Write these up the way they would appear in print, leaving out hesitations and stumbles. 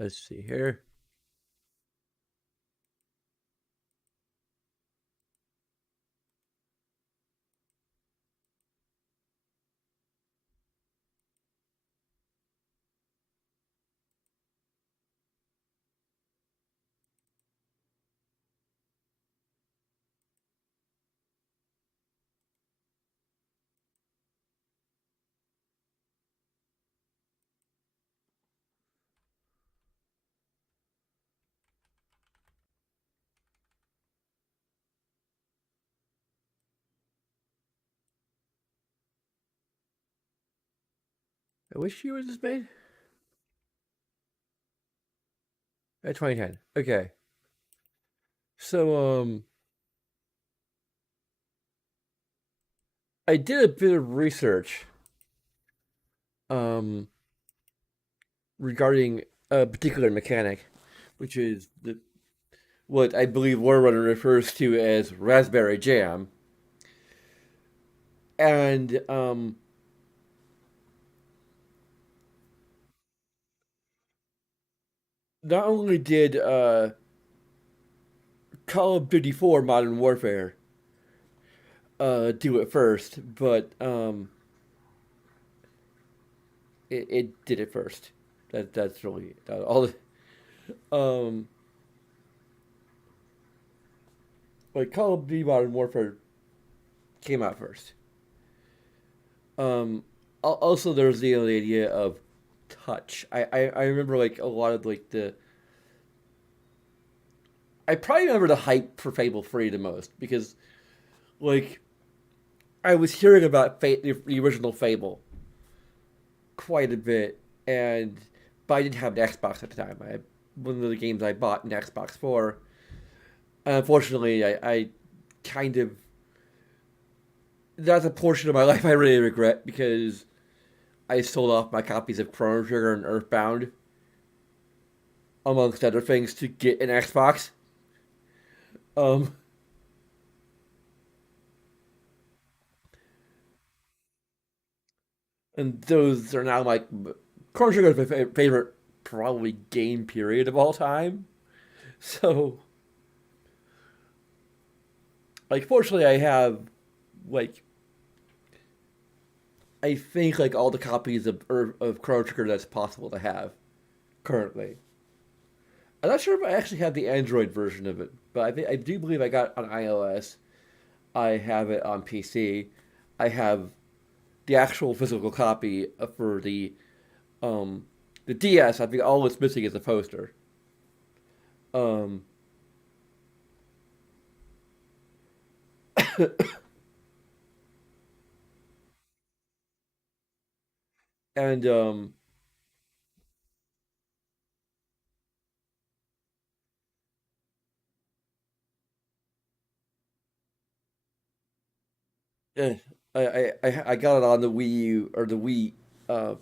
Let's see here. Which year was this made? 2010. Okay. So I did a bit of research um regarding a particular mechanic, which is what I believe Warrunner refers to as raspberry jam. And not only did Call of Duty 4 Modern Warfare do it first, but it did it first. That's really all. Um, like Call of Duty Modern Warfare came out first. Um, Also, there's the idea of touch. I remember like a lot of like the. I probably remember the hype for Fable 3 the most because like I was hearing about the original Fable quite a bit, and but I didn't have an Xbox at the time. I one of the games I bought an Xbox for. Unfortunately, I kind of that's a portion of my life I really regret because I sold off my copies of Chrono Trigger and Earthbound, amongst other things, to get an Xbox. Um, and those are now like Chrono Trigger is my favorite probably game period of all time. So, like, fortunately, I have like I think like all the copies of Chrono Trigger that's possible to have currently. I'm not sure if I actually have the Android version of it, but I do believe I got it on iOS. I have it on PC. I have the actual physical copy for um the DS. I think all it's missing is a poster. Um and eh, I got it on the Wii U or the Wii uh,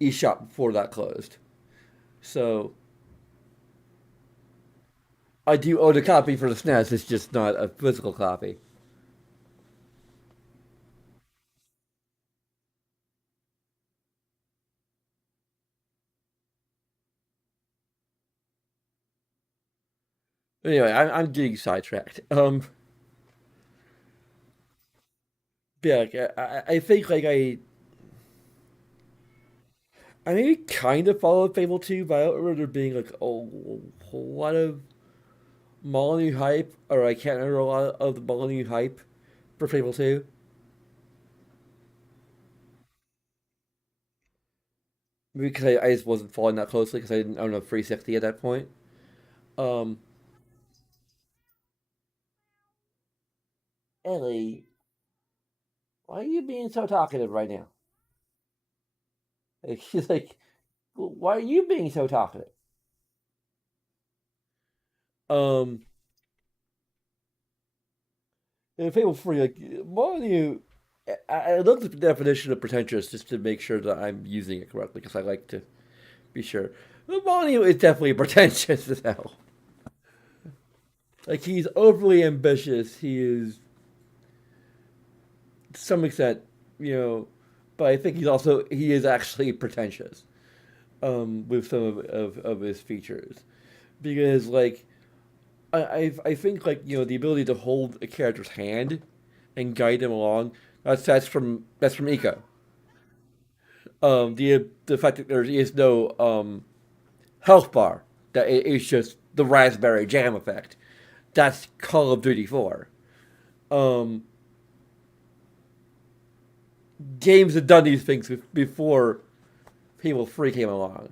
eShop before that closed. So I do own a copy for the SNES. It's just not a physical copy. Anyway, I'm getting sidetracked. Yeah, like, I think like I maybe kind of followed Fable 2, but I don't remember there being like a whole lot of Molyneux hype, or I can't remember a lot of the Molyneux hype for Fable 2. Maybe because I just wasn't following that closely because I didn't own a 360 at that point. Um, Ellie, why are you being so talkative right now? Like, she's like, why are you being so talkative? Um, in Fable 3, like, Molyneux, I looked at the definition of pretentious just to make sure that I'm using it correctly because I like to be sure. Molyneux is definitely pretentious as hell. Like he's overly ambitious. He is to some extent, you know, but I think he is actually pretentious. with some of his features, because like I think like the ability to hold a character's hand and guide them along, that's from Eco. The fact that there is no health bar, that it's just the raspberry jam effect, that's Call of Duty 4. Um, Games have done these things before Fable 3 came along.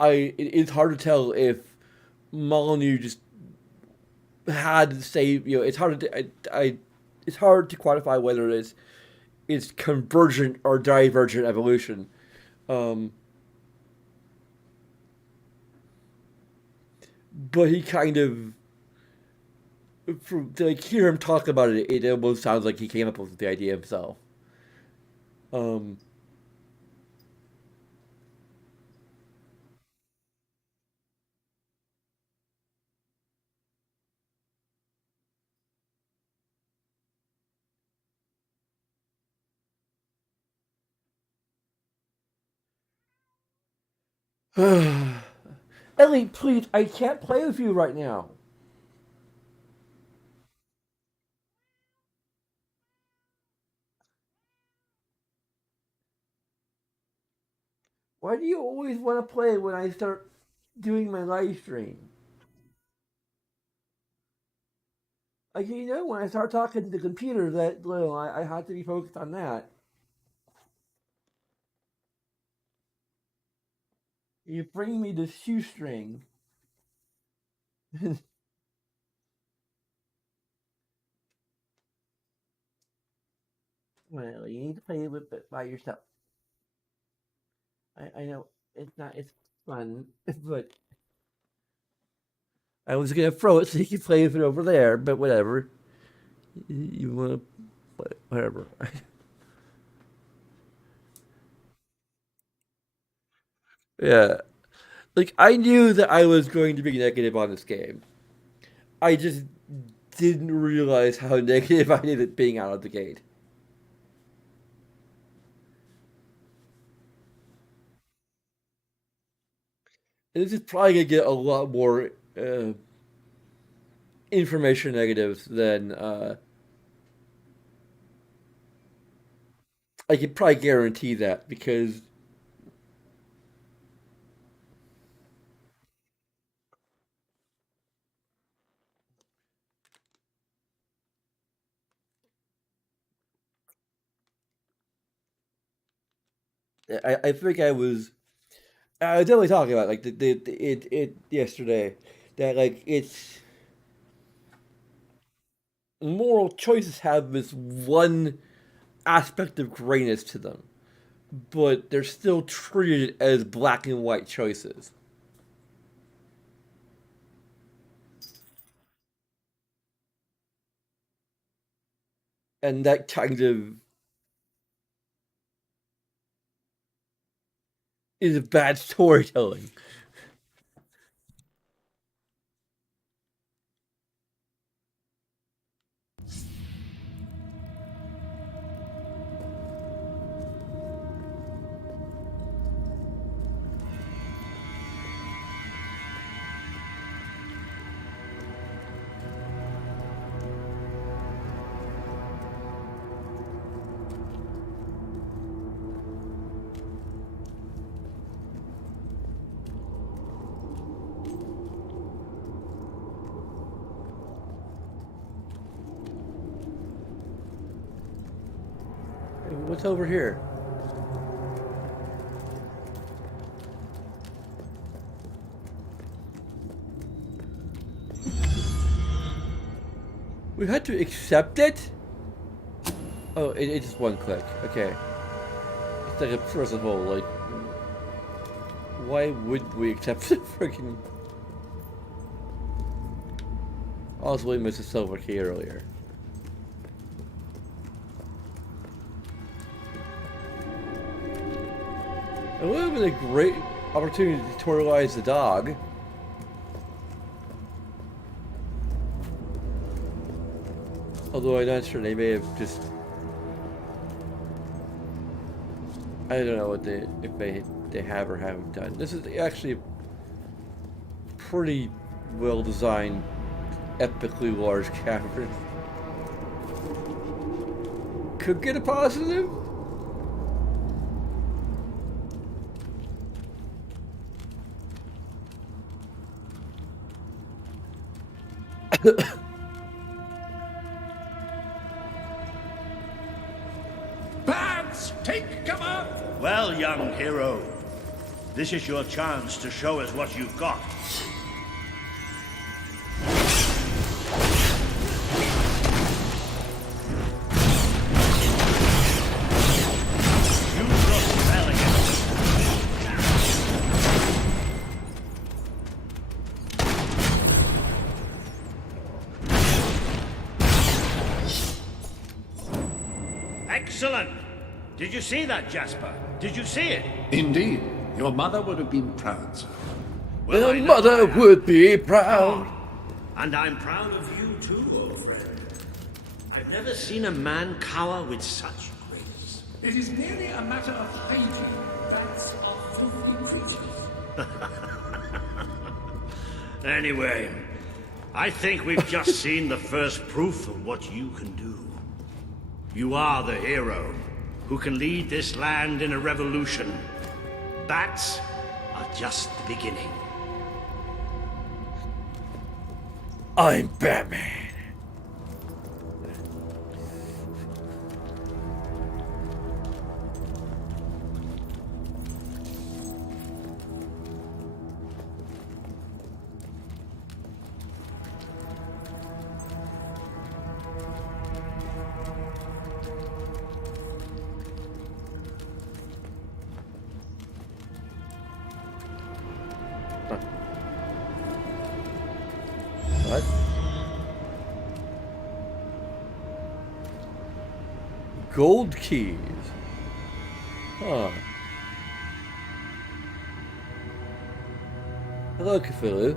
It's hard to tell if Molyneux just had to say, it's hard to it's hard to quantify whether it's convergent or divergent evolution. Um, but he kind of, to like hear him talk about it, it almost sounds like he came up with the idea himself. Um, Ellie, please, I can't play with you right now. Why do you always want to play when I start doing my live stream? Like, when I start talking to the computer, that I have to be focused on that. You bring me the shoestring. Well, you need to play with it by yourself. I know it's not it's fun, but I was gonna throw it so you could play with it over there. But whatever, you want to, whatever. Yeah, like I knew that I was going to be negative on this game. I just didn't realize how negative I did it being out of the gate. And this is probably gonna get a lot more information negatives than I can probably guarantee that because I think I was definitely talking about like it yesterday that like it's moral choices have this one aspect of grayness to them, but they're still treated as black and white choices, and that kind of is bad storytelling. What's over here? We had to accept it. Oh, it's just one click. Okay, it's like a prison hole. Like, why would we accept the freaking? Also, we missed a silver key earlier. It would have been a great opportunity to tutorialize the dog. Although I'm not sure, they may have just. I don't know what they if they they have or haven't done. This is actually a pretty well designed, epically large cavern. Could get a positive. Bats, take cover! Well, young hero, this is your chance to show us what you've got. Use your spell against them. Excellent! Did you see that, Jasper? Did you see it? Indeed. Your mother would have been proud, sir. Well, I know mother I am. would be proud. And I'm proud of you too, old friend. I've never seen a man cower with such grace. It is merely a matter of hygiene. Bats are filthy creatures. Anyway, I think we've just seen the first proof of what you can do. You are the hero who can lead this land in a revolution. Bats are just the beginning. I'm Batman. What? Gold keys. Huh. Hello, Cthulhu.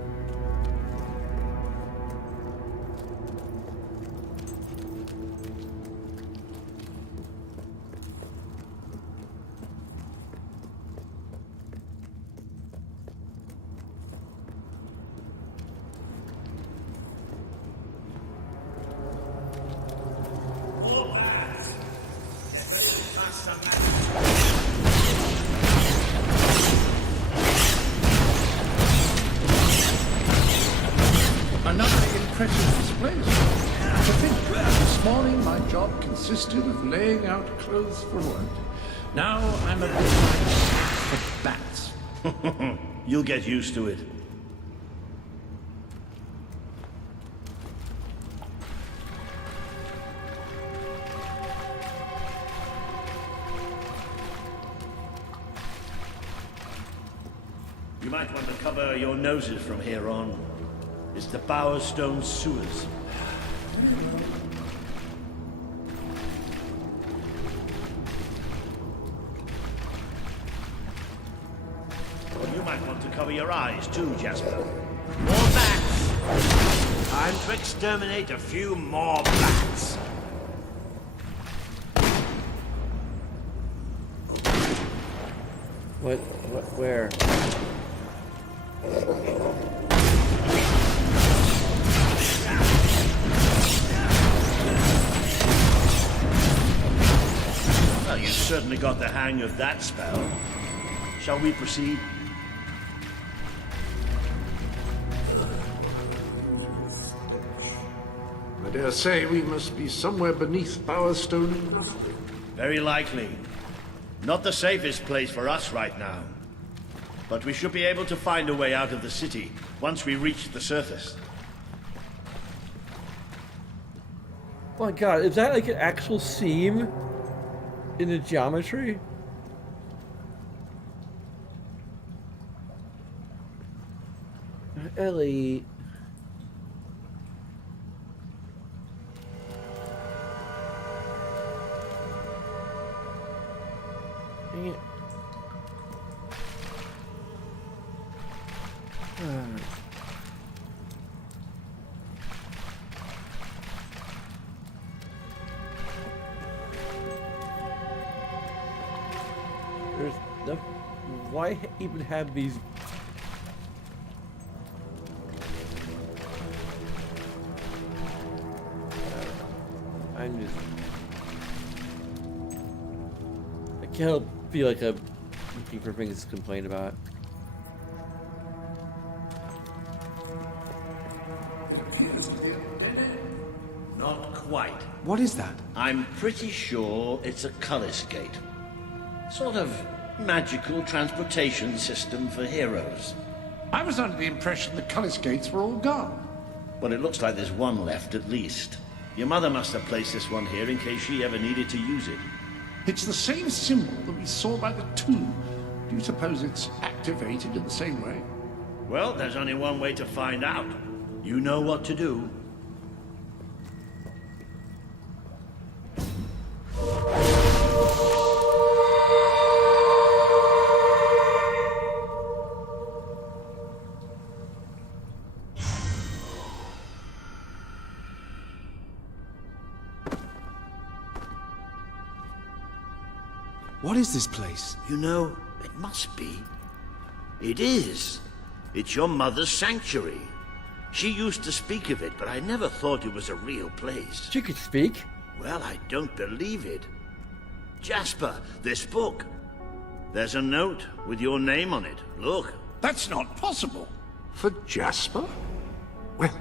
Another impressive display, sir. To think, this morning my job consisted of laying out clothes for work. Now I'm a bit of bats. You'll get used to it. You might want to cover your noses from here on. It's the Bowerstone sewers. You might want to cover your eyes too, Jasper. More bats! Time to exterminate a few more bats. Where? Well, you certainly got the hang of that spell. Shall we proceed? I dare say we must be somewhere beneath Bowerstone Industry. Very likely. Not the safest place for us right now. But we should be able to find a way out of the city once we reach the surface. Oh my god, is that like an actual seam in the geometry? Ellie. Dang it. There's no. Why I even have these? I'm just. I can't help feel like I'm looking for things to complain about. It appears to be a dead end. Not quite. What is that? I'm pretty sure it's a cullis gate. Sort of magical transportation system for heroes. I was under the impression the Cullis gates were all gone. Well, it looks like there's one left at least. Your mother must have placed this one here in case she ever needed to use it. It's the same symbol that we saw by the tomb. Do you suppose it's activated in the same way? Well, there's only one way to find out. You know what to do. What is this place? You know, it must be. It is. It's your mother's sanctuary. She used to speak of it, but I never thought it was a real place. She could speak. Well, I don't believe it. Jasper, this book. There's a note with your name on it. Look. That's not possible. For Jasper? Well,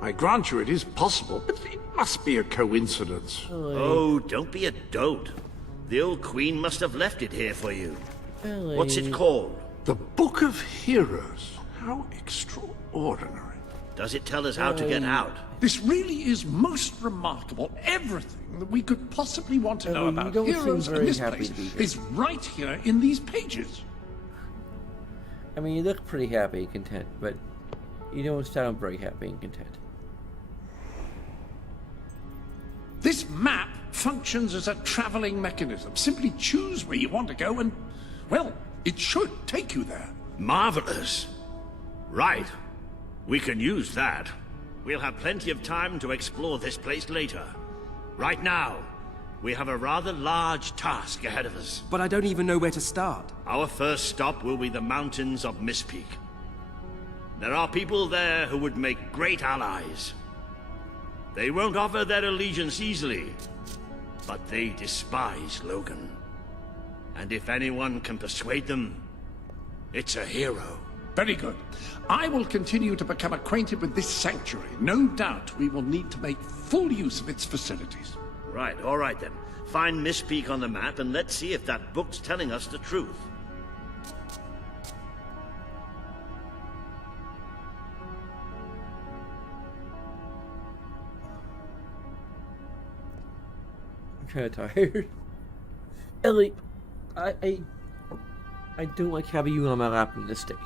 I grant you it is possible, but it must be a coincidence. Oh, don't be a dote. The old queen must have left it here for you. Really? What's it called? The Book of Heroes. How extraordinary. Does it tell us how to get out? This really is most remarkable. Everything that we could possibly want to know you about don't seem heroes very and this happy place to be here. is right here in these pages. I mean, you look pretty happy and content, but you don't sound very happy and content. This map functions as a traveling mechanism. Simply choose where you want to go and, well, it should take you there. Marvelous. Right. We can use that. We'll have plenty of time to explore this place later. Right now, we have a rather large task ahead of us. But I don't even know where to start. Our first stop will be the mountains of Mistpeak. There are people there who would make great allies. They won't offer their allegiance easily, but they despise Logan. And if anyone can persuade them, it's a hero. Very good. I will continue to become acquainted with this sanctuary. No doubt we will need to make full use of its facilities. Right, all right then. Find Mistpeak on the map and let's see if that book's telling us the truth. I'm kind of tired. Ellie, I don't like having you on my lap in this state.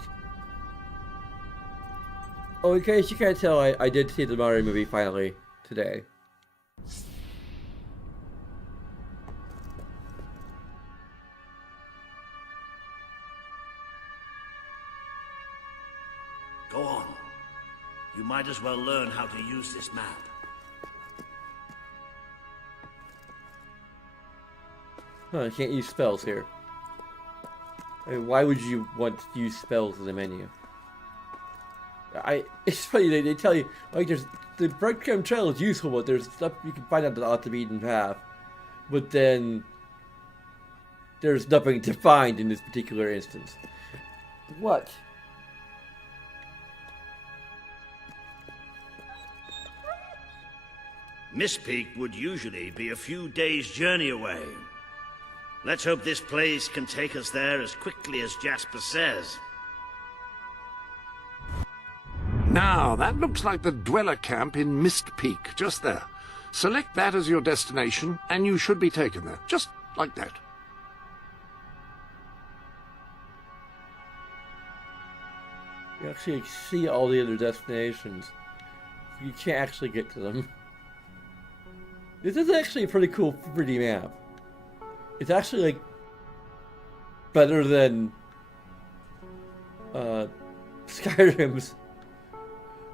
Oh, in case you can't tell, I did see the Mario movie finally today. Go on. You might as well learn how to use this map. Huh, I can't use spells here. I mean, why would you want to use spells in the menu? It's funny, they tell you, like, the breadcrumb trail is useful, but there's stuff you can find out off the beaten path. But then, there's nothing to find in this particular instance. What? Mistpeak would usually be a few days' journey away. Let's hope this place can take us there as quickly as Jasper says. Now, that looks like the dweller camp in Mistpeak, just there. Select that as your destination, and you should be taken there, just like that. You actually see all the other destinations. You can't actually get to them. This is actually a pretty cool 3D map. It's actually, like, better than Skyrim's.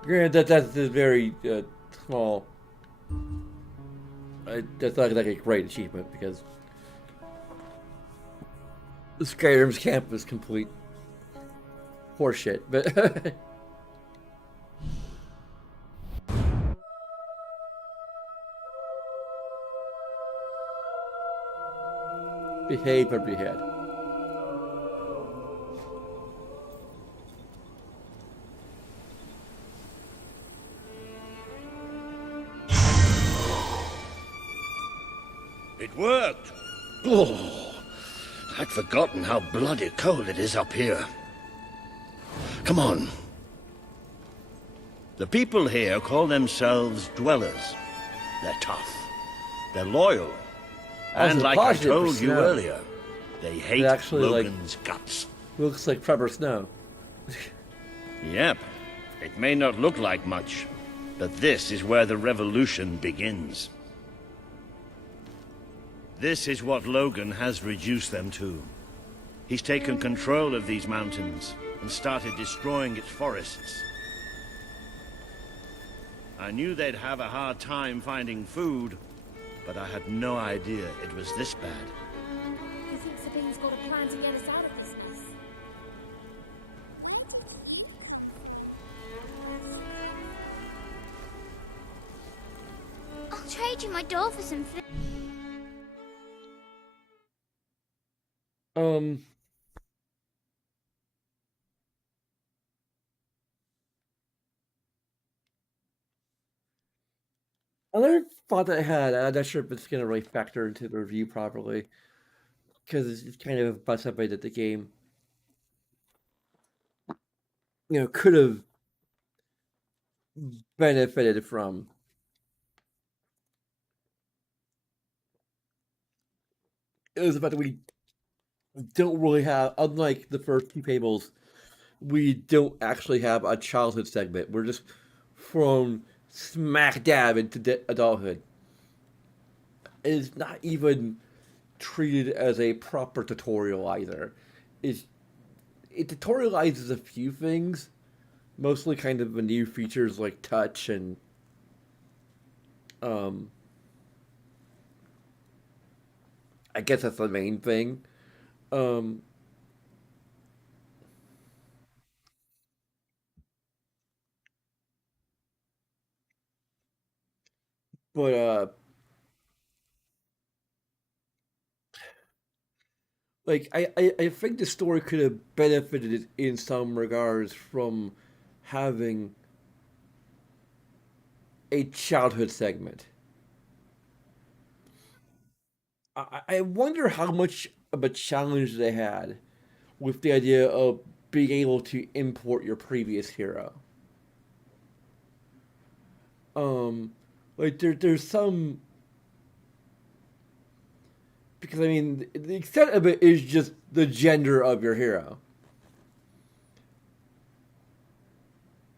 Granted, that's a very small. That's not like a great achievement because The Skyrim's camp is complete horseshit, but behave or behead. It worked. Oh, I'd forgotten how bloody cold it is up here. Come on. The people here call themselves dwellers. They're tough. They're loyal. Also, And like I positive for told you Snow. earlier, they hate actually, like- Logan's guts. Looks like Trevor Snow. Yep. It may not look like much, but this is where the revolution begins. This is what Logan has reduced them to. He's taken control of these mountains and started destroying its forests. I knew they'd have a hard time finding food, but I had no idea it was this bad. You think Sabine's got a plan to get us out of this mess? I'll trade you my doll for some food. Um. Another thought that I had, I'm not sure if it's going to really factor into the review properly, because it's kind of about somebody that the game, could have benefited from. It was about that we don't really have, unlike the first two Fables, we don't actually have a childhood segment. We're just thrown smack dab into adulthood. It is not even treated as a proper tutorial either. It's, it tutorializes a few things, mostly kind of the new features like touch and um, I guess that's the main thing. Um, but like I think the story could have benefited in some regards from having a childhood segment. I wonder how much of a challenge they had with the idea of being able to import your previous hero. Like there's some, because I mean the extent of it is just the gender of your hero.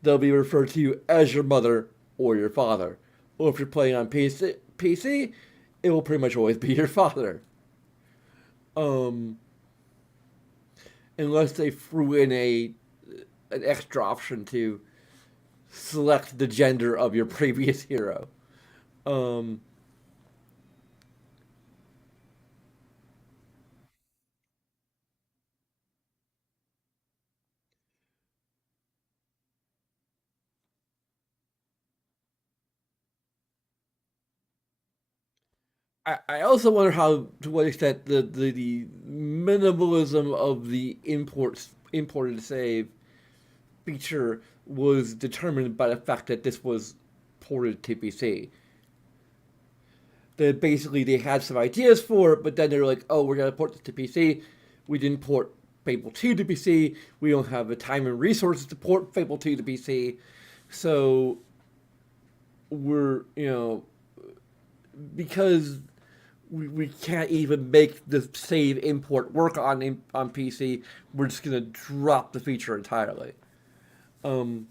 They'll be referred to you as your mother or your father. Or if you're playing on PC, it will pretty much always be your father. Um, Unless they threw in an extra option to select the gender of your previous hero. Um, I also wonder how, to what extent, the minimalism of the imported save feature was determined by the fact that this was ported to PC. That basically they had some ideas for it, but then they were like, "Oh, we're gonna port this to PC. We didn't port Fable 2 to PC. We don't have the time and resources to port Fable 2 to PC, so we're because we can't even make the save import work on PC. We're just gonna drop the feature entirely." Um,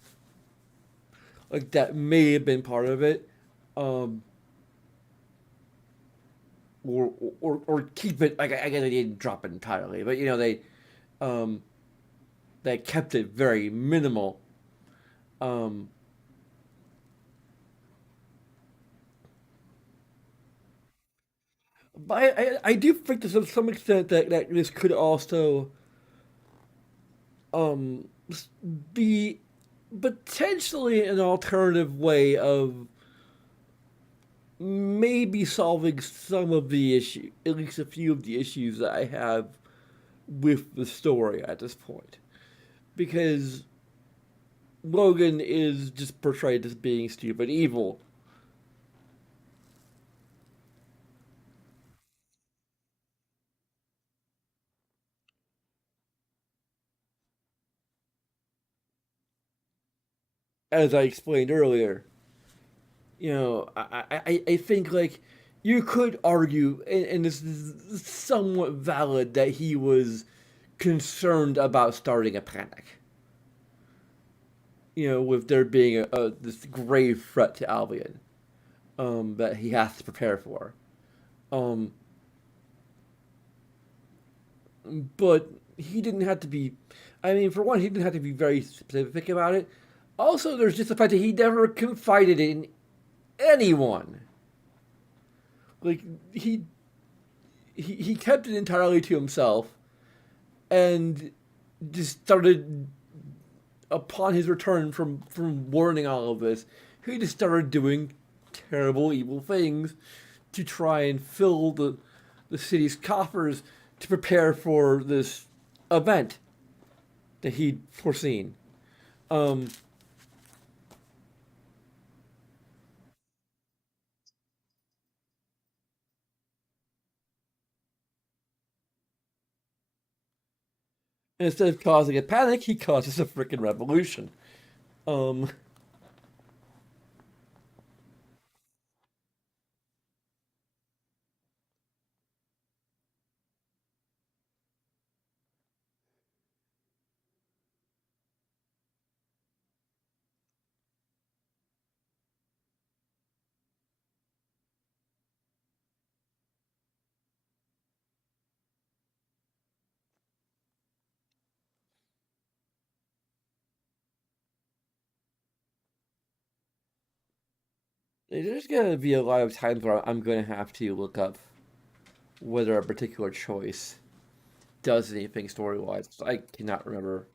like that may have been part of it, um, or keep it. Like I guess they didn't drop it entirely, but um, they kept it very minimal. Um, But I do think to some extent that this could also um be potentially an alternative way of maybe solving some of the issue, at least a few of the issues that I have with the story at this point, because Logan is just portrayed as being stupid evil. As I explained earlier, I think like you could argue, and this is somewhat valid, that he was concerned about starting a panic. With there being this grave threat to Albion, that he has to prepare for. Um, but he didn't have to be. I mean, for one, he didn't have to be very specific about it. Also, there's just the fact that he never confided in anyone. Like he kept it entirely to himself, and just started upon his return from learning all of this. He just started doing terrible, evil things to try and fill the city's coffers to prepare for this event that he'd foreseen. Um, Instead of causing a panic, he causes a freaking revolution. Um, there's gonna be a lot of times where I'm gonna have to look up whether a particular choice does anything story wise. I cannot remember.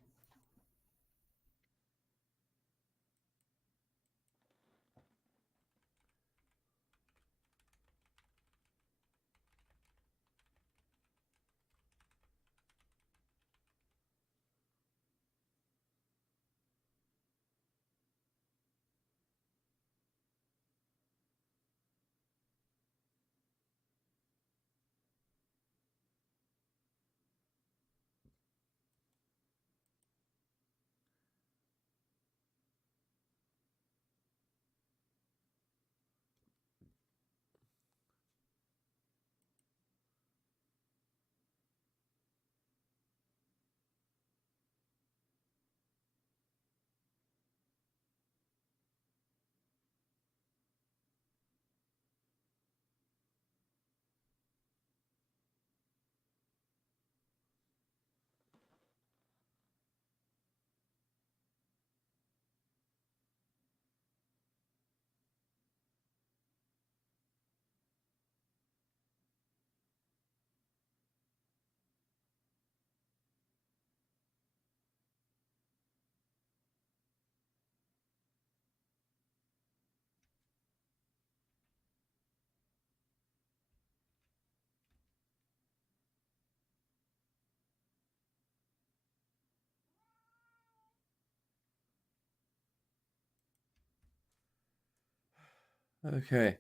Okay,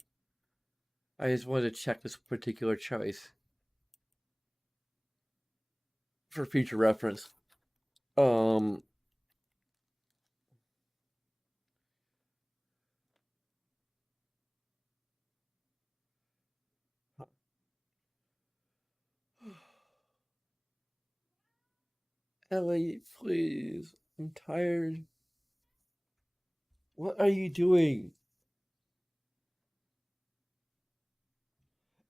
I just wanted to check this particular choice for future reference. Um, Ellie, please, I'm tired. What are you doing,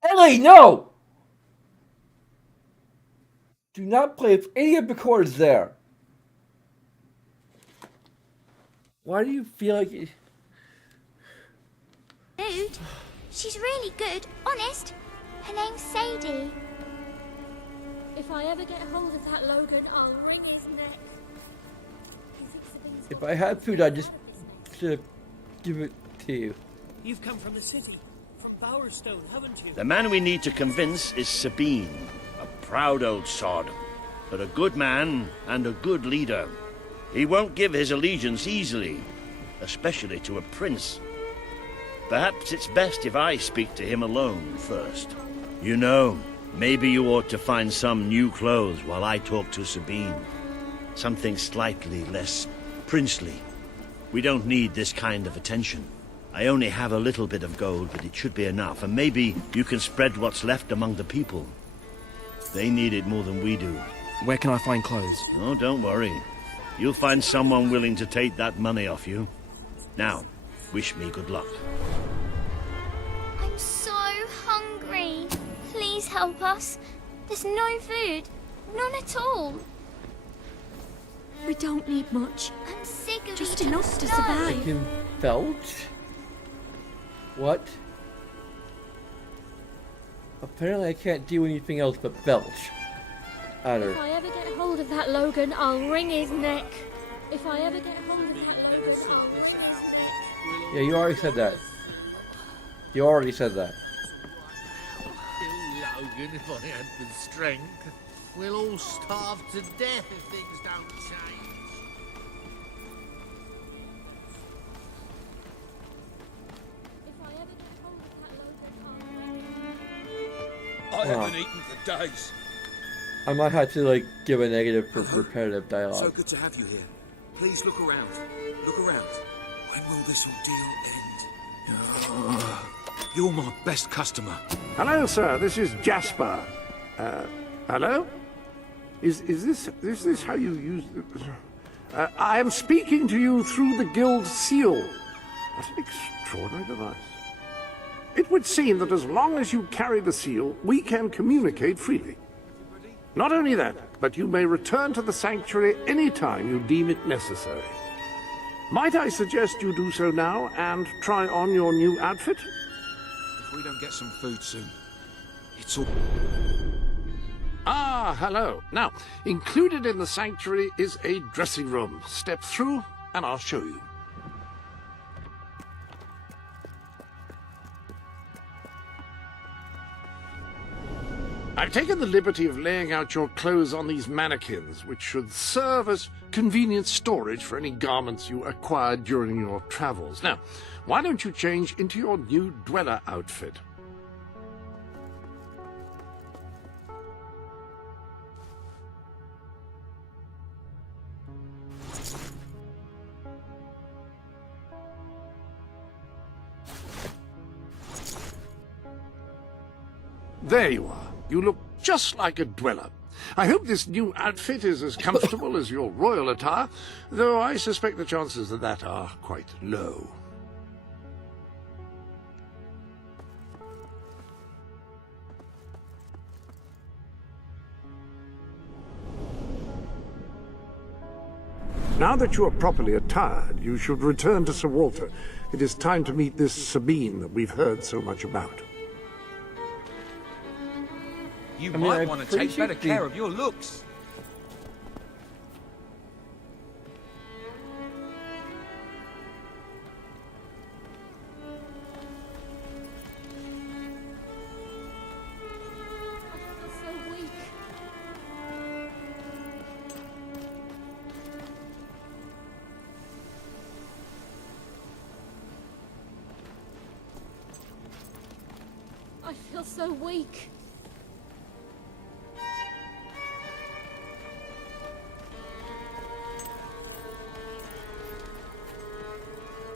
Ellie? No, do not play with any of the chords there. Why do you feel like? Dude, she's really good, honest. Her name's Sadie. If I ever get hold of that Logan, I'll wring his neck. Do you think Sabine's If got I had food, I'd just out of this neck? give it to you. You've come from the city, from Bowerstone, haven't you? The man we need to convince is Sabine, a proud old sod, but a good man and a good leader. He won't give his allegiance easily, especially to a prince. Perhaps it's best if I speak to him alone first. You know, maybe you ought to find some new clothes while I talk to Sabine. Something slightly less princely. We don't need this kind of attention. I only have a little bit of gold, but it should be enough, and maybe you can spread what's left among the people. They need it more than we do. Where can I find clothes? Oh, don't worry. You'll find someone willing to take that money off you. Now, wish me good luck. I'm so hungry. Please help us. There's no food. None at all. We don't need much. I'm sick of Just eating enough to snow. survive. Can belch? What? Apparently I can't do anything else but belch. At her. If I ever get hold of that Logan, I'll wring his neck. If I ever get hold of that Logan, I'll wring his neck. Yeah, you already said that. You already said that. Kill Logan if I had the strength. We'll all starve to death if things don't change. If I ever get hold of that Logan, I'll wring his neck. I Wow. haven't eaten for days. I might have to like give a negative for repetitive So dialogue. good to have you here. Please look around. Look around. When will this ordeal end? You're my best customer. Hello, sir. This is Jasper. Hello? Is this how you use it? I am speaking to you through the guild seal. What an extraordinary device. It would seem that as long as you carry the seal, we can communicate freely. Not only that, but you may return to the sanctuary any time you deem it necessary. Might I suggest you do so now and try on your new outfit? If we don't get some food soon, it's all... Ah, hello. Now, included in the sanctuary is a dressing room. Step through and I'll show you. I've taken the liberty of laying out your clothes on these mannequins, which should serve as convenient storage for any garments you acquired during your travels. Now, why don't you change into your new dweller outfit? There you are. You look just like a dweller. I hope this new outfit is as comfortable as your royal attire, though I suspect the chances of that are quite low. Now that you are properly attired, you should return to Sir Walter. It is time to meet this Sabine that we've heard so much about. You mean, might I'm want to pretty take sure better the- care of your looks. I feel so weak. I feel so weak.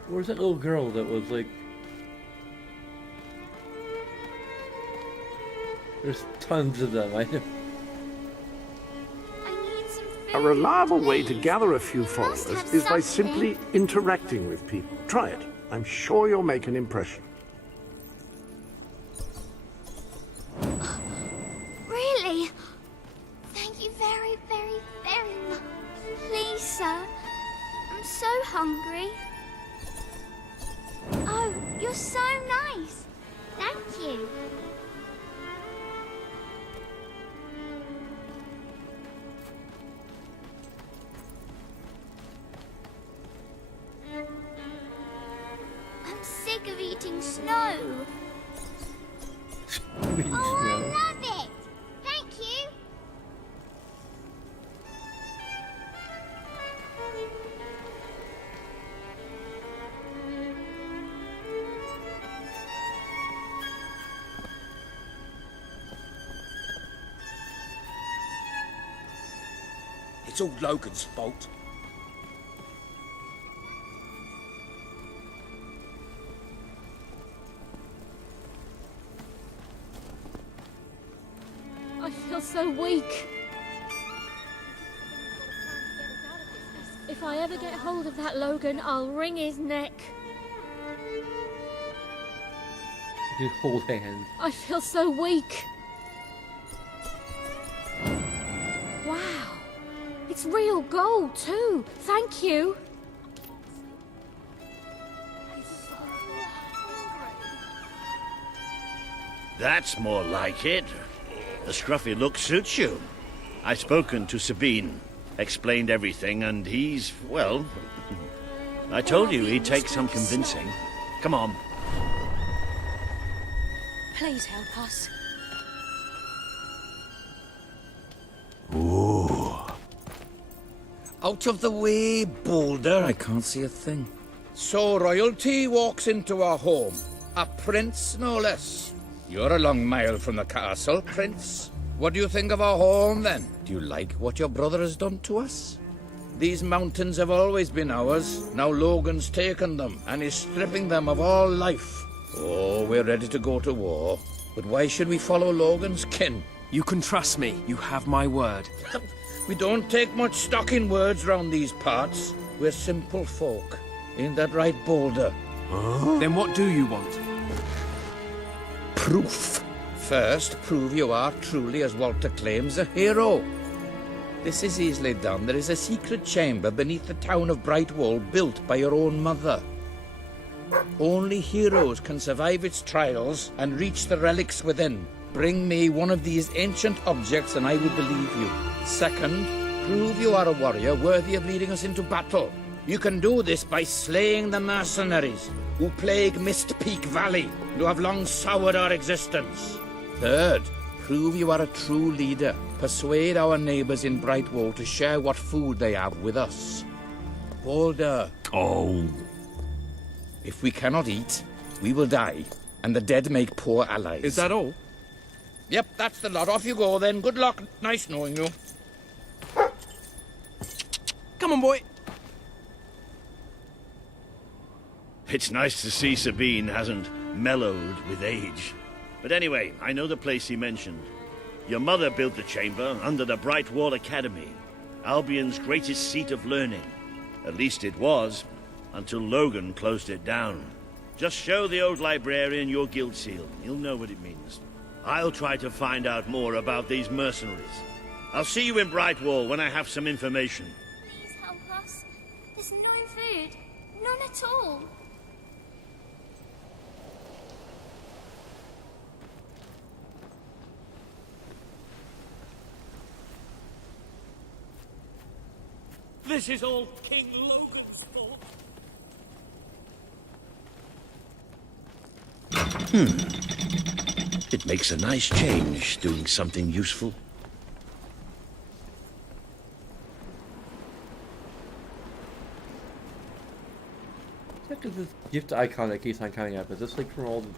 Where's that little girl that was like... There's tons of them. I know. I need some food. A reliable way to please. gather a few Must followers have is by something. simply interacting with people. Try it. I'm sure you'll make an impression. Really? Thank you very, very, very much. Please, sir. I'm so hungry. Oh, you're so nice. Thank you. snow. Sweet Oh, I snow. love it. Thank you. It's all Logan's fault. I feel so weak. If I ever get hold of that Logan, I'll wring his neck. You hold hands. I feel so weak. Wow. It's real gold, too. Thank you. That's more like it. The scruffy look suits you. I've spoken to Sabine, explained everything, and he's, well... I told you he'd take some convincing. Come on. Please help us. Out of the way, Boulder. I can't see a thing. So royalty walks into our home. A prince, no less. You're a long mile from the castle, Prince. What do you think of our home, then? Do you like what your brother has done to us? These mountains have always been ours. Now Logan's taken them, and is stripping them of all life. Oh, we're ready to go to war. But why should we follow Logan's kin? You can trust me. You have my word. We don't take much stock in words round these parts. We're simple folk. Ain't that right, Boulder? Then what do you want? Proof. First, prove you are truly, as Walter claims, a hero. This is easily done. There is a secret chamber beneath the town of Brightwall built by your own mother. Only heroes can survive its trials and reach the relics within. Bring me one of these ancient objects and I will believe you. Second, prove you are a warrior worthy of leading us into battle. You can do this by slaying the mercenaries who plague Mist Peak Valley and who have long soured our existence. Third, prove you are a true leader. Persuade our neighbors in Brightwall to share what food they have with us. Boulder. Oh. If we cannot eat, we will die, and the dead make poor allies. Is that all? Yep, that's the lot. Off you go then. Good luck. Nice knowing you. Come on, boy. It's nice to see Sabine hasn't mellowed with age. But anyway, I know the place he mentioned. Your mother built the chamber under the Brightwall Academy, Albion's greatest seat of learning. At least it was, until Logan closed it down. Just show the old librarian your guild seal. He'll know what it means. I'll try to find out more about these mercenaries. I'll see you in Brightwall when I have some information. Please help us. There's no food. None at all. This is all King Logan's fault. It makes a nice change, doing something useful. Check if this gift icon that keeps on coming up. Is this like from all the...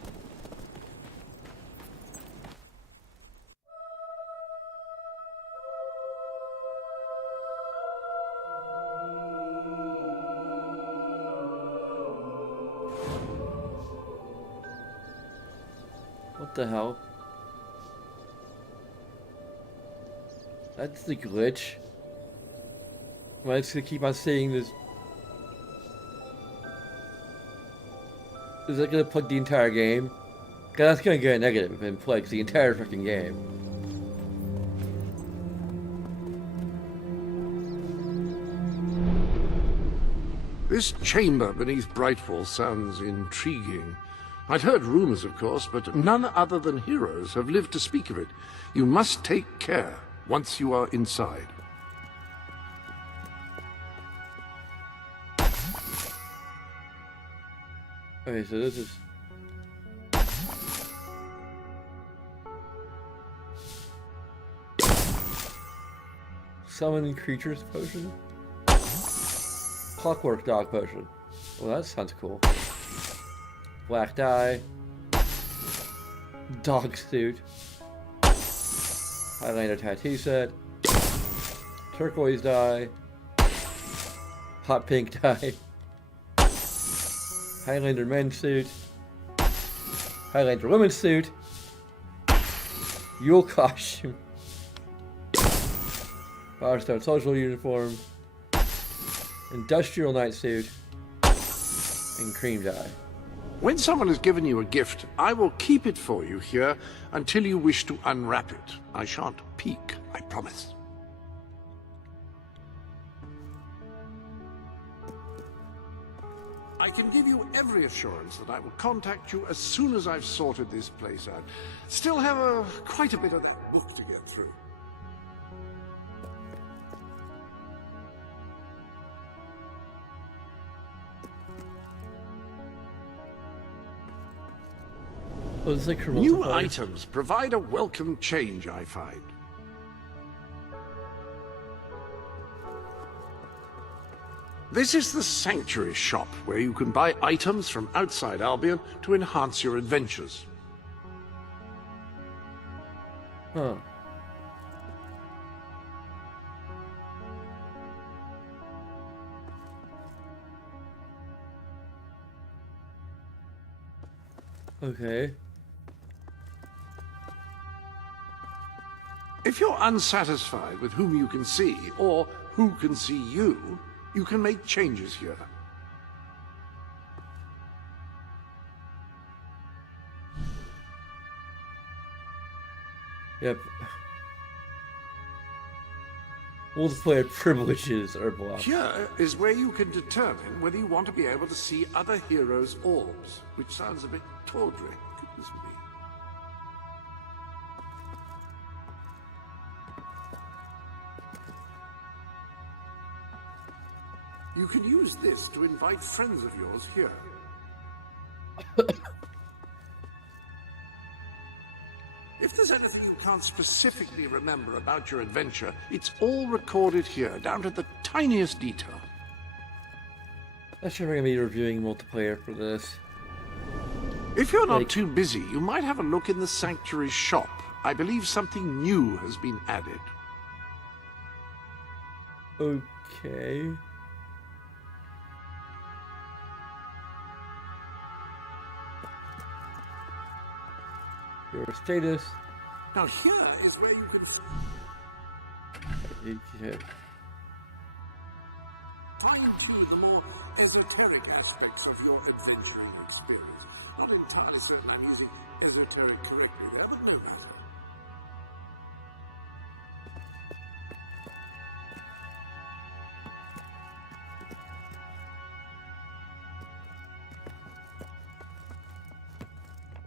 What the hell? That's the glitch. Am I just gonna keep on saying this? Is that gonna plug the entire game? Cause that's gonna get a negative and plugs the entire freaking game. This chamber beneath Brightwall sounds intriguing. I'd heard rumors, of course, but none other than heroes have lived to speak of it. You must take care once you are inside. Okay, so this is... Summon creatures potion. Clockwork dog potion. Well, that sounds cool. Black dye. Dog suit. Highlander tattoo set. Turquoise dye. Hot pink dye. Highlander men's suit. Highlander women's suit. Yule costume. Firestone social uniform. Industrial night suit. And cream dye. When someone has given you a gift, I will keep it for you here until you wish to unwrap it. I shan't peek, I promise. I can give you every assurance that I will contact you as soon as I've sorted this place out. Still have quite a bit of that book to get through. Oh, this is like New items provide a welcome change, I find. This is the Sanctuary shop, where you can buy items from outside Albion to enhance your adventures. Huh. Okay. If you're unsatisfied with whom you can see, or who can see you, you can make changes here. Yep. Multiplayer privileges are blocked. Here is where you can determine whether you want to be able to see other heroes' orbs, which sounds a bit tawdry. Goodness me. You can use this to invite friends of yours here. If there's anything you can't specifically remember about your adventure, it's all recorded here, down to the tiniest detail. Not sure if I'm going to be reviewing multiplayer for this. If you're not too busy, you might have a look in the Sanctuary shop. I believe something new has been added. Okay. Your status. Now here is where you can fine-tune the more esoteric aspects of your adventuring experience. Not entirely certain I'm using esoteric correctly there, but no matter.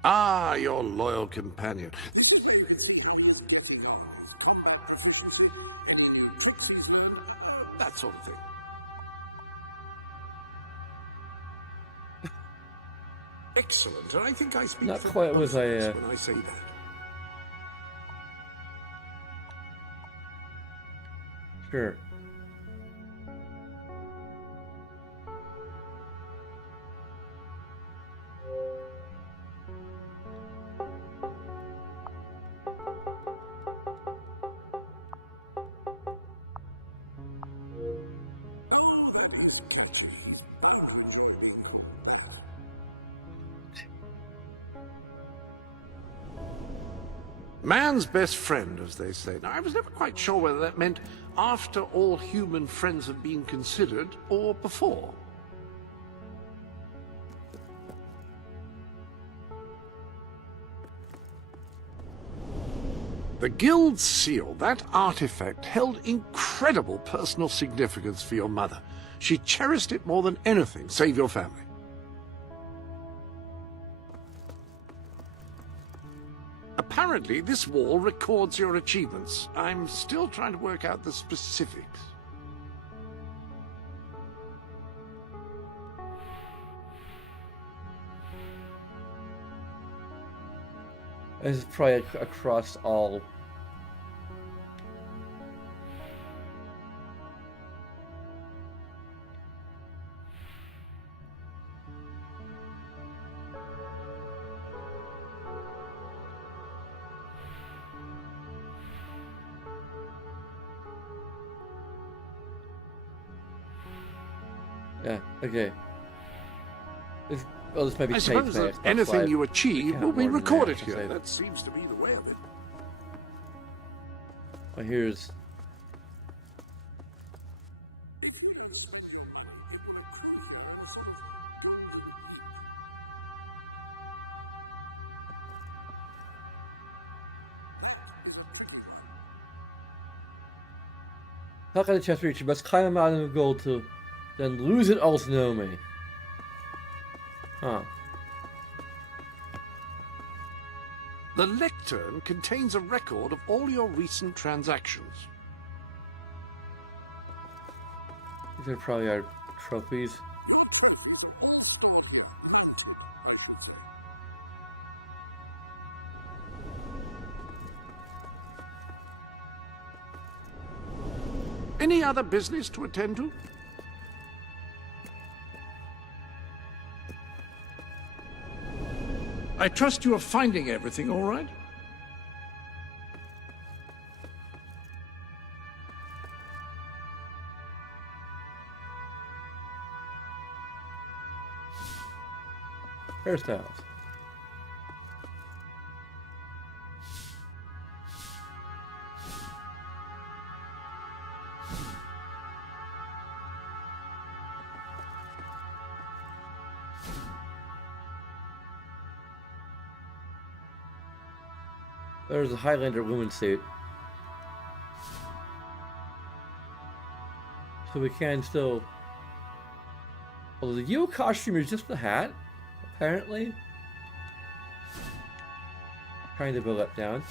Ah, your loyal companion. That sort of thing. Excellent, and I think I speak Not for quite both as of I, us when I say that. Sure. Man's best friend, as they say. Now, I was never quite sure whether that meant after all human friends have been considered, or before. The Guild Seal, that artifact, held incredible personal significance for your mother. She cherished it more than anything, save your family. Apparently, this wall records your achievements. I'm still trying to work out the specifics. This is probably across all. Yeah, okay. Well, this might be I taped suppose by that Xbox anything Live. you achieve Account will be more than that, recorded I'll here. say. That seems to be the way of it. Well, here's... Talk on the chest reach, you must climb a mountain of gold to then lose it all to know me. Huh. The lectern contains a record of all your recent transactions. These are probably our trophies. Any other business to attend to? I trust you are finding everything all right? Hairstyles. There's a Highlander woman suit. So we can still... Well, the Yule costume is just the hat, apparently. Trying to build that down.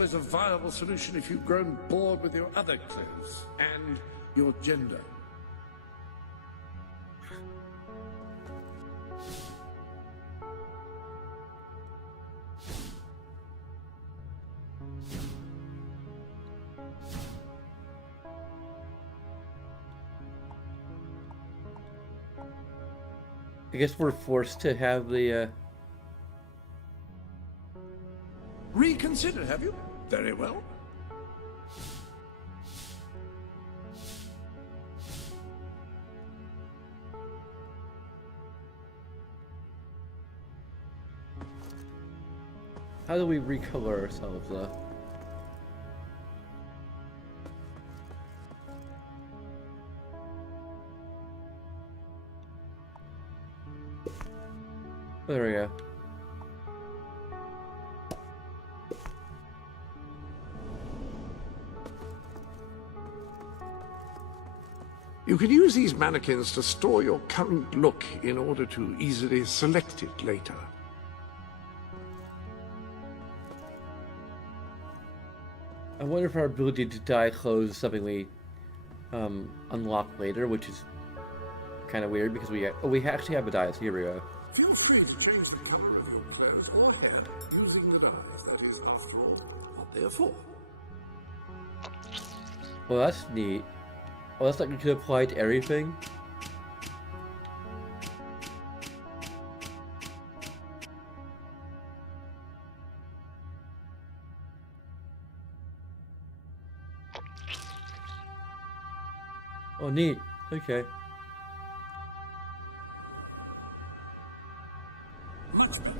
Fable is a viable solution if you've grown bored with your other clothes and your gender. I guess we're forced to have the, Reconsider, have you? Very well. How do we recolor ourselves, though? There we go. You can use these mannequins to store your current look in order to easily select it later. I wonder if our ability to dye clothes is something we unlock later, which is kind of weird because we actually have a dye. So here we go. Feel free to change the color of your clothes or hair using the dyes. That is, after all, what they are for. Well, that's neat. Oh, that's like you could apply to everything. Oh, neat. Okay. Much better.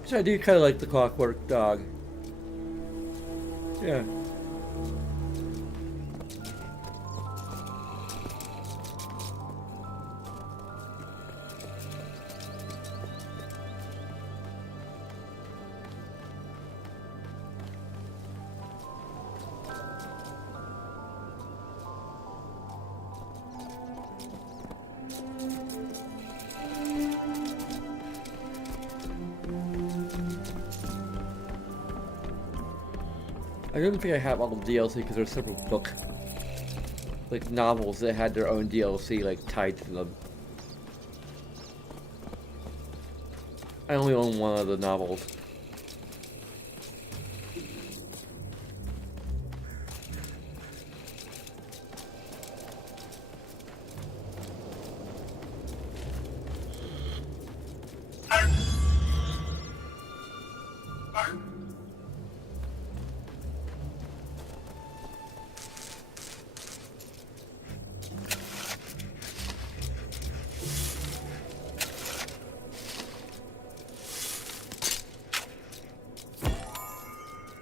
Which I do kind of like the clockwork dog. Yeah. I don't think I have all the DLC because there's several book, like novels that had their own DLC like tied to them. I only own one of the novels.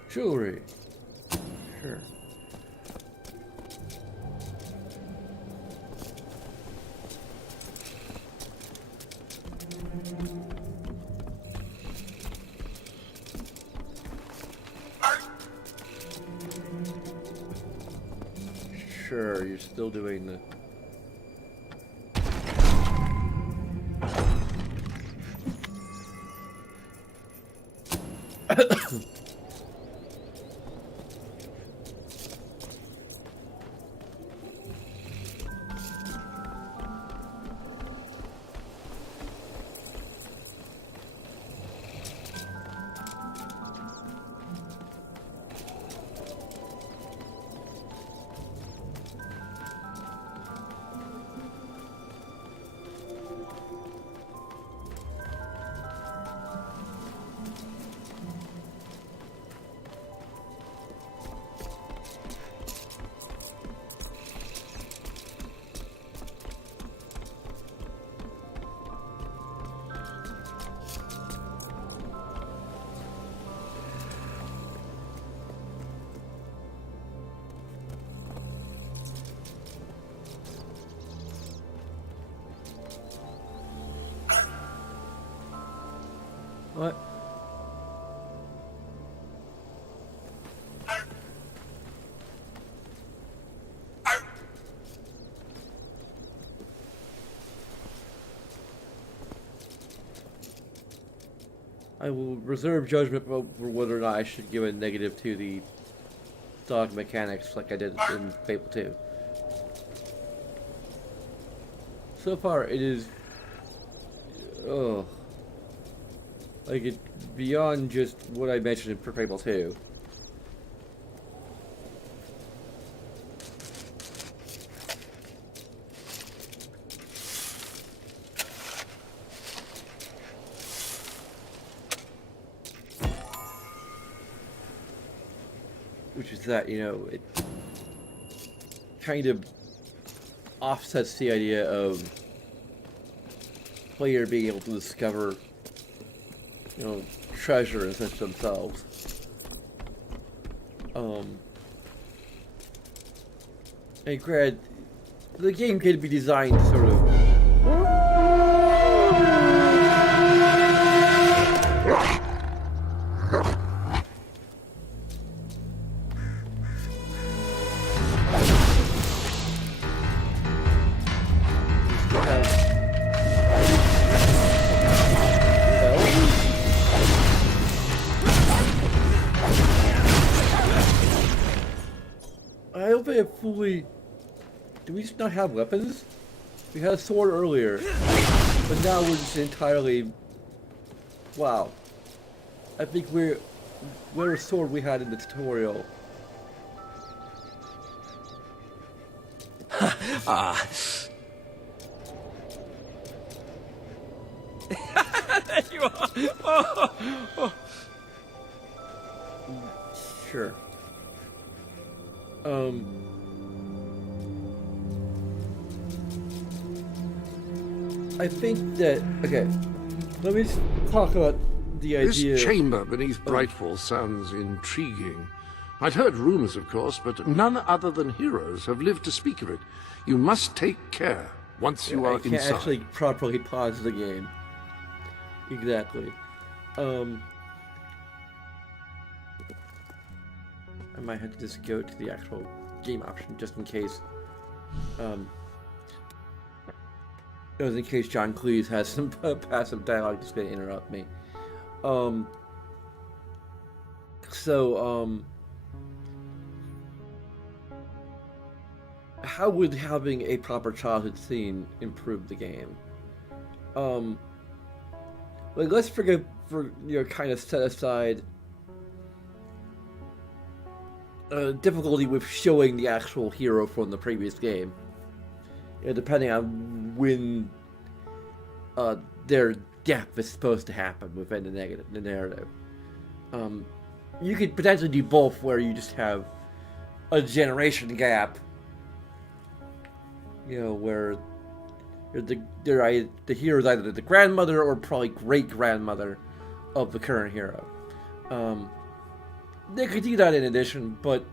Jewelry. Sure. Sure, you're still doing the... What? I will reserve judgment over whether or not I should give a negative to the dog mechanics like I did in Fable 2. So far, it is... like, it beyond just what I mentioned in Fable 2. Which is that, you know, it kind of offsets the idea of player being able to discover, you know, treasure in such themselves. And granted, the game can be designed sort of... I don't think I fully... Do we just not have weapons? We had a sword earlier, but now we're just entirely... Wow. I think we're... Whatever sword we had in the tutorial. Ah. There you are! Oh. Sure. I think that... Okay. Let me just talk about the idea... This chamber beneath Brightfall sounds intriguing. I'd heard rumors, of course, but none other than heroes have lived to speak of it. You must take care once you are I can't inside. actually properly pause the game. Exactly. I might have to just go to the actual game option just in case. In case John Cleese has some passive dialogue that's going to interrupt me. how would having a proper childhood scene improve the game? Like, let's forget for kind of set aside difficulty with showing the actual hero from the previous game. Depending on when their death is supposed to happen within the narrative. You could potentially do both, where you just have a generation gap, where the hero is either the grandmother or probably great grandmother of the current hero. They could do that in addition, but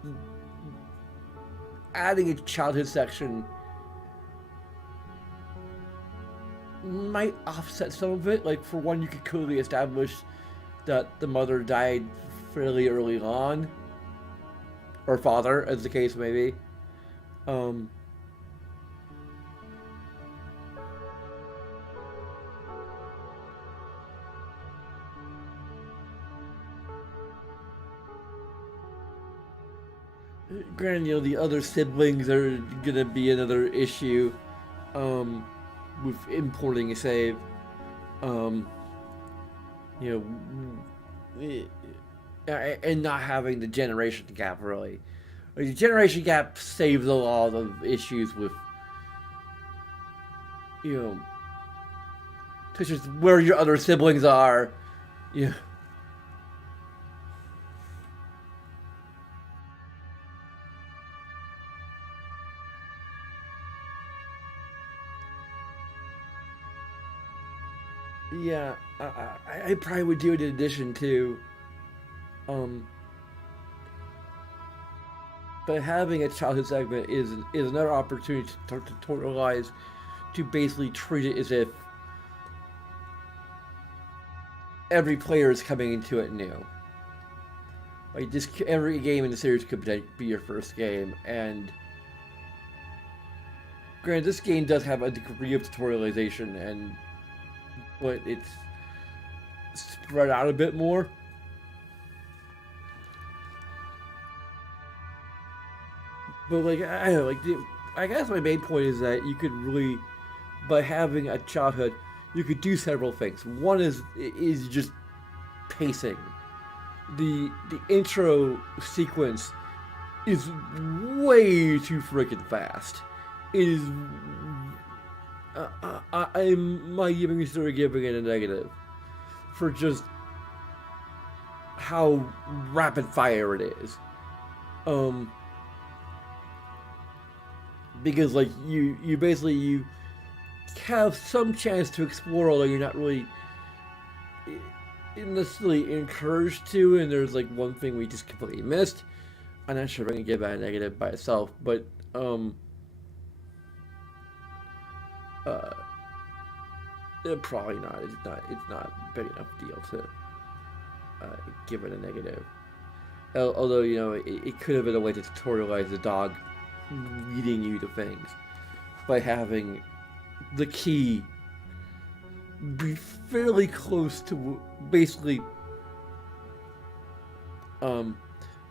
adding a childhood section might offset some of it. Like, for one, you could clearly establish that the mother died fairly early on, or father, as the case may be. Granted, the other siblings are gonna be another issue with importing a save. And not having the generation gap, really. Like, the generation gap saves a lot of issues with, such as where your other siblings are. Yeah. Yeah, I probably would do it in addition to, but having a childhood segment is another opportunity to tutorialize, to basically treat it as if every player is coming into it new. Like, every game in the series could be your first game, and granted, this game does have a degree of tutorialization, but it's spread out a bit more. But, like, I don't know, I guess my main point is that you could really, by having a childhood, you could do several things. One is just pacing. The intro sequence is way too freaking fast. It is. I might even consider giving it a negative for just how rapid fire it is. Because, like, you basically have some chance to explore, although you're not really necessarily encouraged to, and there's like one thing we just completely missed. I'm not sure if I can give that a negative by itself, but probably not. It's not a big enough deal to give it a negative. Although, it could have been a way to tutorialize the dog leading you to things by having the key be fairly close to basically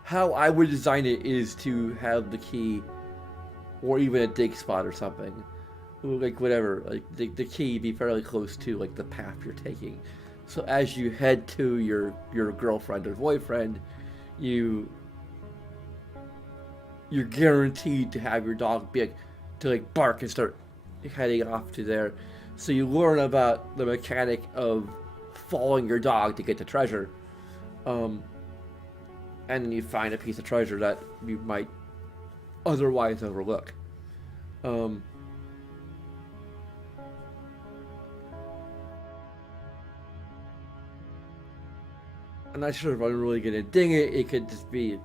how I would design it is to have the key, or even a dig spot or something, like whatever, like the key be fairly close to like the path you're taking, so as you head to your girlfriend or boyfriend, you're guaranteed to have your dog to bark and start heading off to there. So you learn about the mechanic of following your dog to get to treasure, and then you find a piece of treasure that you might otherwise overlook. I'm not sure if I'm really gonna ding it. It could just be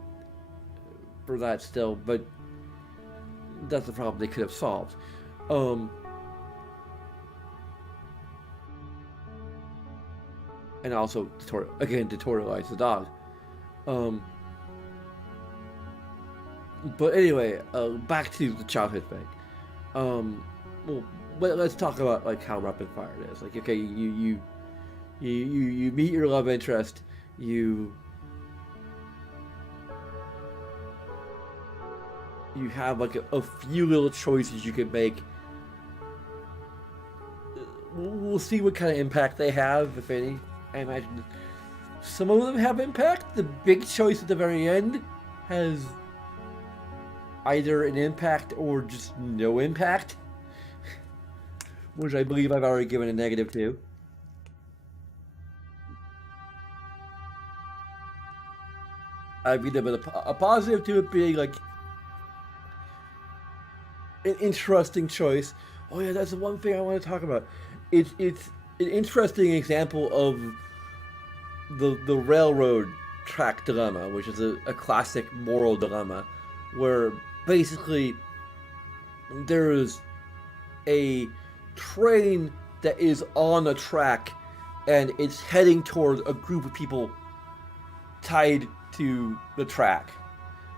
for that still, but that's the problem they could have solved. And also tutorialize the dog. But anyway, back to the childhood thing. Well, let's talk about like how rapid fire it is. Like, okay, you meet your love interest. You you have like a few little choices you can make. We'll see what kind of impact they have, if any. I imagine some of them have impact. The big choice at the very end has either an impact or just no impact, which I believe I've already given a negative to. I've given a positive to it being like an interesting choice. Oh yeah, that's the one thing I want to talk about. It's an interesting example of the railroad track dilemma, which is a classic moral dilemma, where basically there is a train that is on a track and it's heading toward a group of people tied to the track.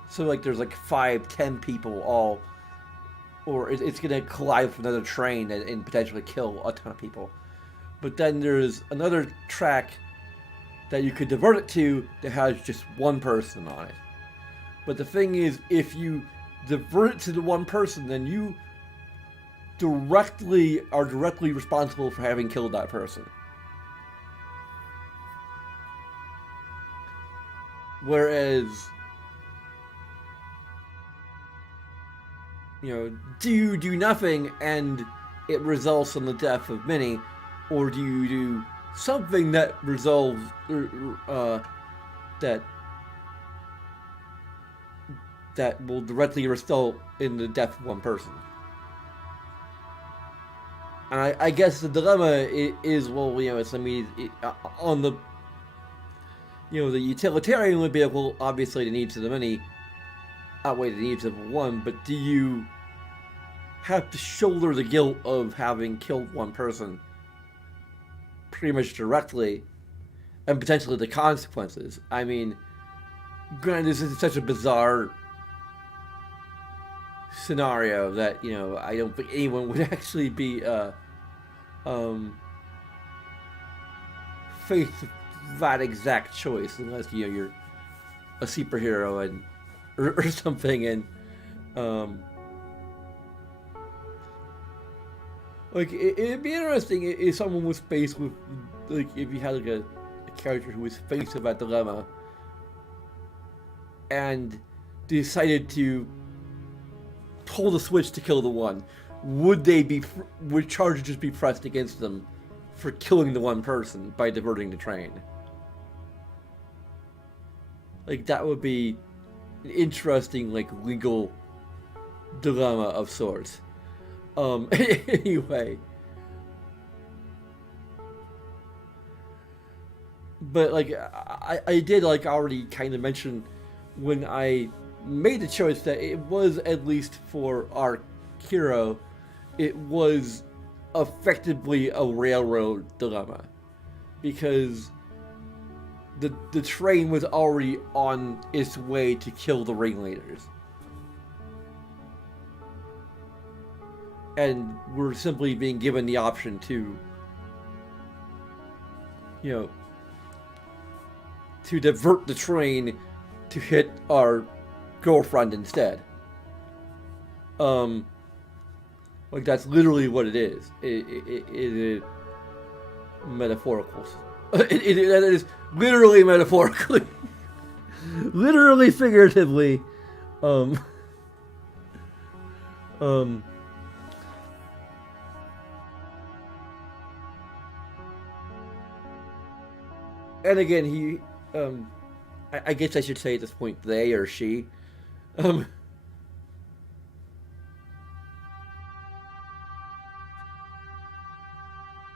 So like there's like 5-10 people all, or it's gonna collide with another train and potentially kill a ton of people. But then there's another track that you could divert it to that has just one person on it. But the thing is, if you divert it to the one person, then you are directly responsible for having killed that person. Whereas, do you do nothing and it results in the death of many, or do you do something that resolves that will directly result in the death of one person? And I guess the dilemma is, well, it's, on the, the utilitarian would be, well, obviously the needs of the many outweigh the needs of one, but do you have to shoulder the guilt of having killed one person pretty much directly, and potentially the consequences? I mean, granted, this is such a bizarre scenario that, I don't think anyone would actually be face that exact choice unless you're a superhero and or something, and like it'd be interesting if someone was faced with, like, if you had like a character who was faced with that dilemma and decided to pull the switch to kill the one. Would charges just be pressed against them for killing the one person by diverting the train? Like, that would be an interesting, like, legal dilemma of sorts. Anyway. But, like, I did, like, already kind of mention when I made the choice that it was, at least for our hero, it was effectively a railroad dilemma, because the train was already on its way to kill the ringleaders, and we're simply being given the option to to divert the train to hit our girlfriend instead. Like, that's literally what it is. It is metaphorical. It is literally metaphorically, literally figuratively. And again, he, I guess I should say at this point, they or she,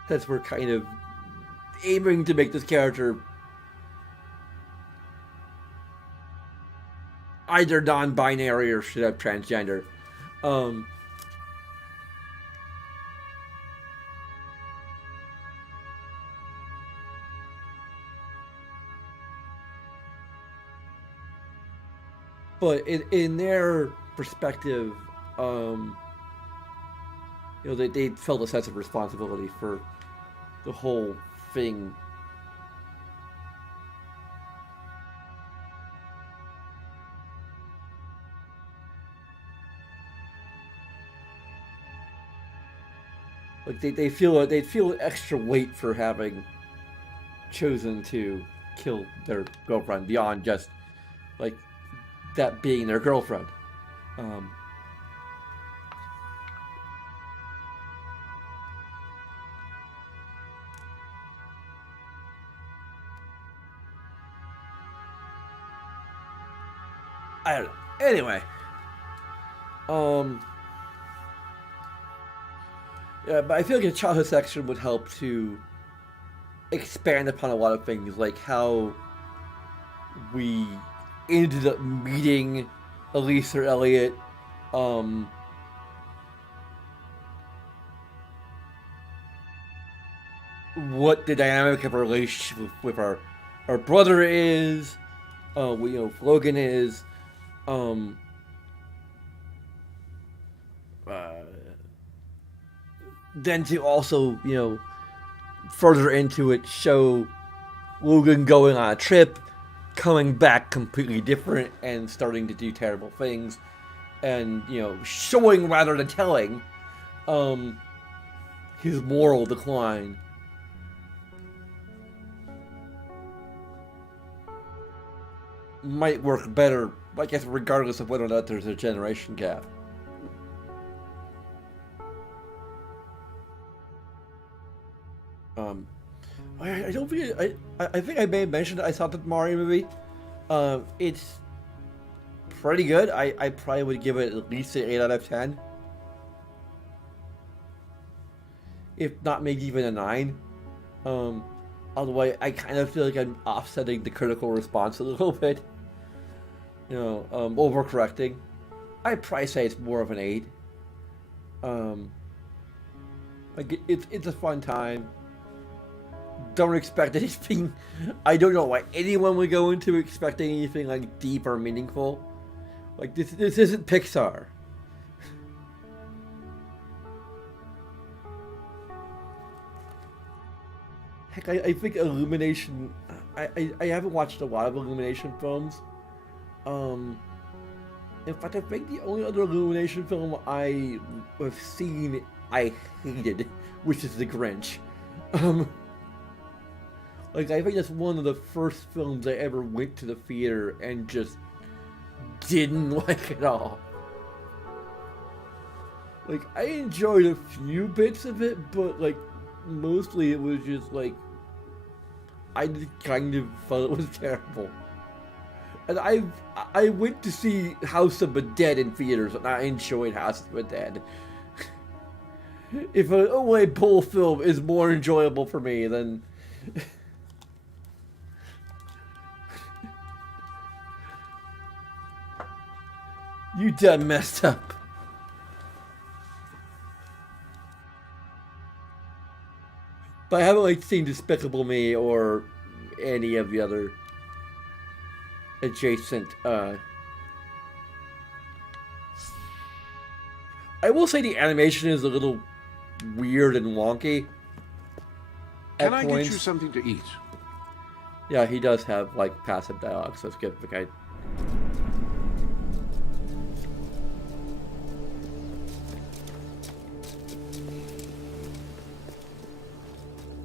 that's we're kind of aiming to make this character either non-binary or straight up transgender. But in their perspective, they felt a sense of responsibility for the whole thing. Like they feel extra weight for having chosen to kill their girlfriend beyond just like that being their girlfriend. I don't know. Anyway, yeah, but I feel like a childhood section would help to expand upon a lot of things, like how we ended up meeting Elise or Elliot. What the dynamic of our relationship with our brother is, Logan is, then to also, further into it, show Logan going on a trip, coming back completely different, and starting to do terrible things, and, showing rather than telling, his moral decline. Might work better, I guess, regardless of whether or not there's a generation gap. I don't think I think I may have mentioned I saw the Mario movie. It's pretty good. I probably would give it at least an 8 out of 10. If not maybe even a 9. Although I kind of feel like I'm offsetting the critical response a little bit. Overcorrecting. I'd probably say it's more of an 8. It's a fun time. Don't expect anything. I don't know why anyone would go into expecting anything like deep or meaningful. Like this isn't Pixar. Heck, I think Illumination. I haven't watched a lot of Illumination films. In fact, I think the only other Illumination film I have seen I hated, which is The Grinch. I think that's one of the first films I ever went to the theater and just didn't like at all. I enjoyed a few bits of it, but mostly it was just I just kind of thought it was terrible. And I went to see House of the Dead in theaters, and I enjoyed House of the Dead. If an OA Bull film is more enjoyable for me, then you done messed up. But I haven't seen Despicable Me or any of the other adjacent. I will say the animation is a little weird and wonky. Can I get you something to eat? Yeah, he does have passive dialogue, so it's good.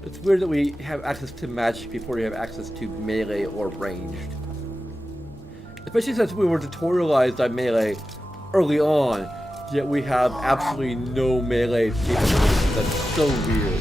It's weird that we have access to magic before we have access to melee or ranged. Especially since we were tutorialized on melee early on, yet we have absolutely no melee capabilities. That's so weird.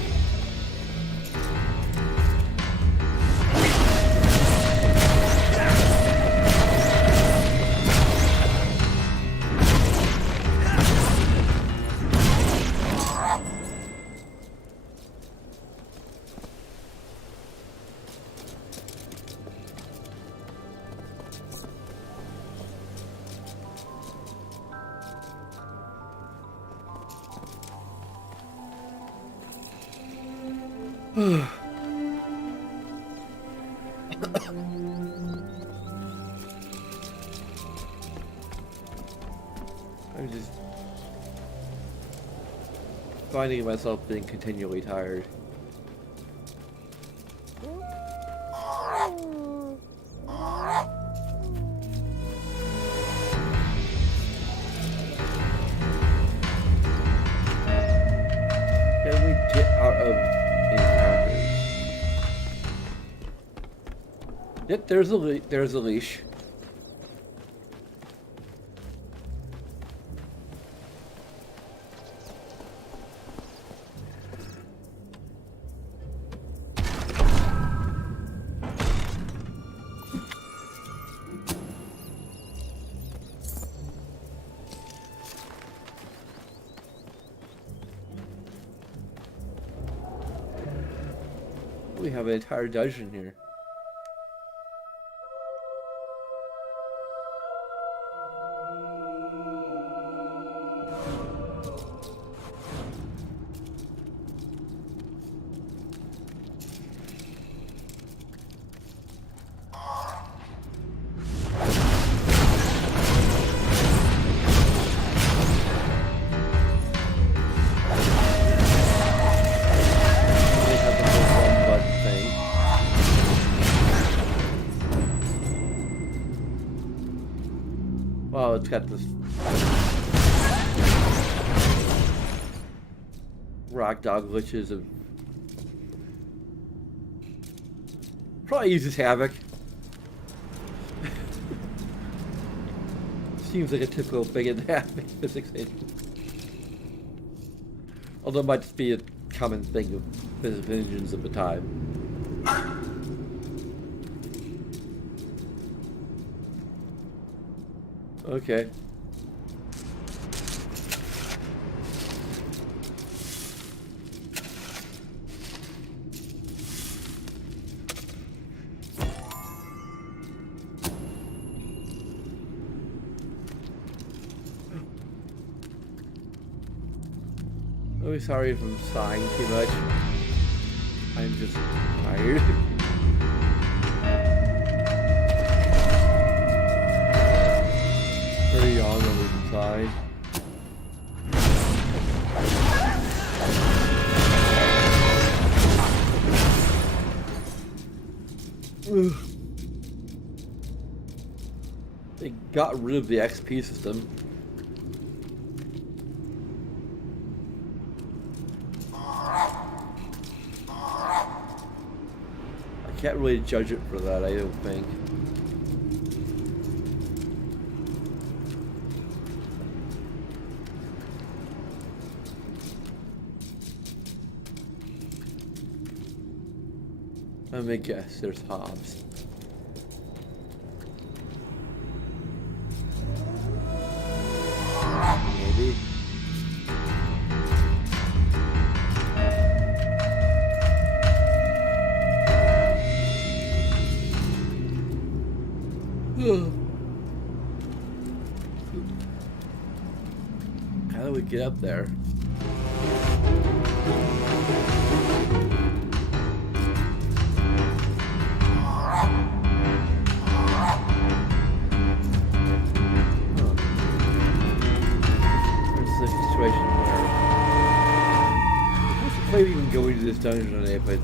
I'm just finding myself being continually tired. Can we Yep, there's there's a leash. We have an entire dungeon here. Wow, it's got this rock dog glitches of probably uses Havoc. Seems like a typical big and Havoc physics engine. Although it might just be a common thing of physics engines of the time. Okay. Oh, sorry if I'm sighing too much. I'm just tired. Very young on the inside. They got rid of the XP system. I can't really judge it for that, I don't think. Let me guess, there's Hobbs. Maybe. How do we get up there? Maybe even go into this dungeon on it, but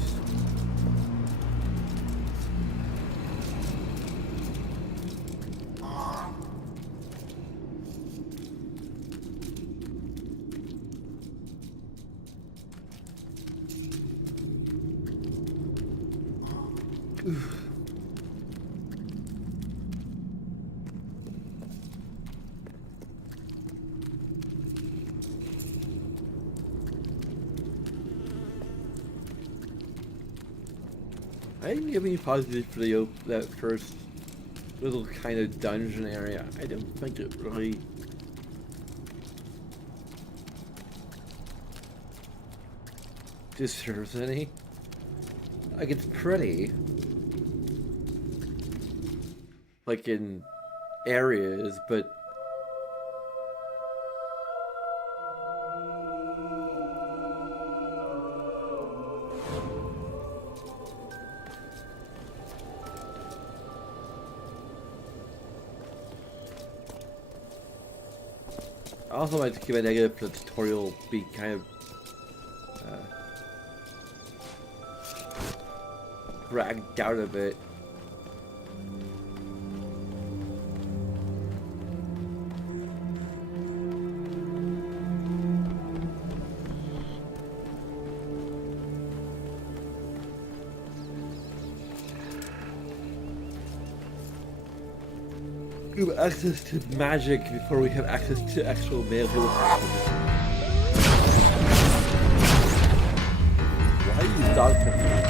I didn't give any positives for that first little kind of dungeon area. I don't think it really deserves any. Like, it's pretty, like in areas, but I also like to keep a negative for the tutorial be kind of dragged out a bit. We have access to magic before we have access to actual male helicopters. Why are these dogs so weird?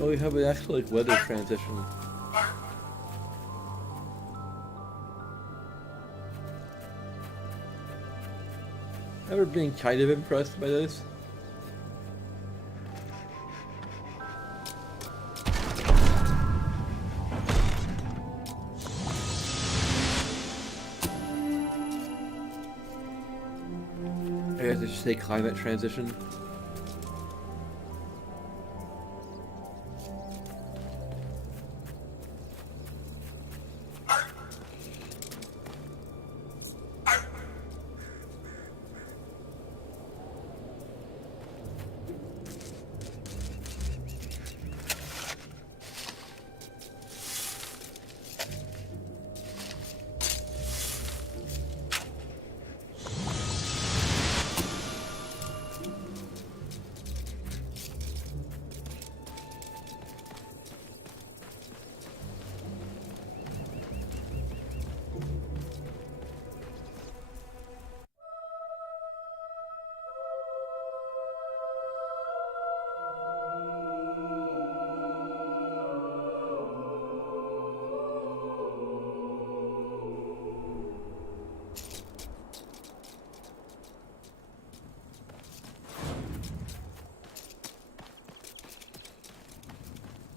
Oh, we have an actual like weather transition. Ever being kind of impressed by this? I guess I should say climate transition.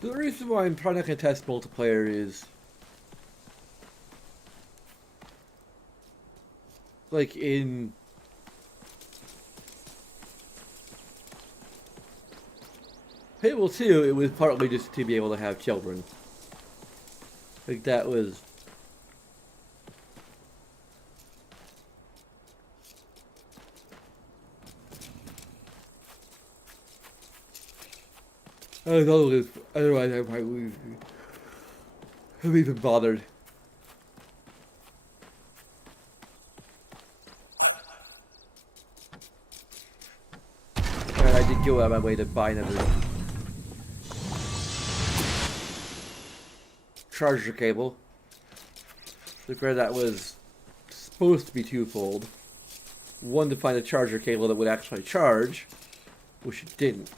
The reason why I'm trying to contest multiplayer is, like, in Fable 2, it was partly just to be able to have children. Like, that was... Otherwise, I might have even bothered. And I did go out of my way to buy another charger cable. Where that was supposed to be twofold. One to find a charger cable that would actually charge, which it didn't.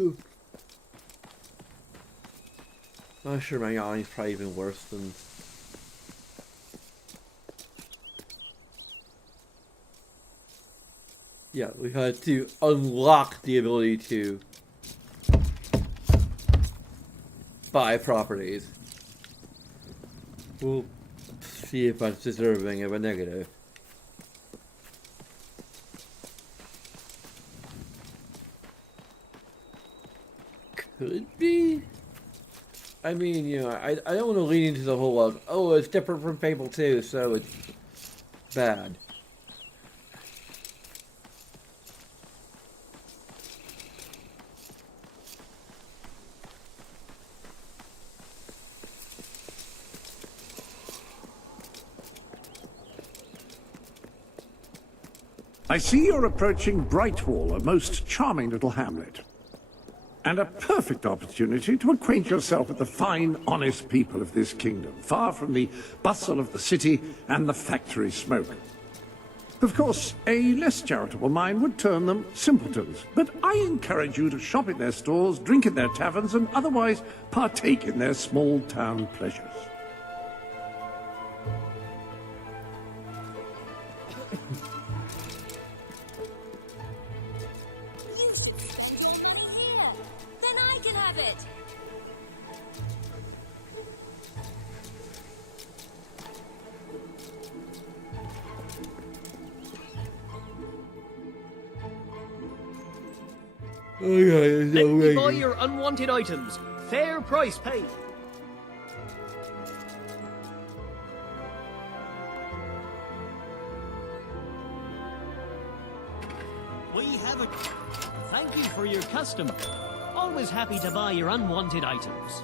Ooh. I'm sure my yawning's probably even worse than... Yeah, we had to unlock the ability to buy properties. We'll see if that's deserving of a negative. Could be. I mean, you know, I don't want to lean into the whole like, oh, it's different from Fable 2, so it's bad. I see you're approaching Brightwall, a most charming little hamlet. And a perfect opportunity to acquaint yourself with the fine, honest people of this kingdom, far from the bustle of the city and the factory smoke. Of course, a less charitable mind would term them simpletons, but I encourage you to shop in their stores, drink in their taverns, and otherwise partake in their small-town pleasures. Let me buy your unwanted items. Fair price paid. We have a... Thank you for your custom. Always happy to buy your unwanted items.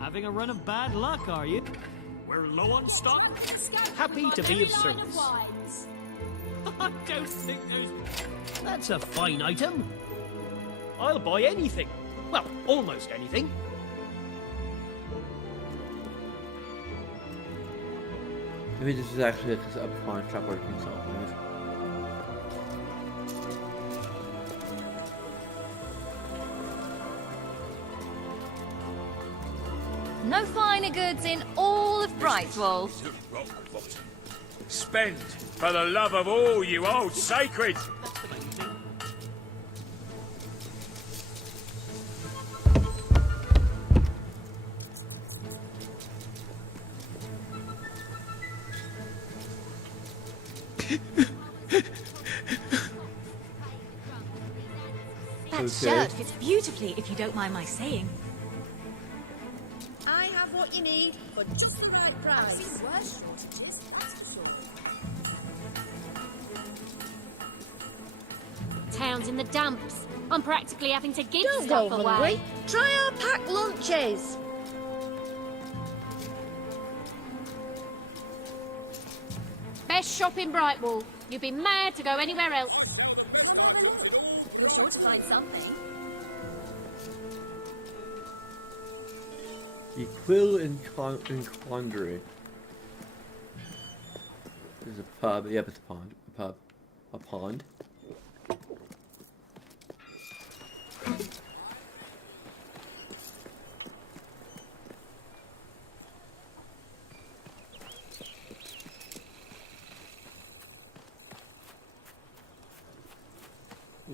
Having a run of bad luck, are you? We're low on stock. Happy to be of service. I don't think there's... That's a fine item. I'll buy anything. Well, almost anything. Maybe this is actually a pawn shop where you can sell things. No finer goods in all of Brightwall. Spend for the love of all you old sacred. That shirt fits beautifully, if you don't mind my saying. I have what you need for just the right price. I've seen worse shortages, that's for sure. Town's in the dumps. I'm practically having to give Don't stuff go away. hungry. Try our packed lunches. Best shop in Brightwall. You'd be mad to go anywhere else. You're sure to find something. The Quill in Quandary. There's a pub. Yep, it's a pond. A pub. A pond.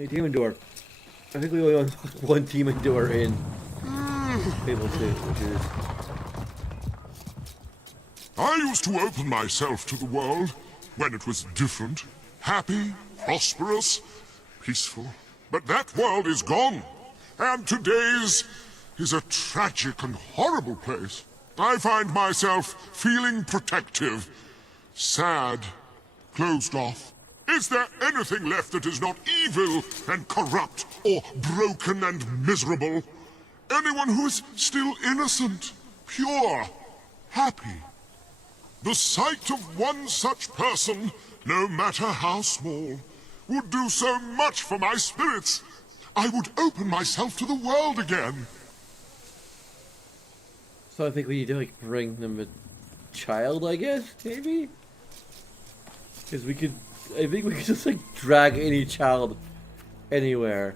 A demon door. I think we only have one demon door in Fable 2, which is... I used to open myself to the world when it was different, happy, prosperous, peaceful. But that world is gone, and today's is a tragic and horrible place. I find myself feeling protective, sad, closed off. Is there anything left that is not evil and corrupt or broken and miserable? Anyone who is still innocent, pure, happy? The sight of one such person, no matter how small, would do so much for my spirits. I would open myself to the world again. So I think we need to like bring them a child, I guess, maybe? Because we could, I think we could just like drag any child anywhere.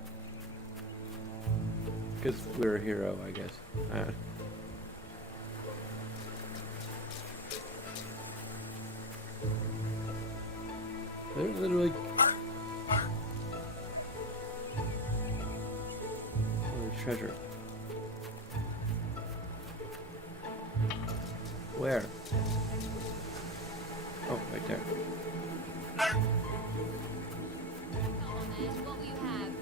Because we're a hero, I guess. They're literally... Oh, treasure. Where? Oh, right there. What will you have?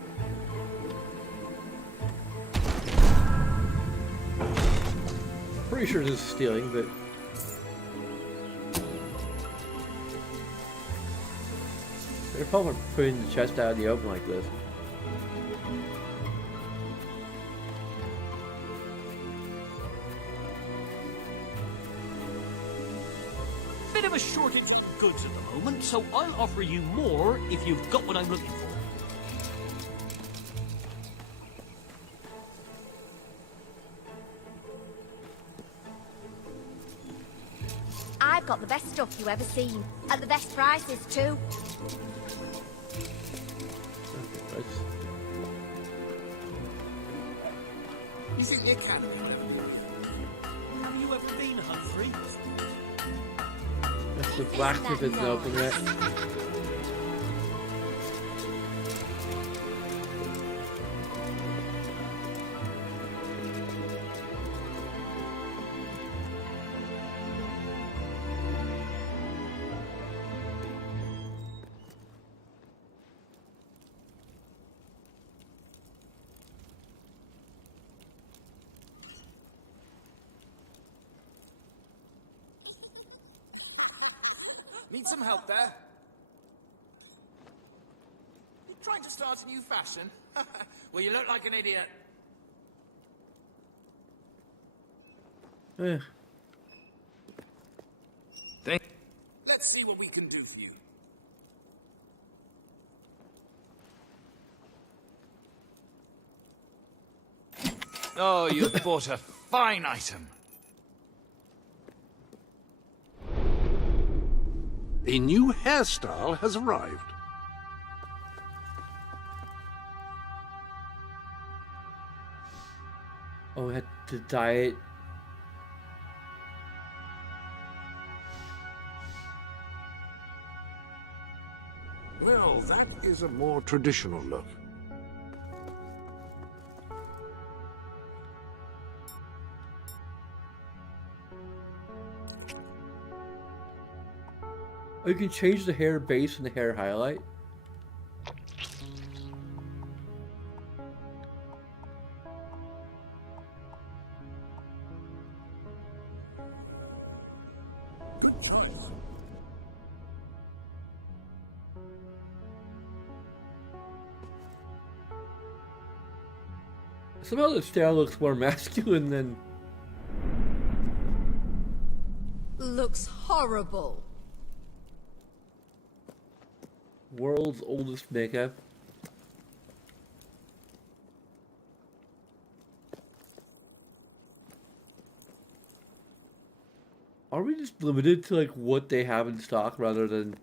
Pretty sure this is stealing, but... They're probably putting the chest out in the open like this. Bit of a shortage of goods at the moment, so I'll offer you more if you've got what I'm looking for. I've got the best stuff you ever seen. At the best prices, too. Okay, He's in the academy. Have you ever been hungry? that's the blacksmith isn't open yet. Need some help there? You trying to start a new fashion? Well, you look like an idiot. Let's see what we can do for you. Oh, you've bought a fine item. A new hairstyle has arrived. Oh, we had to dye it. Well, that is a more traditional look. Oh, you can change the hair base and the hair highlight. Good choice. Somehow the style looks more masculine than... Looks horrible. World's oldest makeup. Are we just limited to like what they have in stock rather than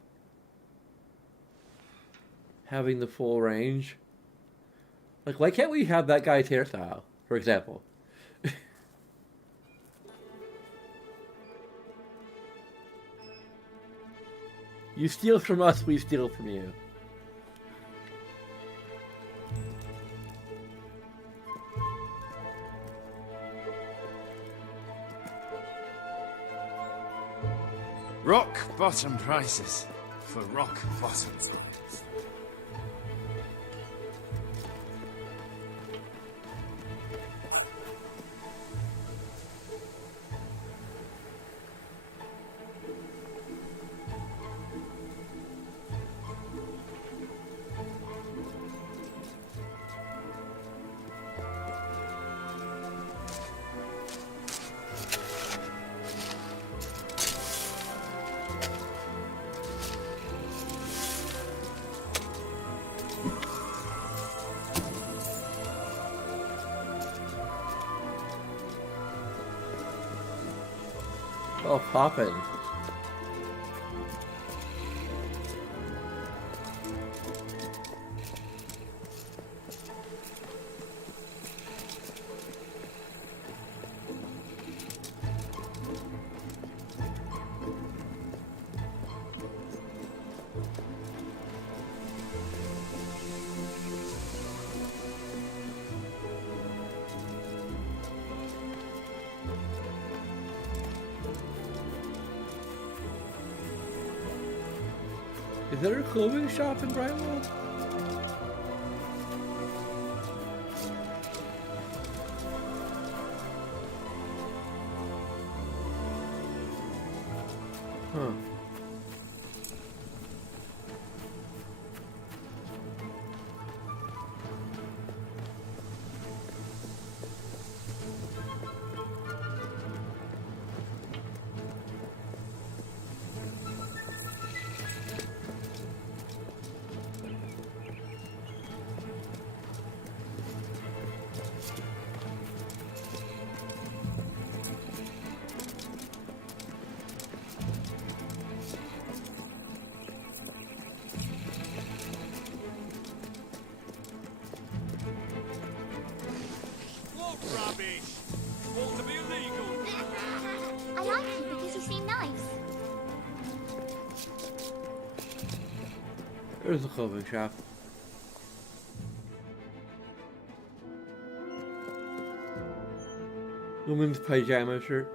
having the full range? Like, why can't we have that guy's hairstyle, for example? You steal from us, we steal from you. Rock bottom prices for rock bottoms. Oh, poppin'. Is there a clothing shop in Brightwell? Huh. What rubbish! Ought to be illegal. I like you because you seem nice. There's a clothing shop. Woman's pajama shirt.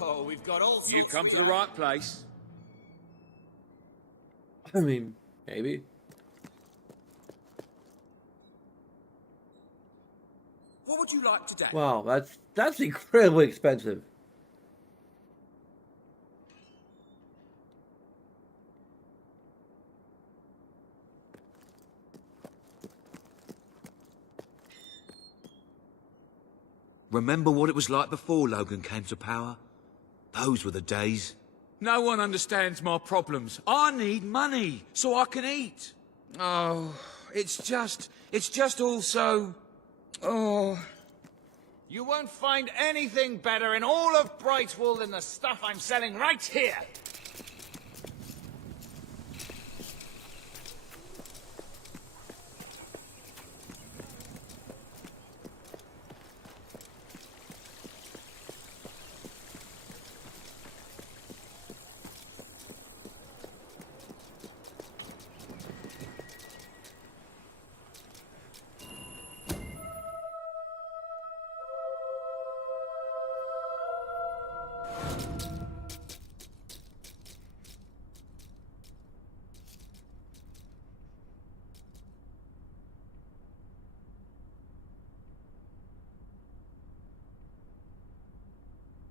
Oh, we've got all sorts. You come to the right place. I mean, maybe. What would you like today? Wow, that's incredibly expensive. Remember what it was like before Logan came to power? Those were the days. No one understands my problems. I need money so I can eat. Oh, it's just all so... Oh... You won't find anything better in all of Brightwall than the stuff I'm selling right here.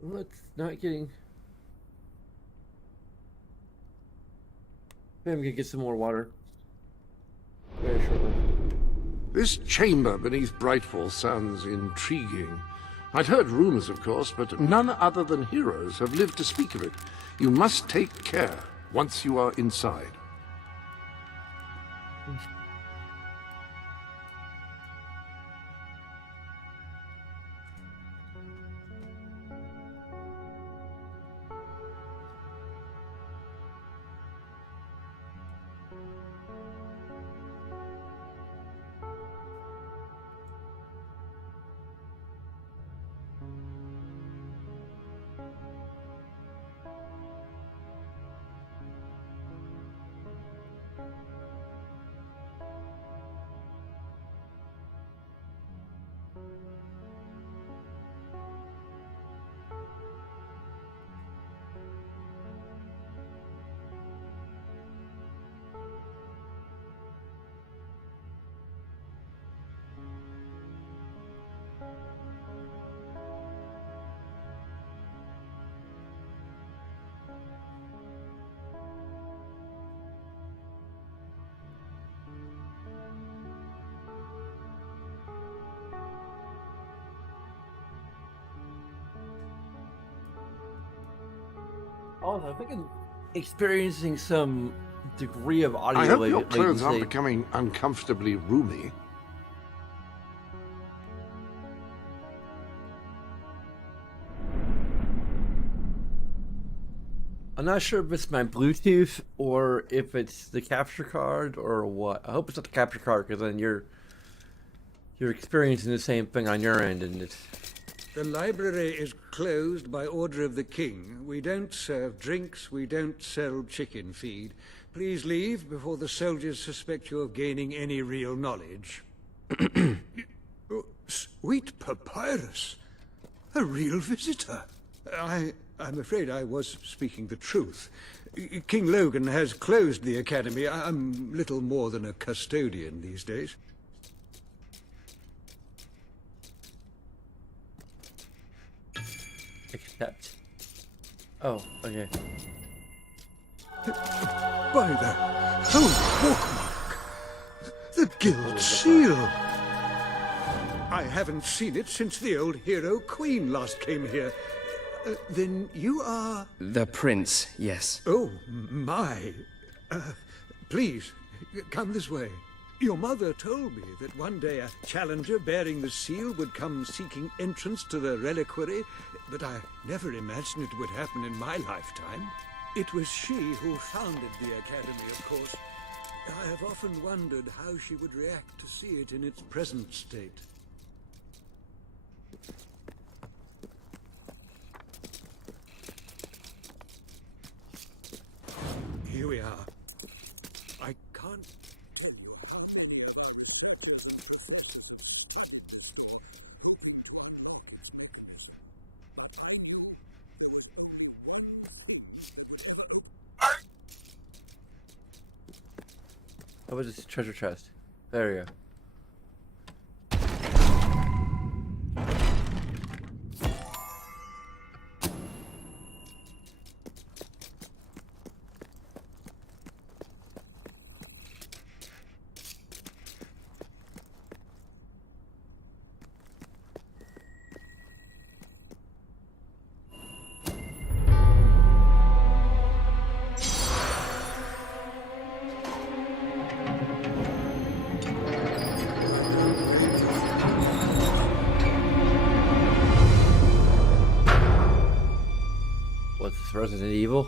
Let's not getting. Maybe I'm gonna get some more water. Very shortly. This chamber beneath Brightfall sounds intriguing. I'd heard rumors, of course, but none other than heroes have lived to speak of it. You must take care once you are inside. Also, I think I'm experiencing some degree of audio I hope your clothes latency. aren't becoming uncomfortably roomy. I'm not sure if it's my Bluetooth or if it's the capture card or what. I hope it's not the capture card, because then you're experiencing the same thing on your end, and it's. The library is closed by order of the king. We don't serve drinks, we don't sell chicken feed. Please leave before the soldiers suspect you of gaining any real knowledge. Oh, sweet papyrus! A real visitor. I'm afraid I was speaking the truth. King Logan has closed the academy. I'm little more than a custodian these days. Accept. Oh, okay. By the holy bookmark! The Guild Seal! I haven't seen it since the old hero Queen last came here. Then you are... The Prince, yes. Oh, my. Please, come this way. Your mother told me that one day a challenger bearing the seal would come seeking entrance to the reliquary, but I never imagined it would happen in my lifetime. It was she who founded the academy, of course. I have often wondered how she would react to see it in its present state. Here we are. I can't tell you how many... How was this treasure chest? There we go. Resident Evil.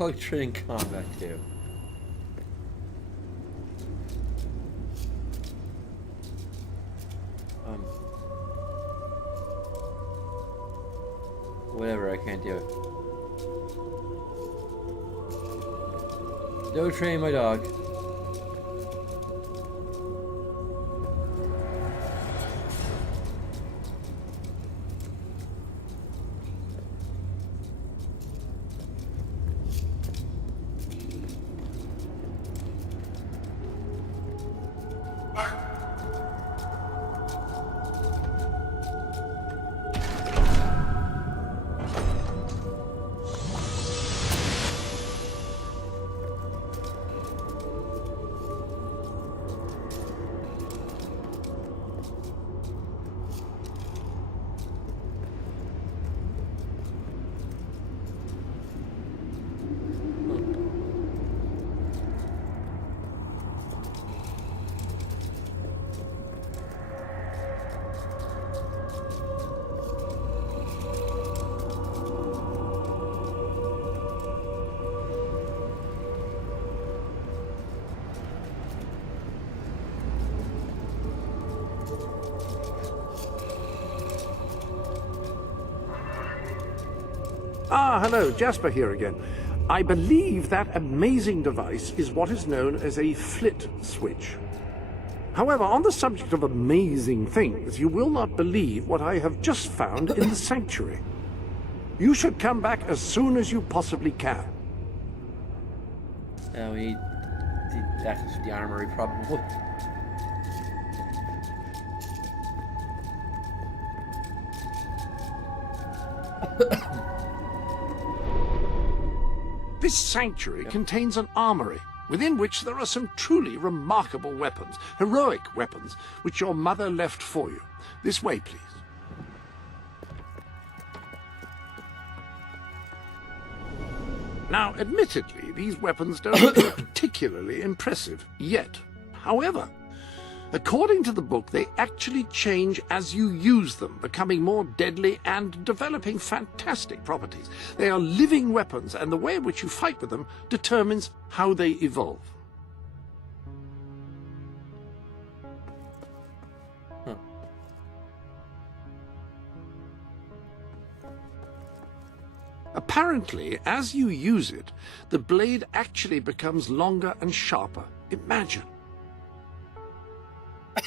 I like training combat too. Whatever, I can't do it. No train my dog. Ah, hello, Jasper here again. I believe that amazing device is what is known as a flit switch. However, on the subject of amazing things, you will not believe what I have just found in the sanctuary. You should come back as soon as you possibly can. We need access to the armory, probably. This sanctuary contains an armory, within which there are some truly remarkable weapons, heroic weapons, which your mother left for you. This way, please. Now, admittedly, these weapons don't appear particularly impressive yet. However, according to the book, they actually change as you use them, becoming more deadly and developing fantastic properties. They are living weapons, and the way in which you fight with them determines how they evolve. Apparently, as you use it, the blade actually becomes longer and sharper. Imagine.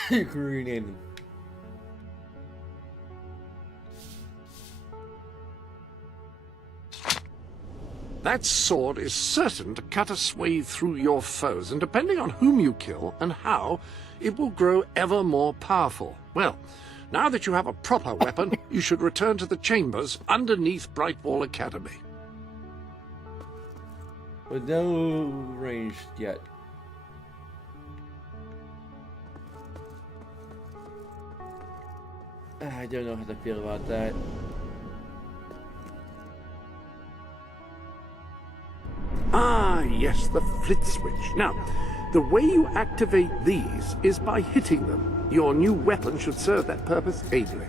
You can rename them. That sword is certain to cut a swathe through your foes, and depending on whom you kill and how, it will grow ever more powerful. Well, now that you have a proper weapon, you should return to the chambers underneath Brightwall Academy. With no range yet. I don't know how to feel about that. Ah, yes, the flit switch. Now, the way you activate these is by hitting them. Your new weapon should serve that purpose ably.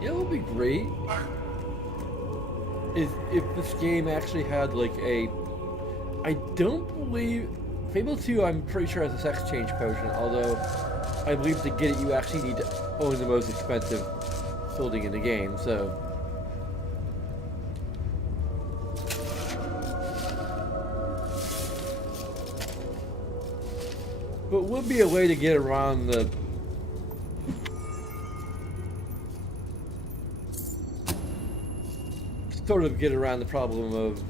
You know what would be great is if this game actually had like a... I don't believe... Fable 2 I'm pretty sure has a sex change potion, although I believe to get it you actually need to own the most expensive building in the game, so... But would be a way to get around the... Sort of get around the problem of...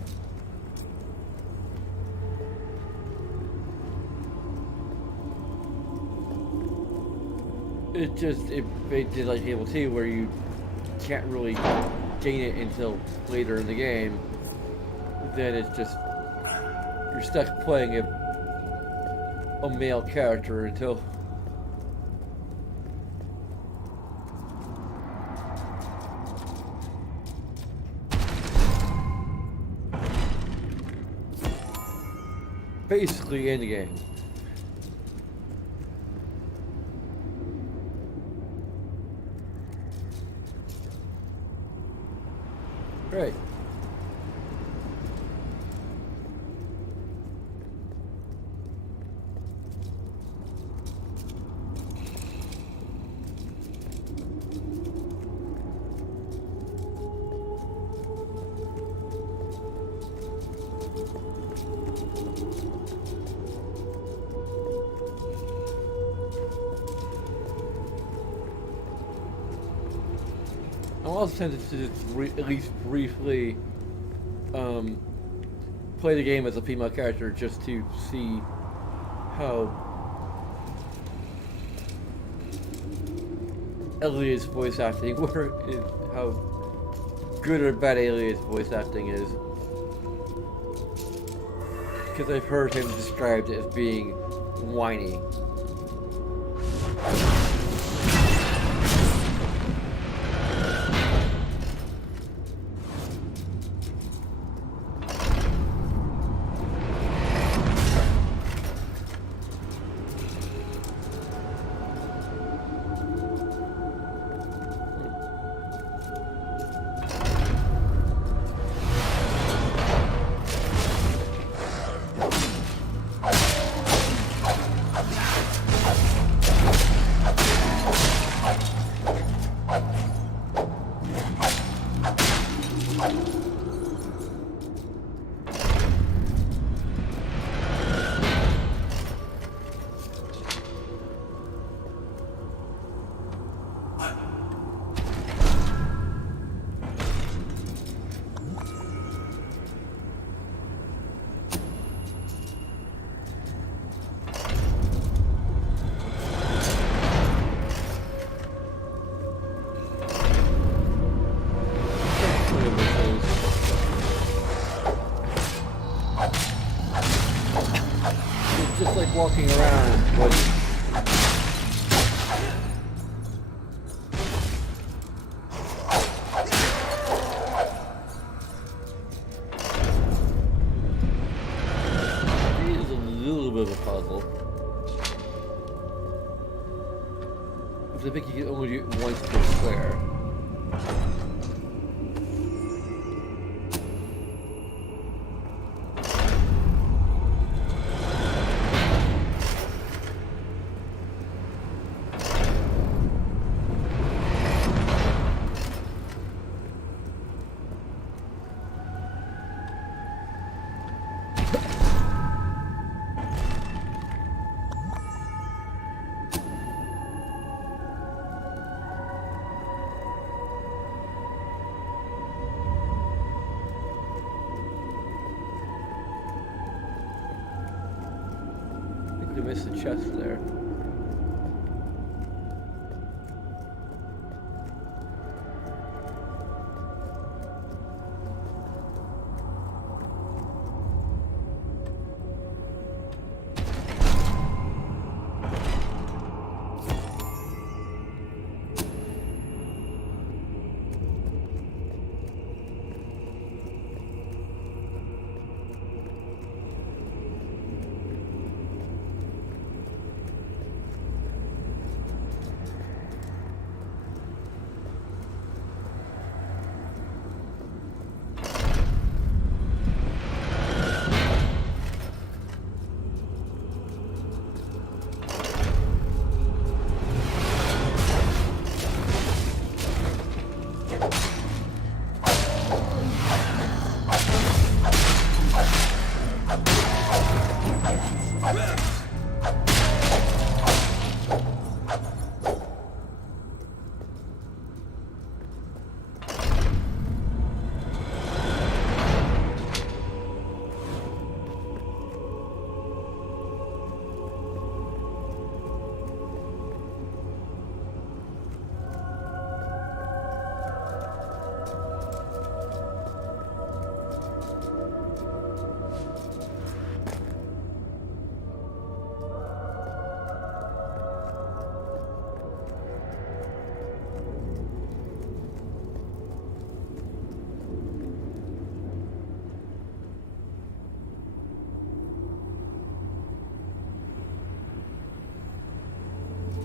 It just, if they did like Fable 2 where you can't really gain it until later in the game, then it's just, you're stuck playing a male character until... Basically in the game. Right. I'm also tempted to just at least briefly play the game as a female character just to see how Elliot's voice acting, how good or bad Elliot's voice acting is. Because I've heard him described as being whiny. Just like walking around, but it is a little bit of a puzzle. Because I think you can only do it once per square. I missed the chest there.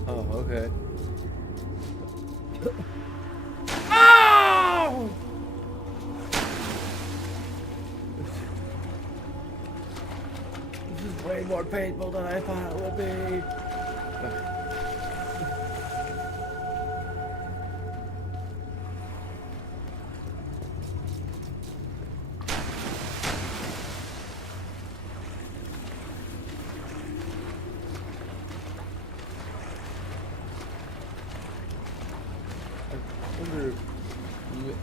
Oh, okay. Ow! This is way more painful than I thought it would be. I wonder if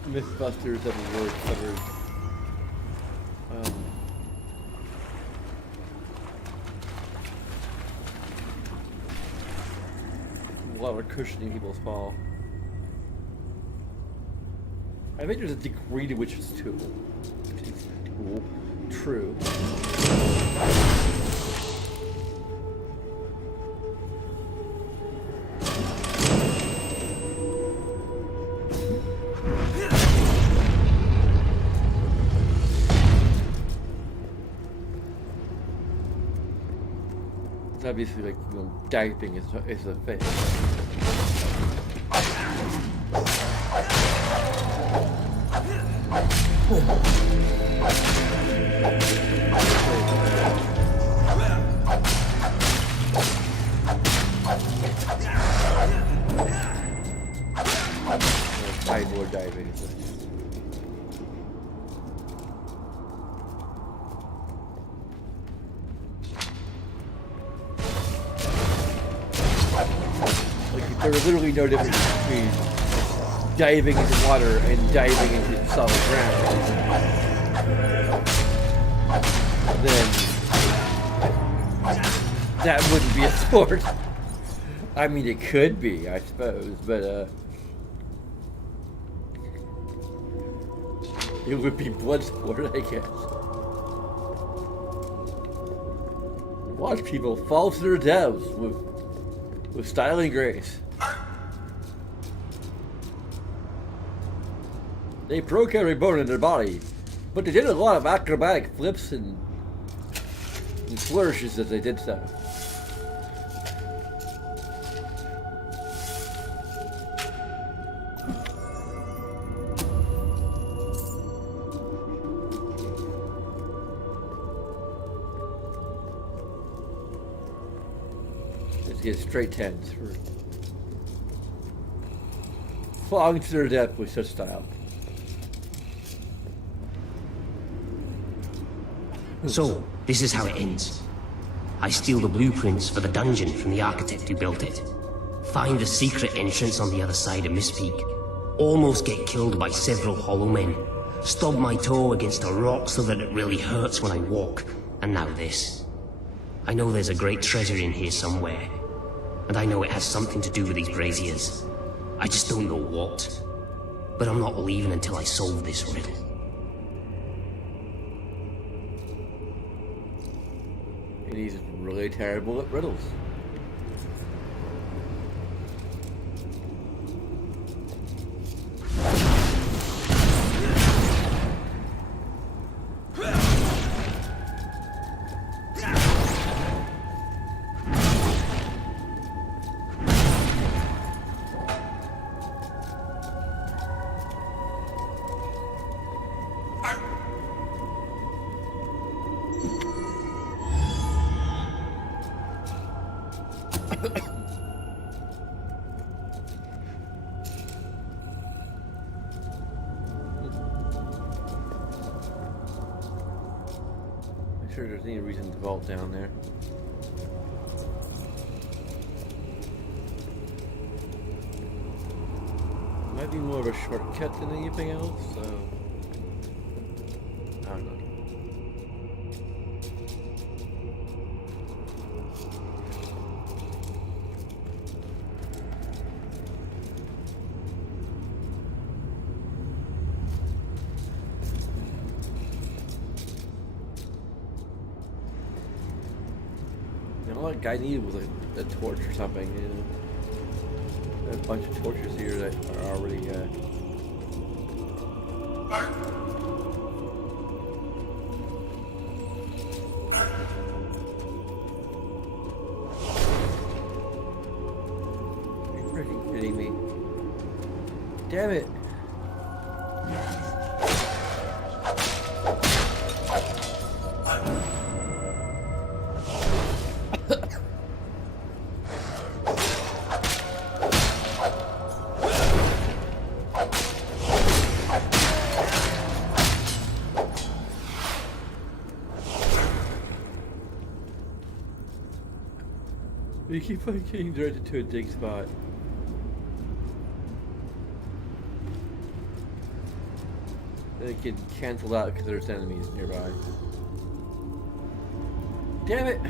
Mythbusters ever really covered a lot of cushioning people's fall. I think there's a degree to which it's too true. Obviously, like, you know, diving is a thing. Sideboard diving is like. There's literally no difference between diving into water and diving into solid ground. Then that wouldn't be a sport. I mean, it could be, I suppose, but it would be blood sport, I guess. Watch people fall to their deaths with style and grace. They broke every bone in their body, but they did a lot of acrobatic flips and flourishes as they did so. Let's get straight tens for flogging to their death with such style. So, this is how it ends. I steal the blueprints for the dungeon from the architect who built it. Find the secret entrance on the other side of Mistpeak. Almost get killed by several hollow men. Stub my toe against a rock so that it really hurts when I walk. And now this. I know there's a great treasure in here somewhere. And I know it has something to do with these braziers. I just don't know what. But I'm not leaving until I solve this riddle. And he's really terrible at riddles. Sure there's any reason to vault down there. might be more of a shortcut than anything else, so I don't know. All that guy needed was a torch or something, you know. A bunch of torches here that are already You're freaking kidding me. Damn it. You keep on getting directed to a dig spot. Then it can cancel out because there's enemies nearby. Damn it!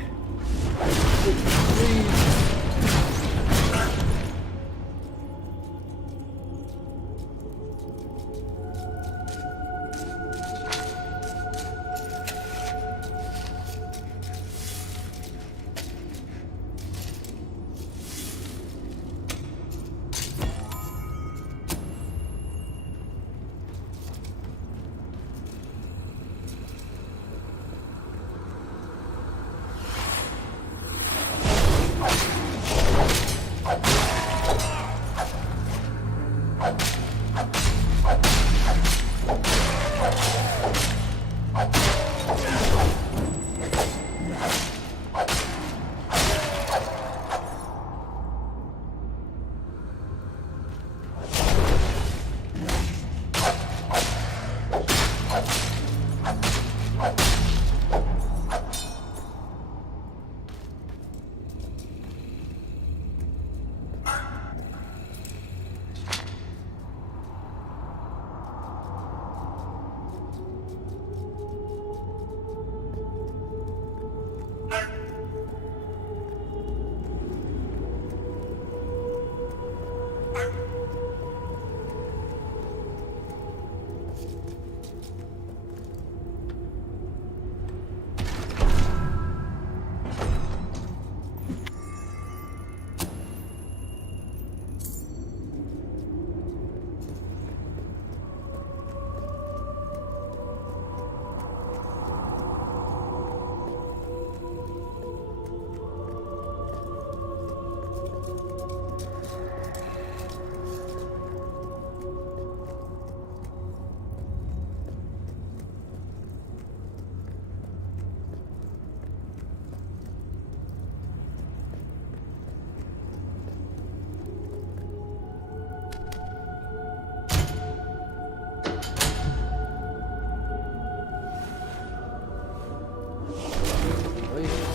Please.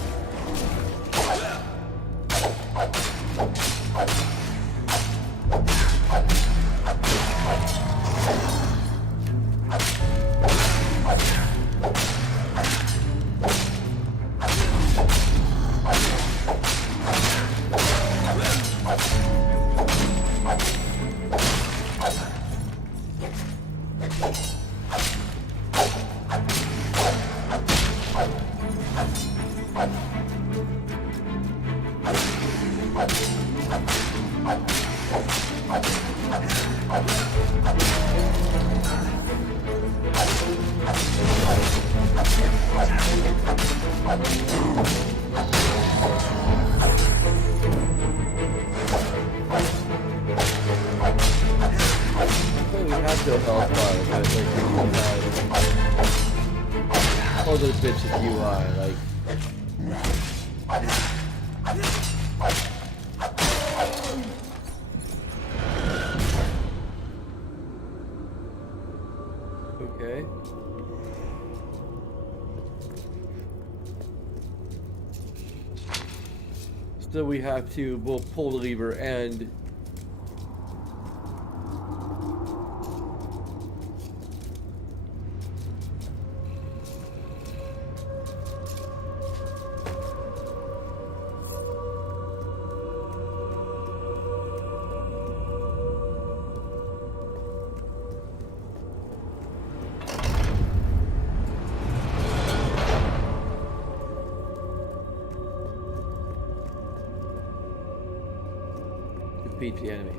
still health bar, but like all those bits of UI, like. Okay. Still, we have to both pull the lever and defeat the enemies.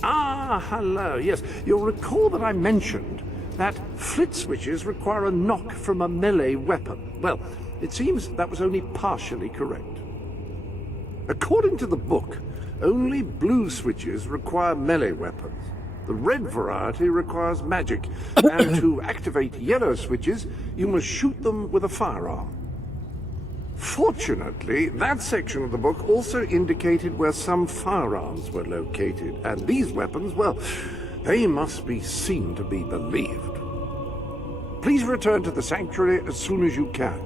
Ah, hello. Yes, you'll recall that I mentioned that flit switches require a knock from a melee weapon. Well, it seems that was only partially correct. According to the book, only blue switches require melee weapons. The red variety requires magic, and to activate yellow switches, you must shoot them with a firearm. Fortunately, that section of the book also indicated where some firearms were located, and these weapons, well, they must be seen to be believed. Please return to the sanctuary as soon as you can.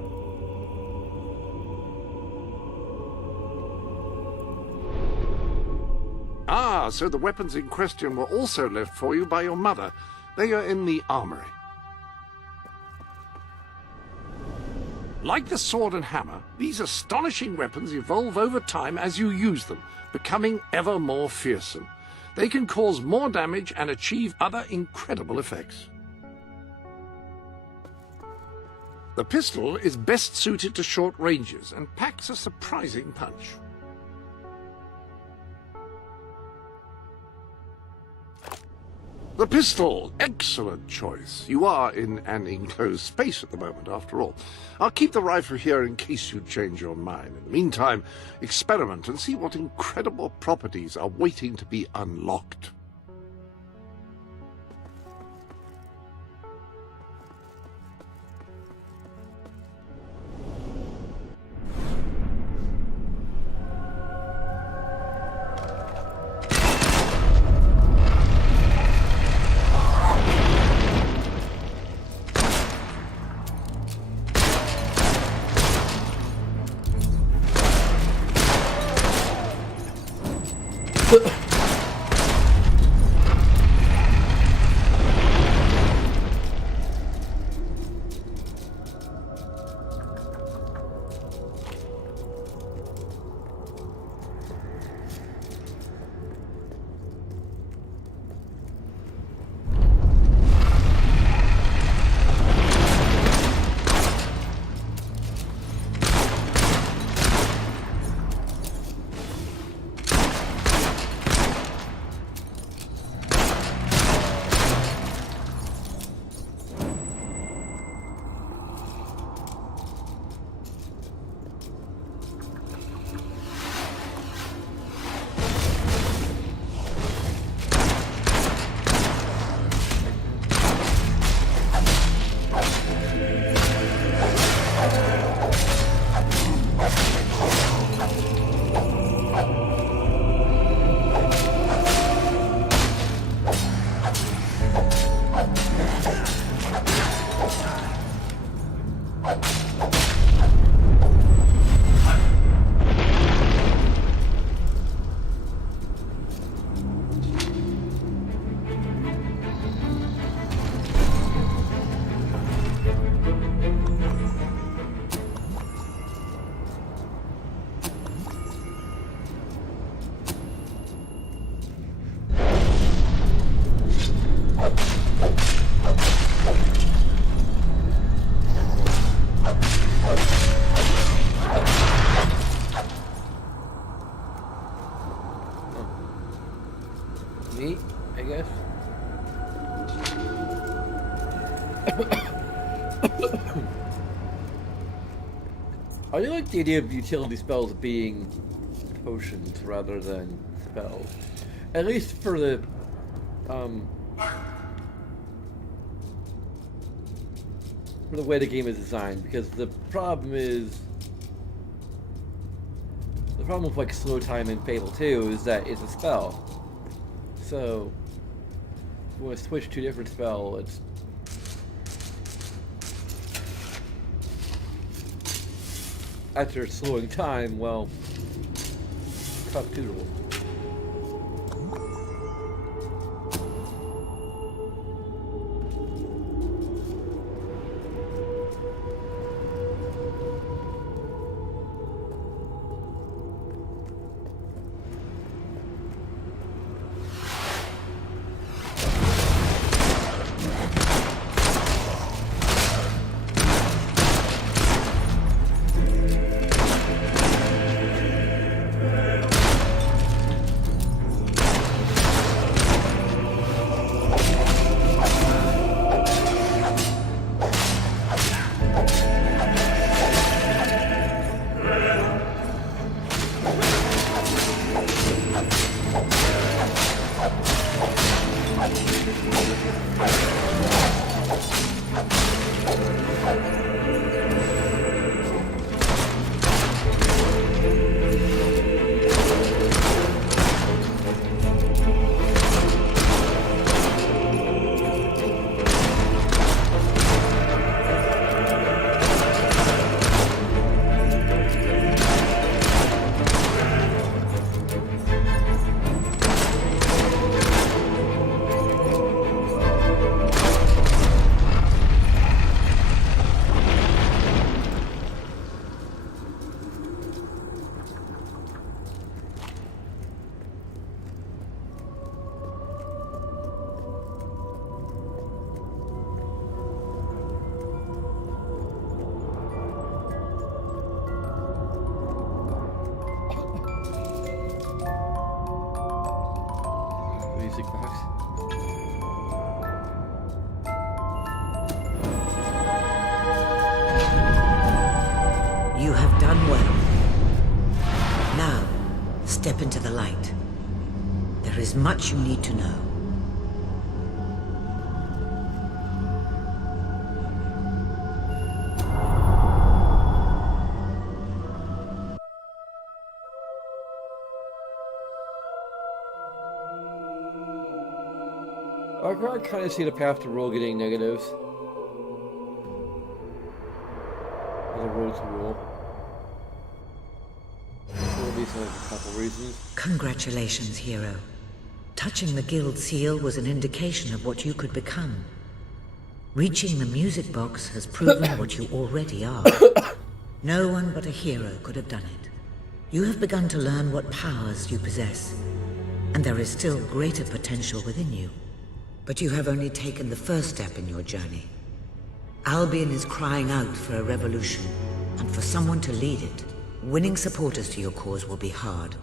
Ah, so the weapons in question were also left for you by your mother. They are in the armory. Like the sword and hammer, these astonishing weapons evolve over time as you use them, becoming ever more fearsome. They can cause more damage and achieve other incredible effects. The pistol is best suited to short ranges and packs a surprising punch. The pistol, excellent choice. You are in an enclosed space at the moment, after all. I'll keep the rifle here in case you change your mind. In the meantime, experiment and see what incredible properties are waiting to be unlocked. Neat, I guess. I do like the idea of utility spells being potions rather than spells. At least for the for the way the game is designed, because the problem is the problem with like slow time in Fable 2 is that it's a spell. So if you want to switch to a different spell, it's after slowing time, well, tough doodle. Music box. You have done well. Now, step into the light. There is much you need to know. I kind of see the path to roll getting negatives. As a road to rule. For at least like a couple reasons. Congratulations, hero. Touching the guild seal was an indication of what you could become. Reaching the music box has proven what you already are. No one but a hero could have done it. You have begun to learn what powers you possess, and there is still greater potential within you. But you have only taken the first step in your journey. Albion is crying out for a revolution, and for someone to lead it. Winning supporters to your cause will be hard.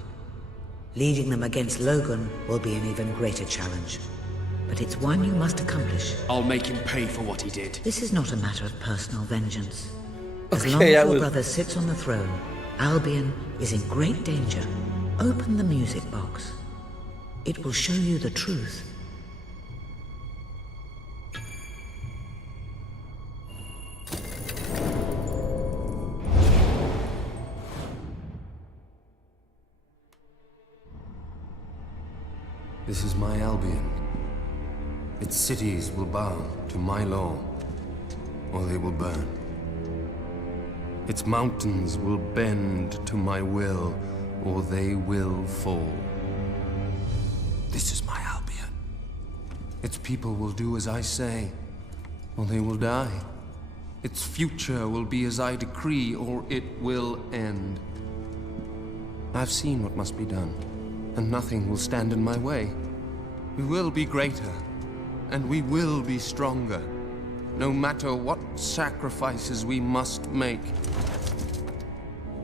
Leading them against Logan will be an even greater challenge. But it's one you must accomplish. I'll make him pay for what he did. This is not a matter of personal vengeance. As Okay, long as that your was- brother sits on the throne, Albion is in great danger. Open the music box. It will show you the truth. This is my Albion. Its cities will bow to my law, or they will burn. Its mountains will bend to my will, or they will fall. This is my Albion. Its people will do as I say, or they will die. Its future will be as I decree, or it will end. I've seen what must be done, and nothing will stand in my way. We will be greater, and we will be stronger, no matter what sacrifices we must make.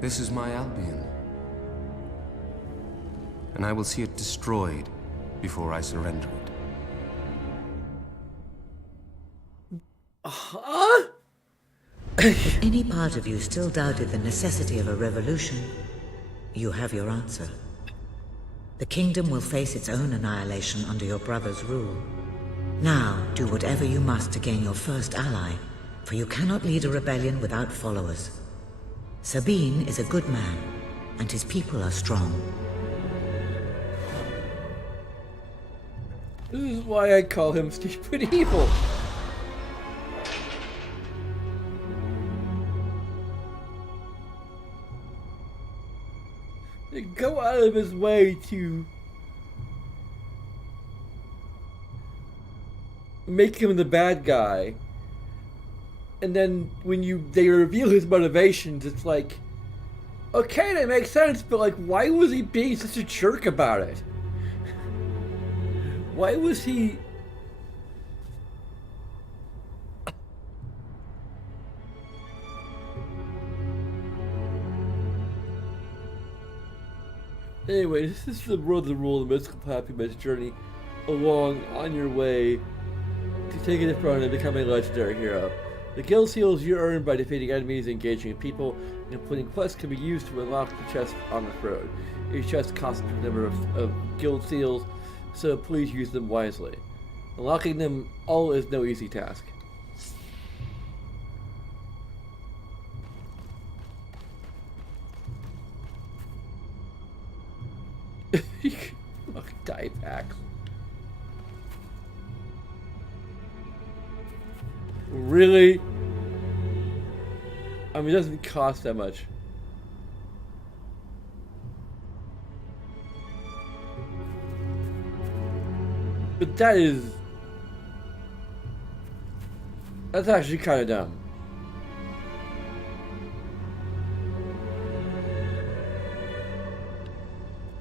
This is my Albion, and I will see it destroyed before I surrender it. If any part of you still doubted the necessity of a revolution, you have your answer. The kingdom will face its own annihilation under your brother's rule. Now, do whatever you must to gain your first ally, for you cannot lead a rebellion without followers. Sabine is a good man, and his people are strong. This is why I call him stupid evil. They go out of his way to make him the bad guy, and then when they reveal his motivations, it's like, okay, that makes sense, but like, why was he being such a jerk about it? Why was he... Anyway, this is the road to the rule, the mystical happiness journey along on your way to taking the throne and becoming a legendary hero. The guild seals you earn by defeating enemies, engaging in people, and completing quests can be used to unlock the chest on this road. Each chest costs a number of guild seals, so please use them wisely. Unlocking them all is no easy task. Fucking die packs. Really? I mean, it doesn't cost that much. But that's actually kind of dumb.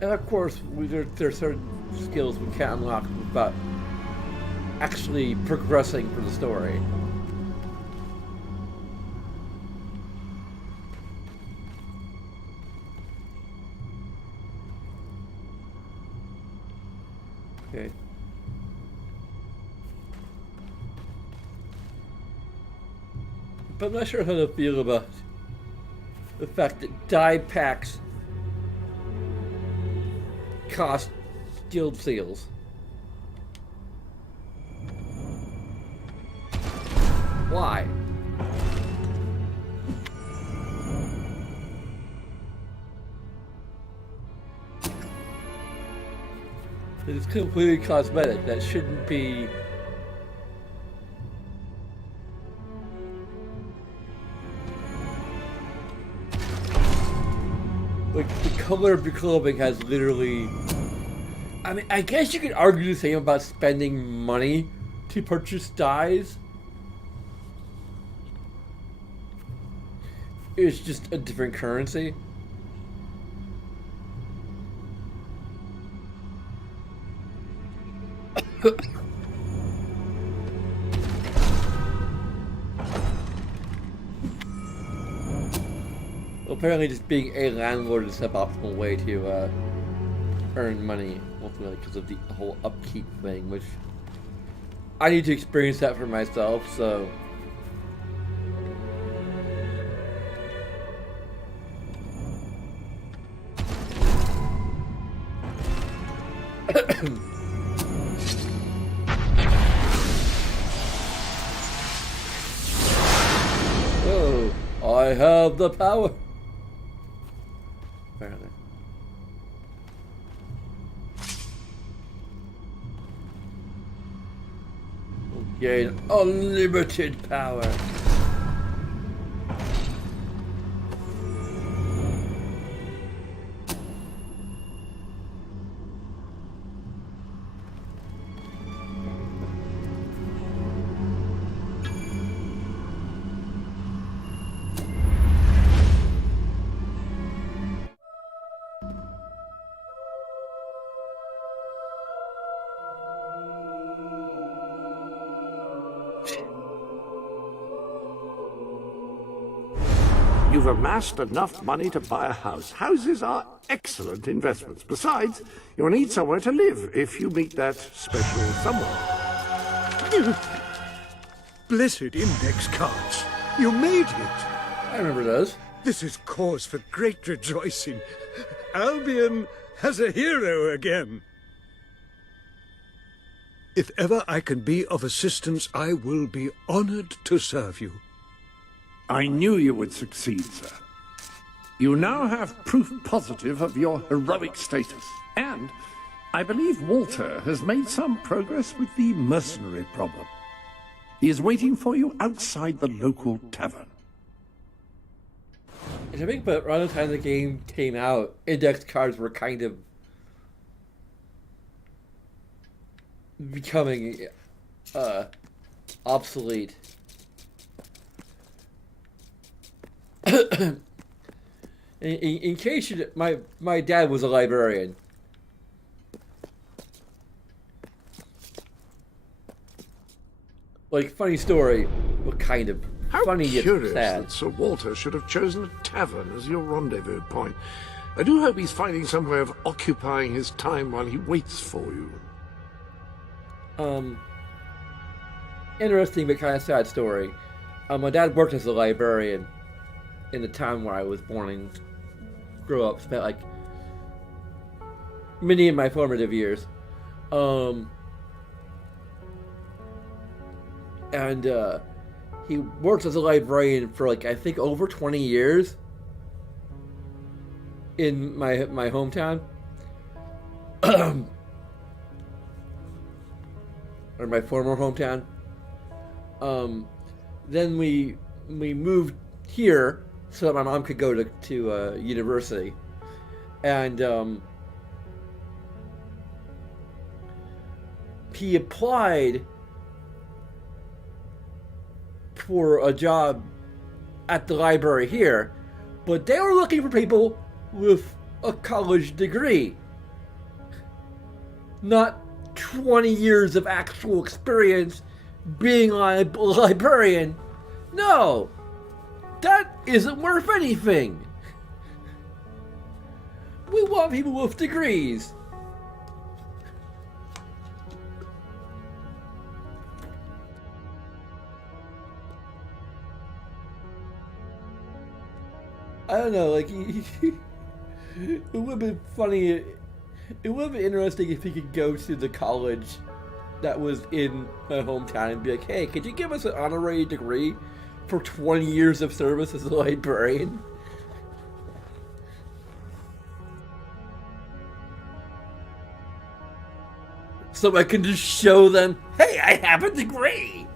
And of course, there are certain skills we can't unlock without actually progressing for the story. Okay. But I'm not sure how to feel about the fact that die packs cost guild seals. Why? It's completely cosmetic. That shouldn't be. Like, the color of your clothing has literally... I mean, I guess you could argue the same about spending money to purchase dyes. It's just a different currency. Well, apparently just being a landlord is a suboptimal way to earn money, ultimately, because of the whole upkeep thing, which I need to experience that for myself, so... Oh, I have the power. Apparently. We'll gain unlimited power. You've amassed enough money to buy a house. Houses are excellent investments. Besides, you'll need somewhere to live if you meet that special someone. Blessed index cards. You made it. I remember those. This is cause for great rejoicing. Albion has a hero again. If ever I can be of assistance, I will be honored to serve you. I knew you would succeed, sir. You now have proof positive of your heroic status, and I believe Walter has made some progress with the mercenary problem. He is waiting for you outside the local tavern. And I think, but around the time the game came out, index cards were kind of becoming obsolete. in case you, my dad was a librarian. Like, funny story, but kind of How funny yet curious sad. that Sir Walter should have chosen a tavern as your rendezvous point. I do hope he's finding some way of occupying his time while he waits for you. Interesting but kind of sad story. My dad worked as a librarian in the town where I was born and grew up. Spent like many of my formative years. And he worked as a librarian for like I think over 20 years in my hometown. Or my former hometown. Then we moved here so that my mom could go to university, and he applied for a job at the library here, but they were looking for people with a college degree, not 20 years of actual experience being a librarian. No, that isn't worth anything. We want people with degrees. I don't know, like, it would have been funny. It would have been interesting if he could go to the college that was in my hometown and be like, hey, could you give us an honorary degree for 20 years of service as a librarian? So I can just show them, hey, I have a degree!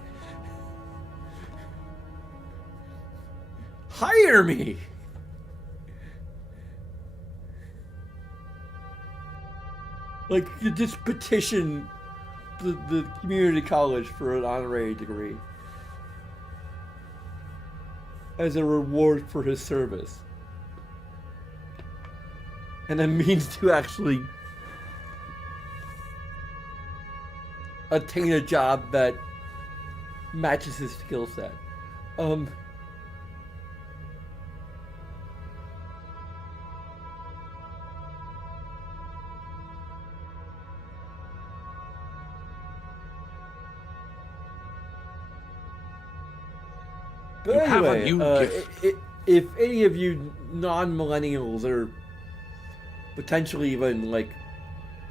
Hire me! Like, you just petition the community college for an honorary degree as a reward for his service. And a means to actually attain a job that matches his skill set. But anyway, if any of you non-millennials or potentially even like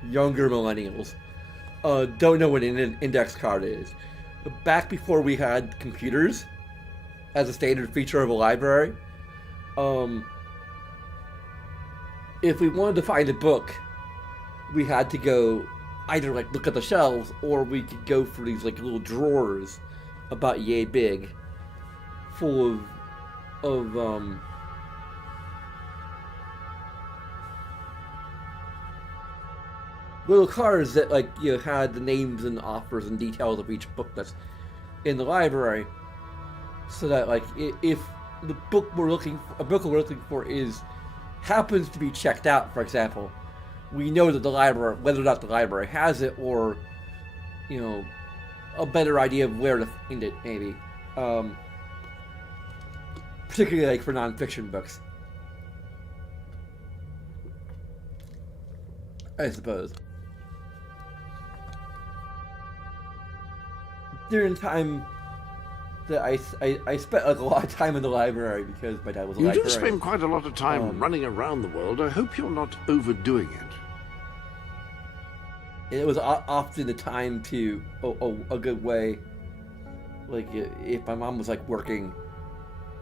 younger millennials don't know what an index card is, back before we had computers as a standard feature of a library, if we wanted to find a book, we had to go either like look at the shelves, or we could go for these like little drawers about yay big, full of little cards that, like, you know, had the names and offers and details of each book that's in the library, so that, like, if the book we're looking for happens to be checked out, for example, we know that the library, whether or not the library has it, or, you know, a better idea of where to find it, maybe. Particularly, like, for non-fiction books, I suppose. During the time that I spent like a lot of time in the library because my dad was a librarian. You do spend quite a lot of time running around the world. I hope you're not overdoing it. It was often the time to a good way. Like, if my mom was like working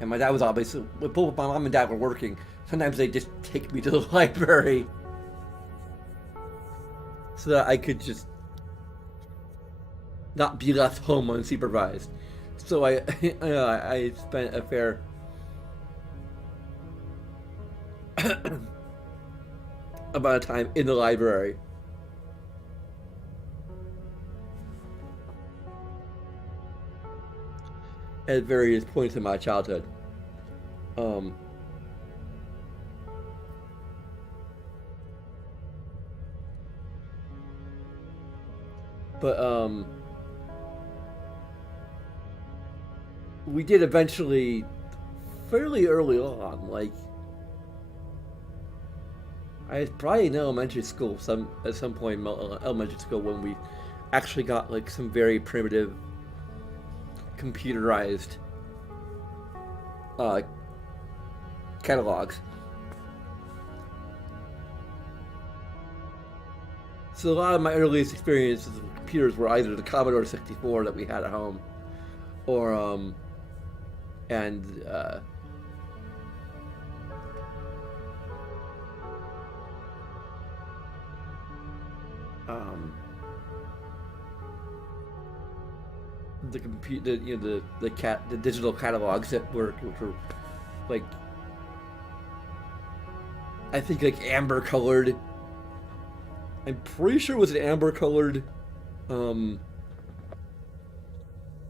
And my dad was obviously, when both my mom and dad were working, sometimes they'd just take me to the library so that I could just not be left home unsupervised. So I spent a fair amount of time in the library. At various points in my childhood. We did eventually, fairly early on, like, I was probably in elementary school, at some point in elementary school, when we actually got like some very primitive computerized catalogs. So a lot of my earliest experiences with computers were either the Commodore 64 that we had at home, or the digital catalogs that which were like, I think like amber colored. I'm pretty sure it was an amber colored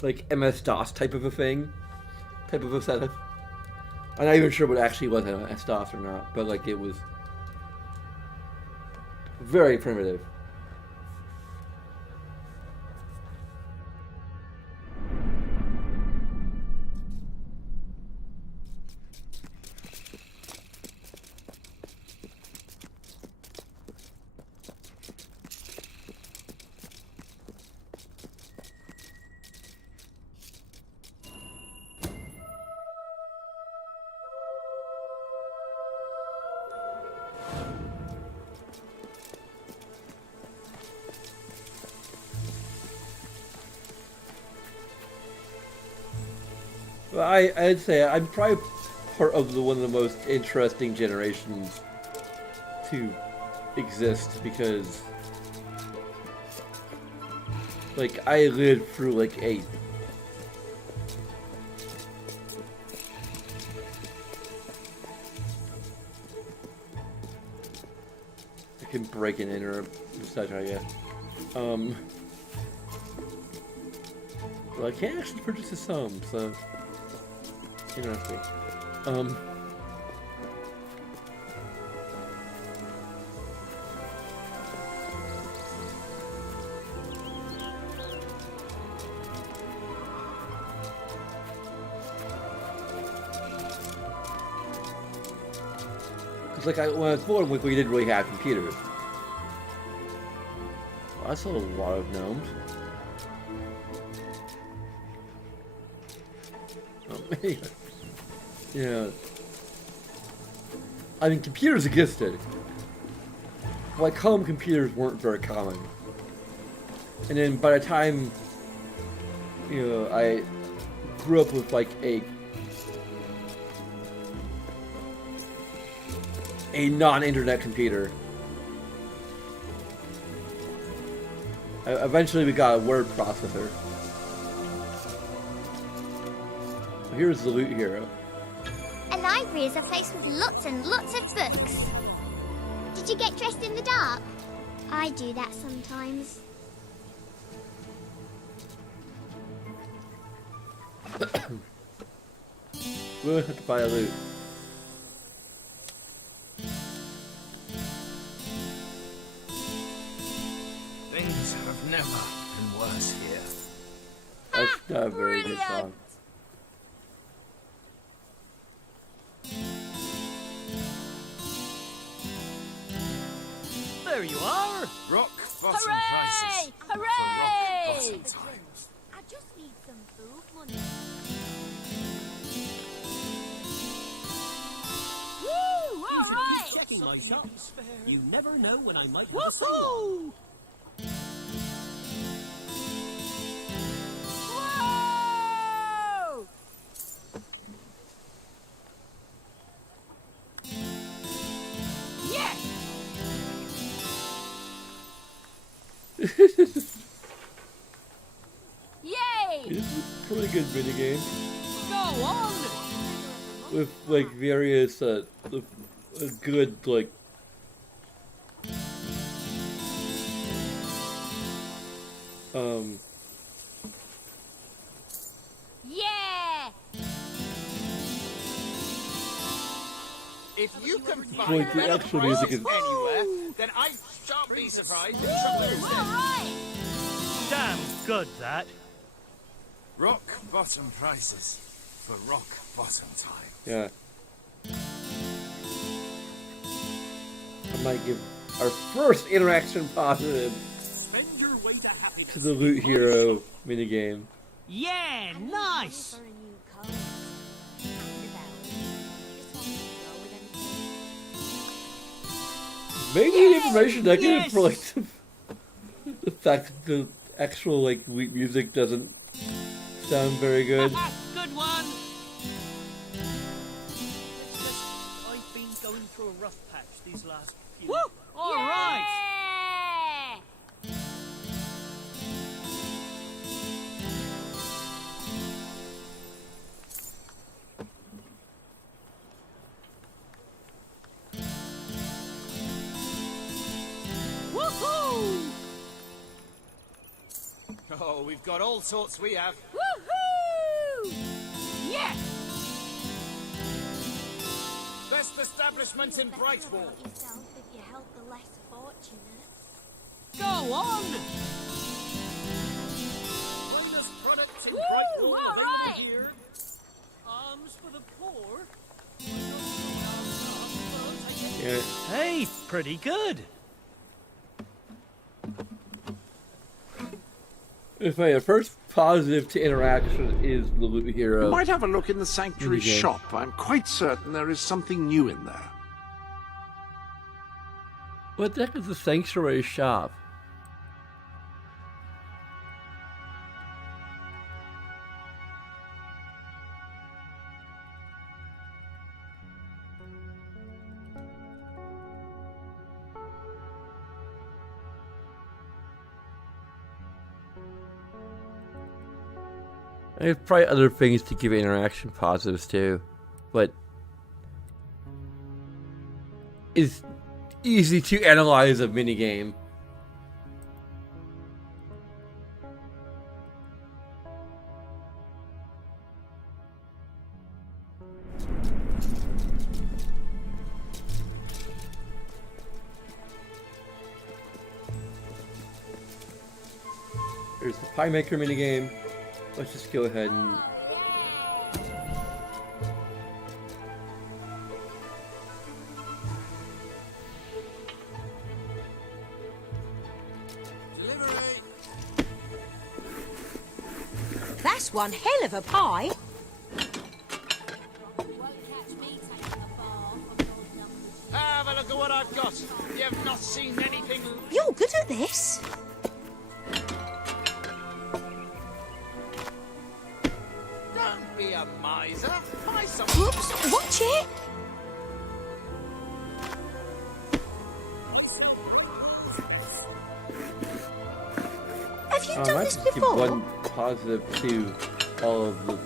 like MS-DOS type of a thing, type of a setup. I'm not even sure what actually was MS-DOS or not, but like it was very primitive. I'd say I'm probably part of one of the most interesting generations to exist, because like I lived through like I can break an enter such, I guess. Well, I can't actually purchase this home, so interesting. Because like when I was born, we didn't really have computers. Well, that's a lot of gnomes. Yeah. I mean, computers existed. Like, home computers weren't very common. And then by the time, you know, I grew up with like a non-internet computer, eventually we got a word processor. Here's the loot hero. A library is a place with lots and lots of books. Did you get dressed in the dark? I do that sometimes. We'll have to buy a loot. Things have never been worse here. That's not a very good song. There you are! Rock bottom Hooray! prices. Hooray! For rock bottom times. I just need some food money. Woo! All You should right! keep checking my shops. You never know when I might have a sale. Whoa! Yay! It's a pretty good minigame. Go on! With like various good like Yeah! If you can like find the better actual music prices is anywhere, then I shan't be surprised if trouble is there. Damn good, that. Rock bottom prices for rock bottom time. yeah. I might give our first interaction positive Spend your way to happy. to the Loot Hero minigame. Yeah, nice! Maybe information negative Yes! for like the fact that the actual like music doesn't sound very good. Good one! It's just, I've been going through a rough patch these last few weeks. Alright! Woohoo! Oh, we've got all sorts we have. Woohoo! Yeah! Best establishment in Brightwall. Yourself if you help the less fortunate. Go on! Finest product in Woo! Brightwall All available right. here. Arms for the poor? Yeah. Hey, pretty good. If my first positive to interaction is the Loot Hero. You might have a look in the Sanctuary minigame. shop. I'm quite certain there is something new in there. What the heck is the Sanctuary shop? I have probably other things to give interaction positives to, but it's easy to analyze a minigame. There's the Pie Maker minigame. Let's just go ahead and... That's one hell of a pie. Have a look at what I've got. You've not seen anything. You're good at this. Don't be a miser. Buy some. Whoops, watch it. Have you I done might this just give before? one positive to all of the...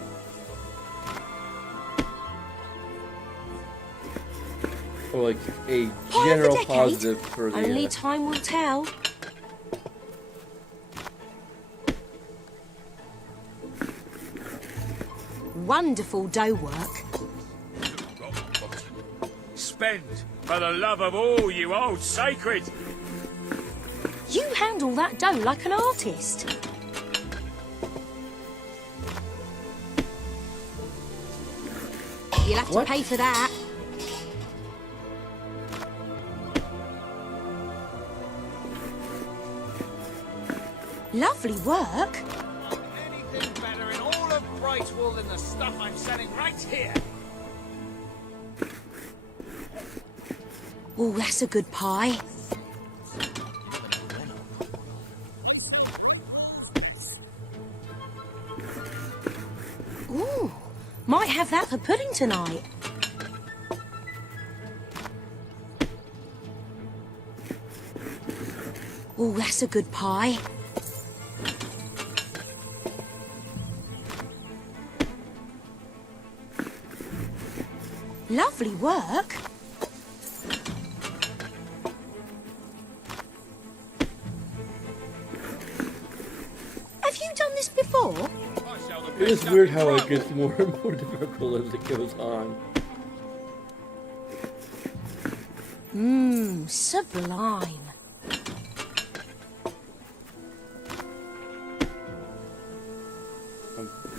Or like a Pie general of the decade? positive for the... Only time will tell. Wonderful dough work. Spend for the love of all you hold sacred. You handle that dough like an artist. You'll have What? to pay for that. Lovely work. Anything better in all of Brightwall than the stuff I'm selling right here. Oh, that's a good pie. Ooh, might have that for pudding tonight. Oh, that's a good pie. Lovely work. Have you done this before? It is weird how it gets more and more difficult as it goes on. Mmm, sublime.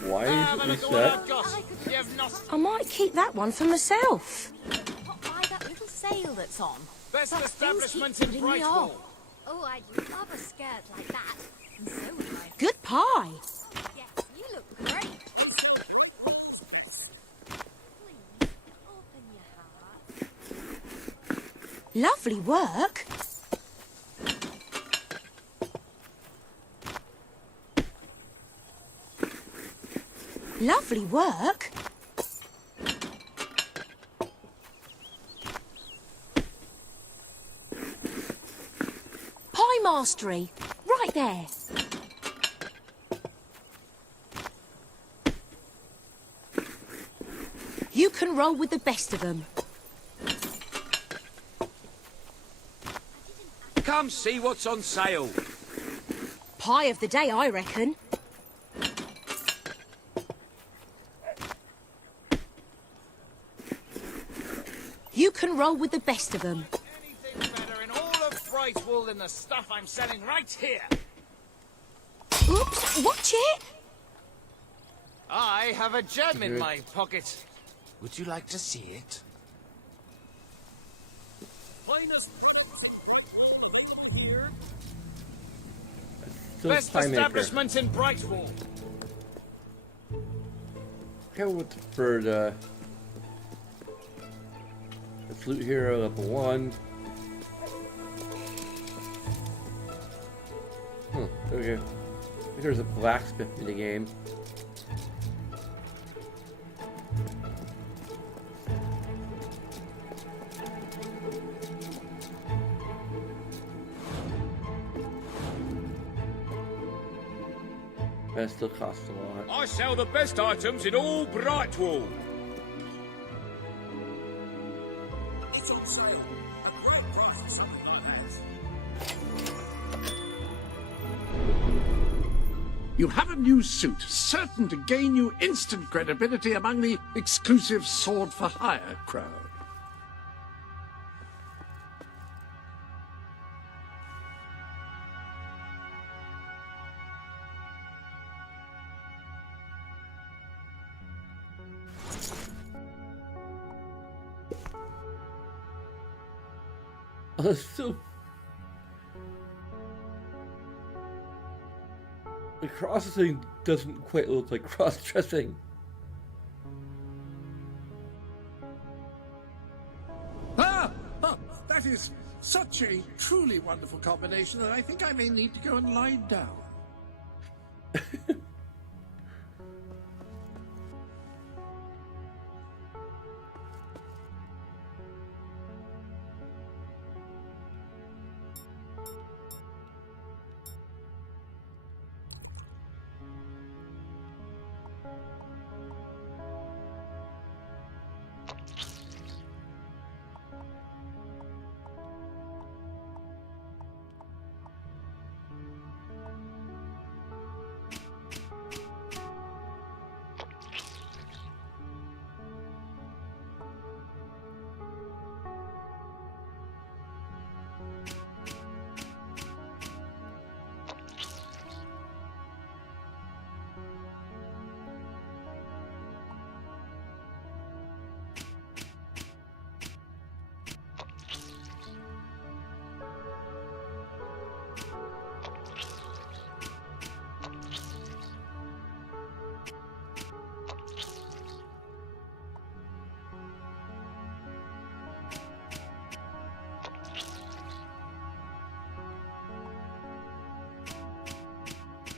Why is it reset? I might keep that one for myself. Pop by that little sale that's on. Best But establishment things in keep putting me off. Brightwall. Oh, I'd love a skirt like that. And so would my... Good pie. Yes, you look great. Please, open your heart. Lovely work. Lovely work. Pie mastery. Right there. You can roll with the best of them. Come see what's on sale. Pie of the day, I reckon. You can roll with the best of them. Anything better in all of Brightwall than the stuff I'm selling right here. Oops, watch it. I have a gem in my pocket. Would you like to see it? Finest. Best establishment in Brightwall. Okay, we'll for the Flute Hero level 1. Okay. I think there's a blacksmith in the game. That still costs a lot. I sell the best items in all Brightwall. It's on sale. A great price for something like that. You have a new suit, certain to gain you instant credibility among the exclusive sword for hire crowd. So the cross-dressing doesn't quite look like cross-dressing. Ah! Oh, that is such a truly wonderful combination that I think I may need to go and lie down.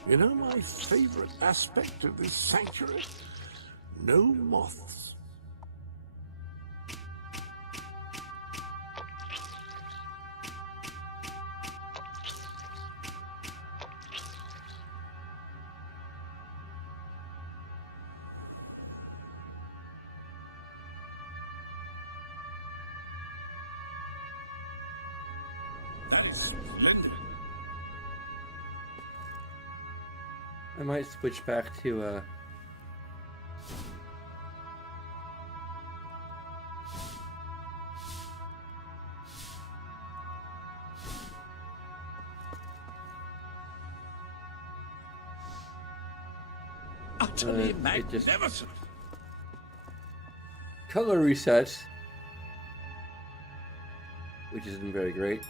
You know my favorite aspect of this sanctuary? No moths. it's splendid. I might switch back to Utterly magnificent. color resets, which isn't very great.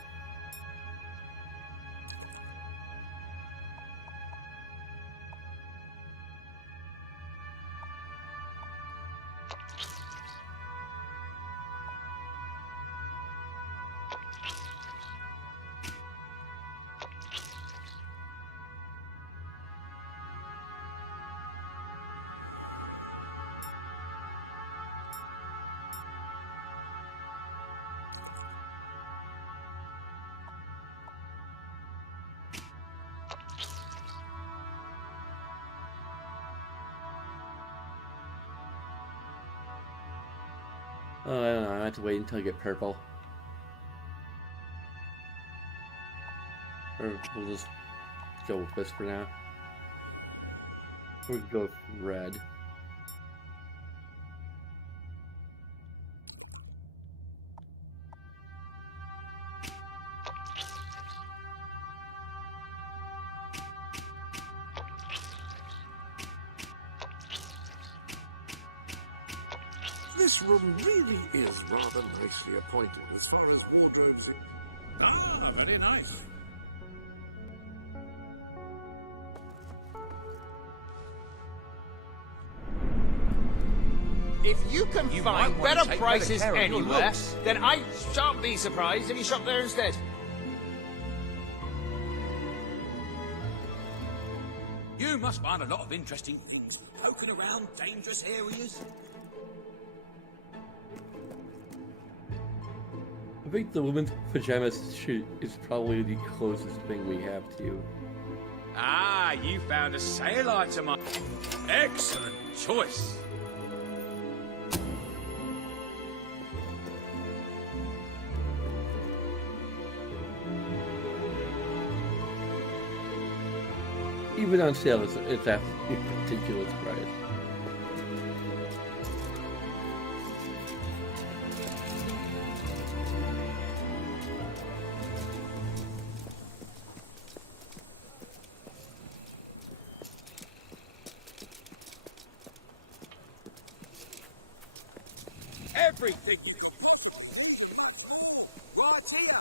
Oh, I don't know. I have to wait until I get purple. Or we'll just go with this for now. We can go with red. This room really is rather nicely appointed as far as wardrobes. Ah, very nice. If you can You find might want to better take prices better care of your anywhere, looks. then I shan't be surprised if you shop there instead. You must find a lot of interesting things poking around dangerous areas. I think the women's pajamas shoot is probably the closest thing we have to. Ah, you found a sale item. Excellent choice. Even on sale, it's at a ridiculous price. Everything you need. Right here.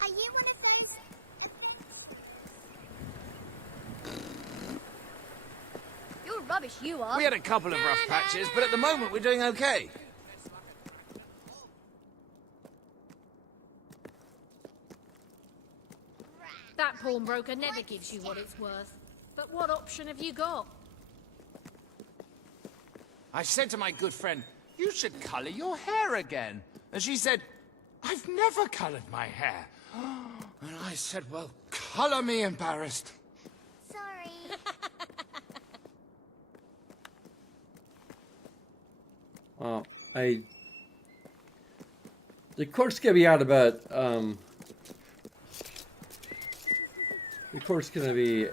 Are you one of those? You're rubbish, you are. We had a couple of rough patches, but at the moment we're doing okay. That pawnbroker never gives you what it's worth. But what option have you got? I said to my good friend, you should colour your hair again. And she said, I've never coloured my hair. And I said, well, colour me embarrassed. Sorry. Well, the court's gonna be out about, the court's gonna be,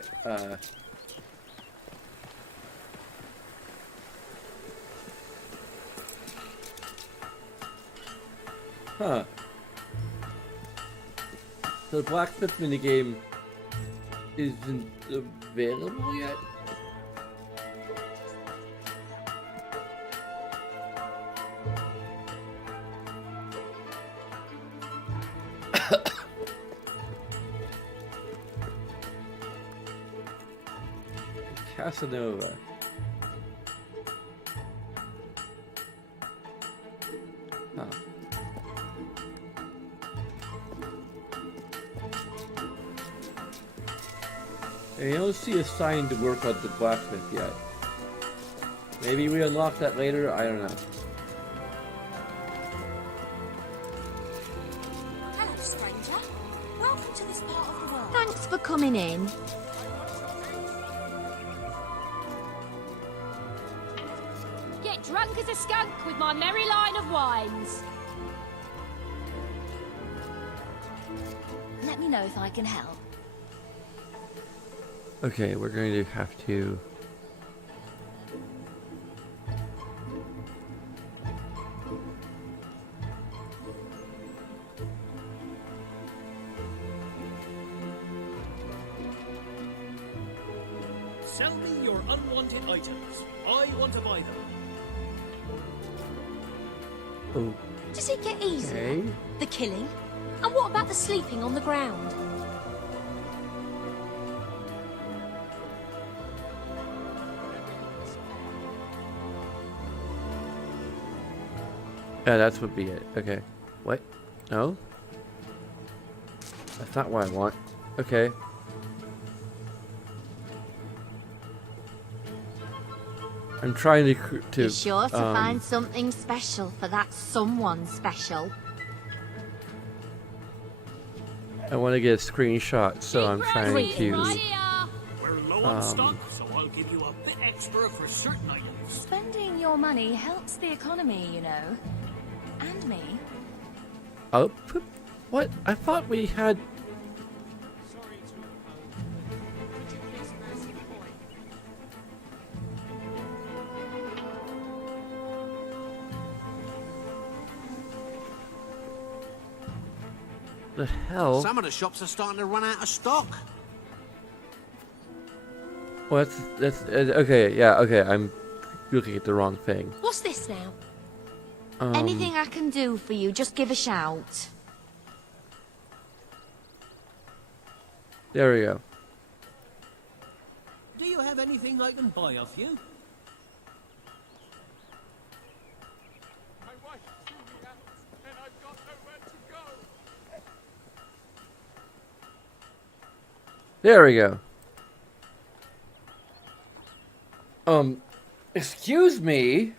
huh. The blacksmith minigame isn't available yet? Casanova. Huh. I don't see a sign to work on the blacksmith yet. Maybe we unlock that later, I don't know. Hello, stranger. Welcome to this part of the world. Thanks for coming in. Get drunk as a skunk with my merry line of wines. Let me know if I can help. Okay, we're going to have to... Sell me your unwanted items. I want to buy them. Oh. Does it get easier? Okay. The killing? And what about the sleeping on the ground? Yeah, that's would be it. Okay. What? No? That's not what I want. Okay. I'm trying to You're sure to find something special for that someone special. I want to get a screenshot, so I'm trying to... We're low on stock, so I'll give you a bit extra for certain items. Spending your money helps the economy, you know. And me. Output? What? I thought we had... The hell? Some of the shops are starting to run out of stock. Well, that's okay. Yeah, okay. I'm looking at the wrong thing. What's this now? Anything I can do for you, just give a shout. There we go. Do you have anything I can buy off you? My wife threw me out, and I've got nowhere to go. There we go. Excuse me?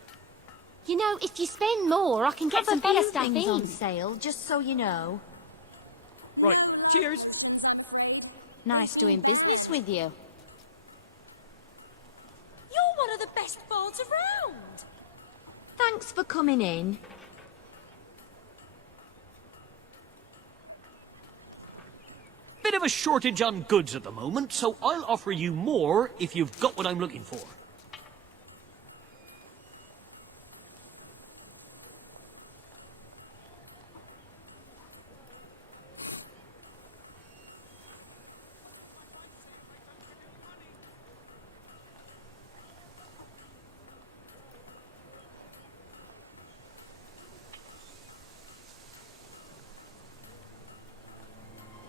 You know, if you spend more, I can get some better stuff things on in. sale, just so you know. Right, cheers. Nice doing business with you. You're one of the best bards around. Thanks for coming in. Bit of a shortage on goods at the moment, so I'll offer you more if you've got what I'm looking for.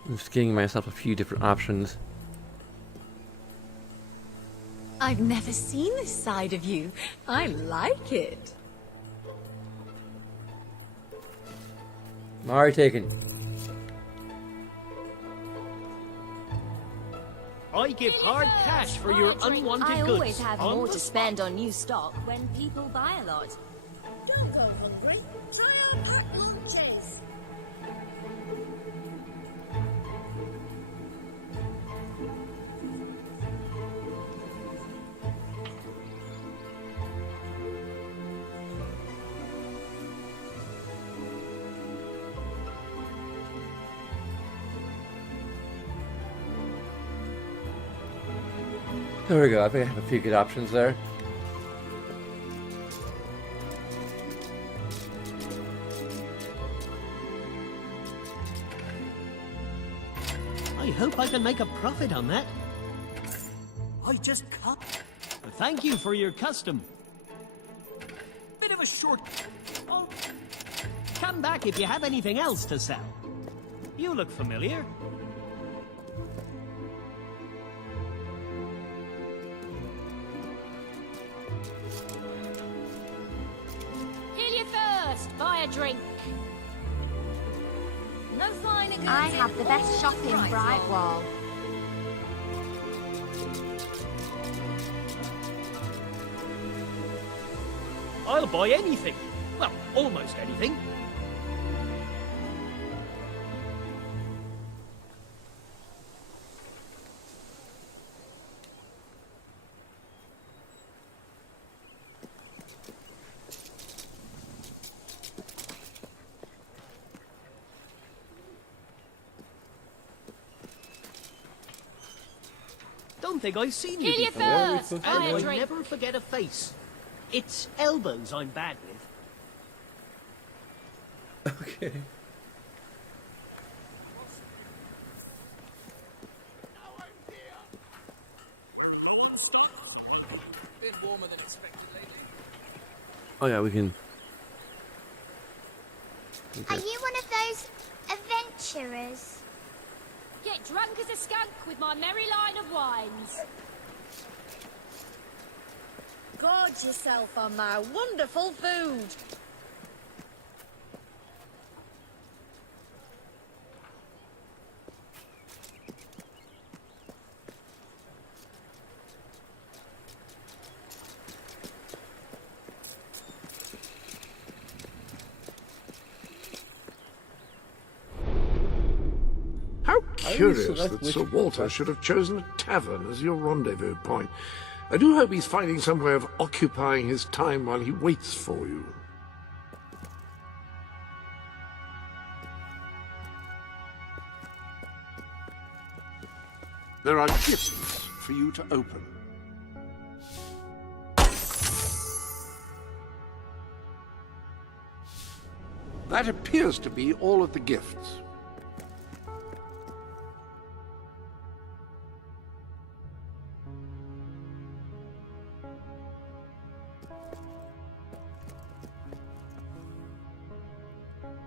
I'm just getting myself a few different options. I've never seen this side of you. I like it. Already taken. I give hard cash for your unwanted I goods. always have On more the to spend on new stock when people buy a lot. Don't go hungry. Try our packed lunches. There we go. I think I have a few good options there. I hope I can make a profit on that. I just cut. But thank you for your custom. Bit of a short... Oh, come back if you have anything else to sell. You look familiar. Kill you first. Buy a drink. No finer goods I in have the best all shop in Brightwall. I'll buy anything. Well, almost anything. think I've seen you Kill you before. first! And Buy a I drink. never forget a face. It's elbows I'm bad with. Okay. Been warmer than expected lately. Oh yeah, we can. Are you one of those adventurers? Get drunk as a skunk with my merry line of wines. Gorge yourself on my wonderful food. How curious select that which Sir Walter should have chosen a tavern as your rendezvous point. I do hope he's finding some way of occupying his time while he waits for you. There are gifts for you to open. That appears to be all of the gifts.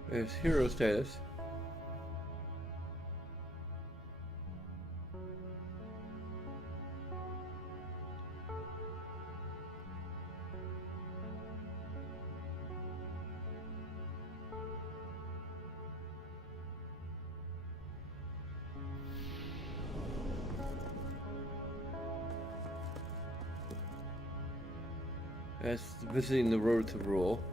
There's hero status. That's visiting the road to rule.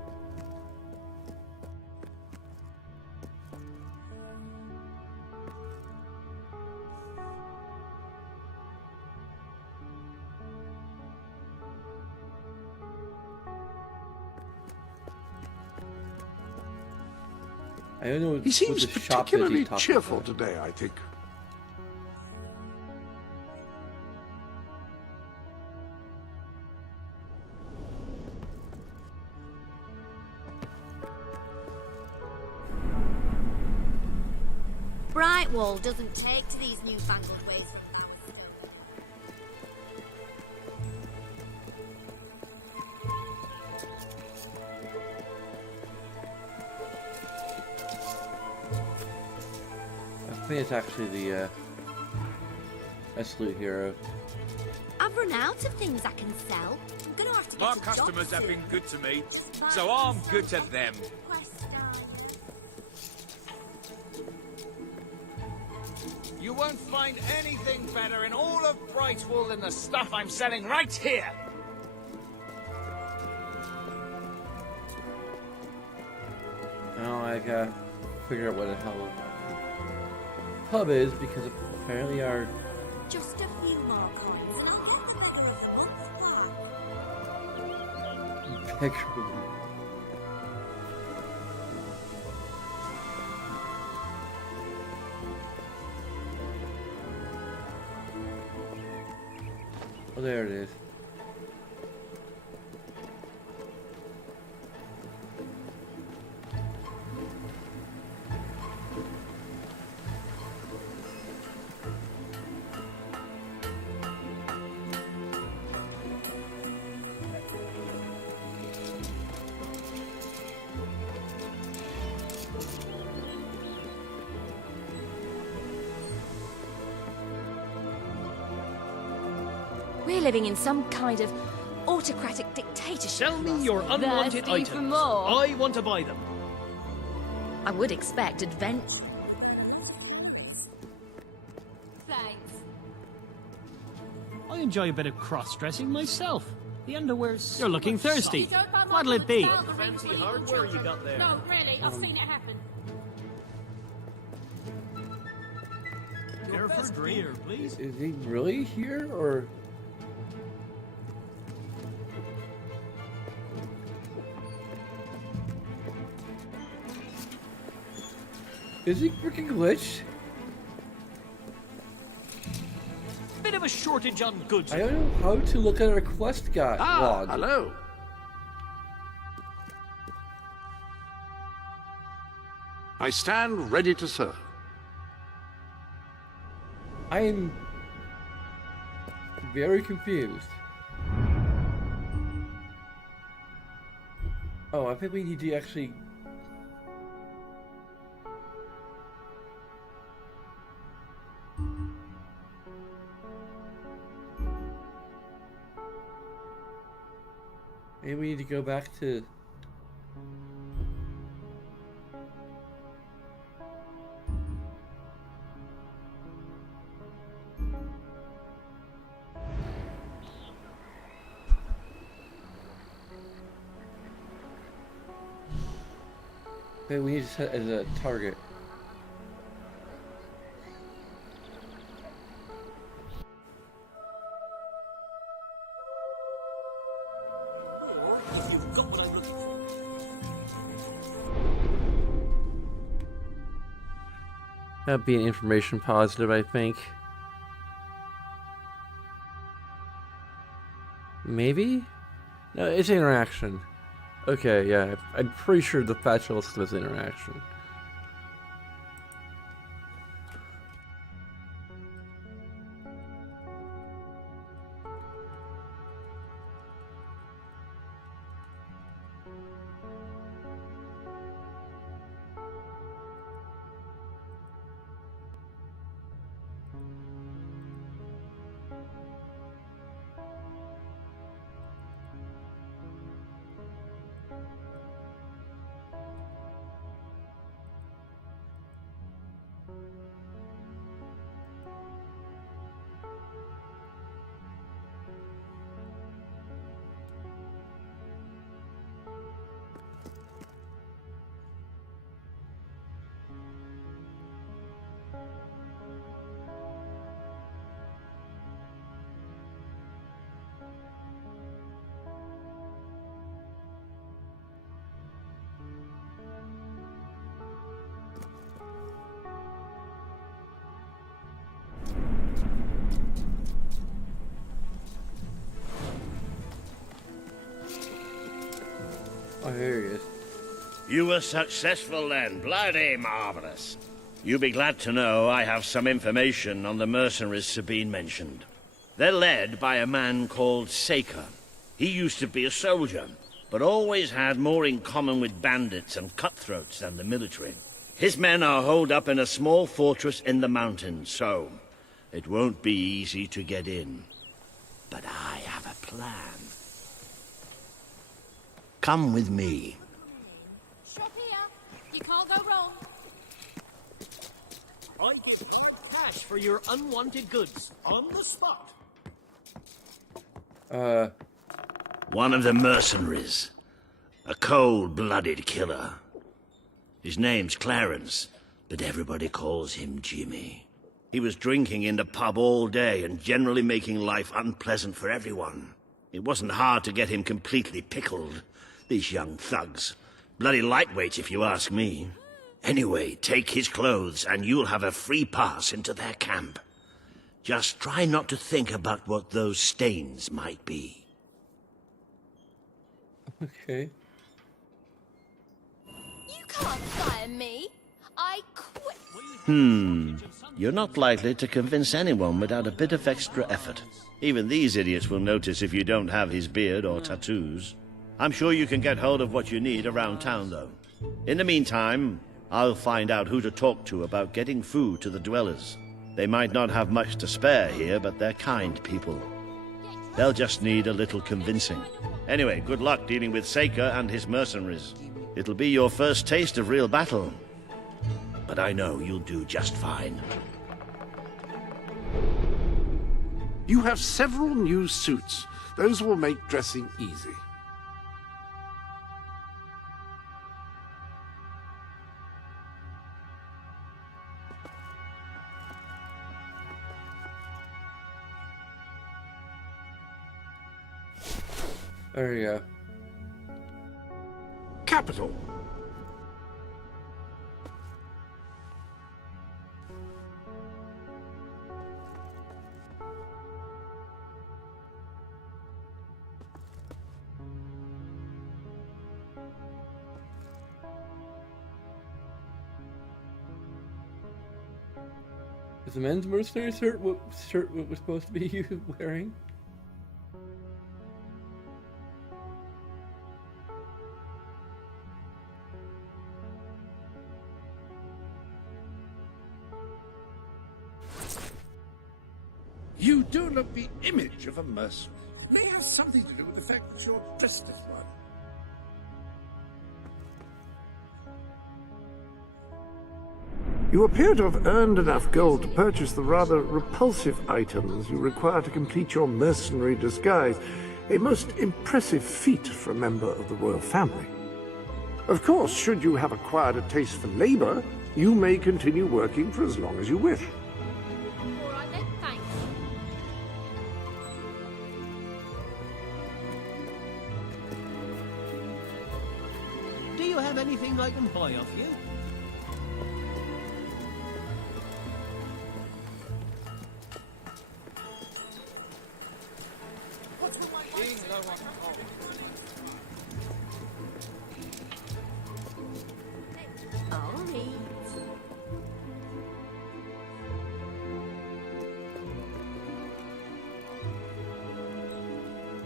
I don't know. He seems the shop that particularly he talked cheerful about. today, I think. Brightwall doesn't take to these newfangled ways from now. I think it's actually the Absolute Hero. I've run out of things I can sell. I'm gonna have to get My a job customers have soon. been good to me, so I'm good to them. You won't find anything better in all of Brightwall than the stuff I'm selling right here. Now I gotta figure out what the hell pub is because apparently our Just a few more coins and I'll get the beggar of the month back. picture. Oh, there it is. We're living in some kind of autocratic dictatorship. Sell me your unwanted Thirsty for items. more? I want to buy them. I would expect adventure. Thanks. I enjoy a bit of cross-dressing myself. The underwear's... You're looking thirsty. You don't buy my What'll it be? bullets, Valkyrie, Fancy for evil hardware you children. got there? No, really, I've seen it happen. Hereford Greer, please. Is he really here or? Is he freaking glitched? Bit of a shortage on goods. I don't know how to look at our quest guide log. Hello. I stand ready to serve. I am very confused. Oh, I think we need to actually... Maybe we need to go back to... Okay, we need to set as a target. You've got what I'm looking for. That'd be an information positive, I think. Maybe? No, it's interaction. Okay, yeah, I'm pretty sure the factual system is interaction. Oh, here he is. You were successful then. Bloody marvelous. You'll be glad to know I have some information on the mercenaries Sabine mentioned. They're led by a man called Saker. He used to be a soldier, but always had more in common with bandits and cutthroats than the military. His men are holed up in a small fortress in the mountains, so it won't be easy to get in. But I have a plan. Come with me. Shop here. You can't go wrong. I get cash for your unwanted goods on the spot. One of the mercenaries. A cold-blooded killer. His name's Clarence, but everybody calls him Jimmy. He was drinking in the pub all day and generally making life unpleasant for everyone. It wasn't hard to get him completely pickled. These young thugs. Bloody lightweights, if you ask me. Anyway, take his clothes and you'll have a free pass into their camp. Just try not to think about what those stains might be. Okay. You can't fire me. I quit. You're not likely to convince anyone without a bit of extra effort. Even these idiots will notice if you don't have his beard or tattoos. I'm sure you can get hold of what you need around town, though. In the meantime, I'll find out who to talk to about getting food to the dwellers. They might not have much to spare here, but they're kind people. They'll just need a little convincing. Anyway, good luck dealing with Saker and his mercenaries. It'll be your first taste of real battle. But I know you'll do just fine. You have several new suits. Those will make dressing easy. There you go. Capital. Is the men's mercenary shirt what was supposed to be you wearing? You do look the image of a mercenary. It may have something to do with the fact that you're dressed as one. You appear to have earned enough gold to purchase the rather repulsive items you require to complete your mercenary disguise. A most impressive feat for a member of the royal family. Of course, should you have acquired a taste for labor, you may continue working for as long as you wish. Alright then, thanks. Do you have anything I can buy off you?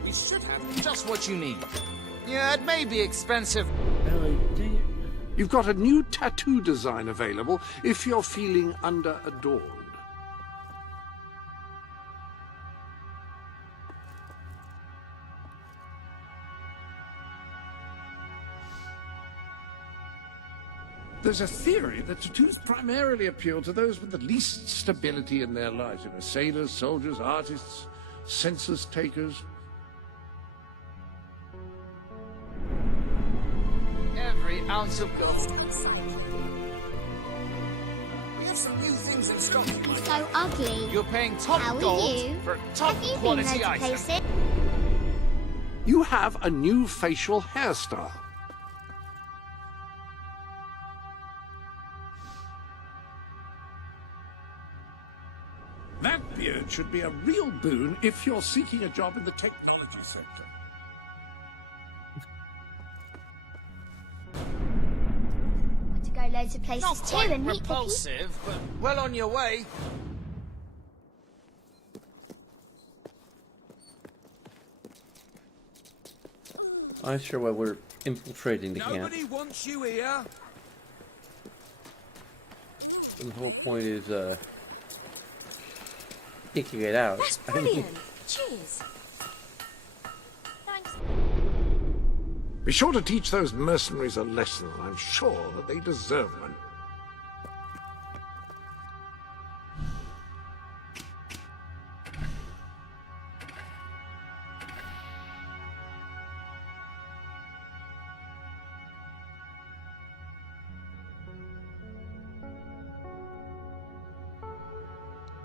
We should have just what you need. Yeah, it may be expensive. You've got a new tattoo design available if you're feeling under-adorned. There's a theory that tattoos primarily appeal to those with the least stability in their lives. You know, sailors, soldiers, artists, census takers. Every ounce of gold. We have some new things in stock. So ugly. You're paying top How are gold you? for a top Have you been quality there to item. places? You have a new facial hairstyle. That beard should be a real boon if you're seeking a job in the technology sector. Want to go loads of places Not too quite and meet the people. repulsive, but well on your way. I'm not sure why we're infiltrating the camp. Nobody wants you here. And the whole point is, kicking it out. That's brilliant. Cheers. Thanks. Be sure to teach those mercenaries a lesson. I'm sure that they deserve one.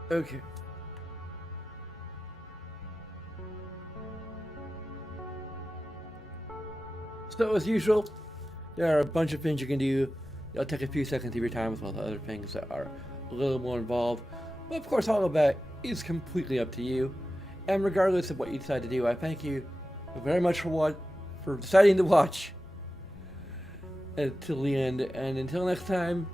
Okay. So as usual, there are a bunch of things you can do. It'll take a few seconds of your time with all the other things that are a little more involved. But of course, all of that is completely up to you. And regardless of what you decide to do, I thank you very much for deciding to watch until the end. And until next time,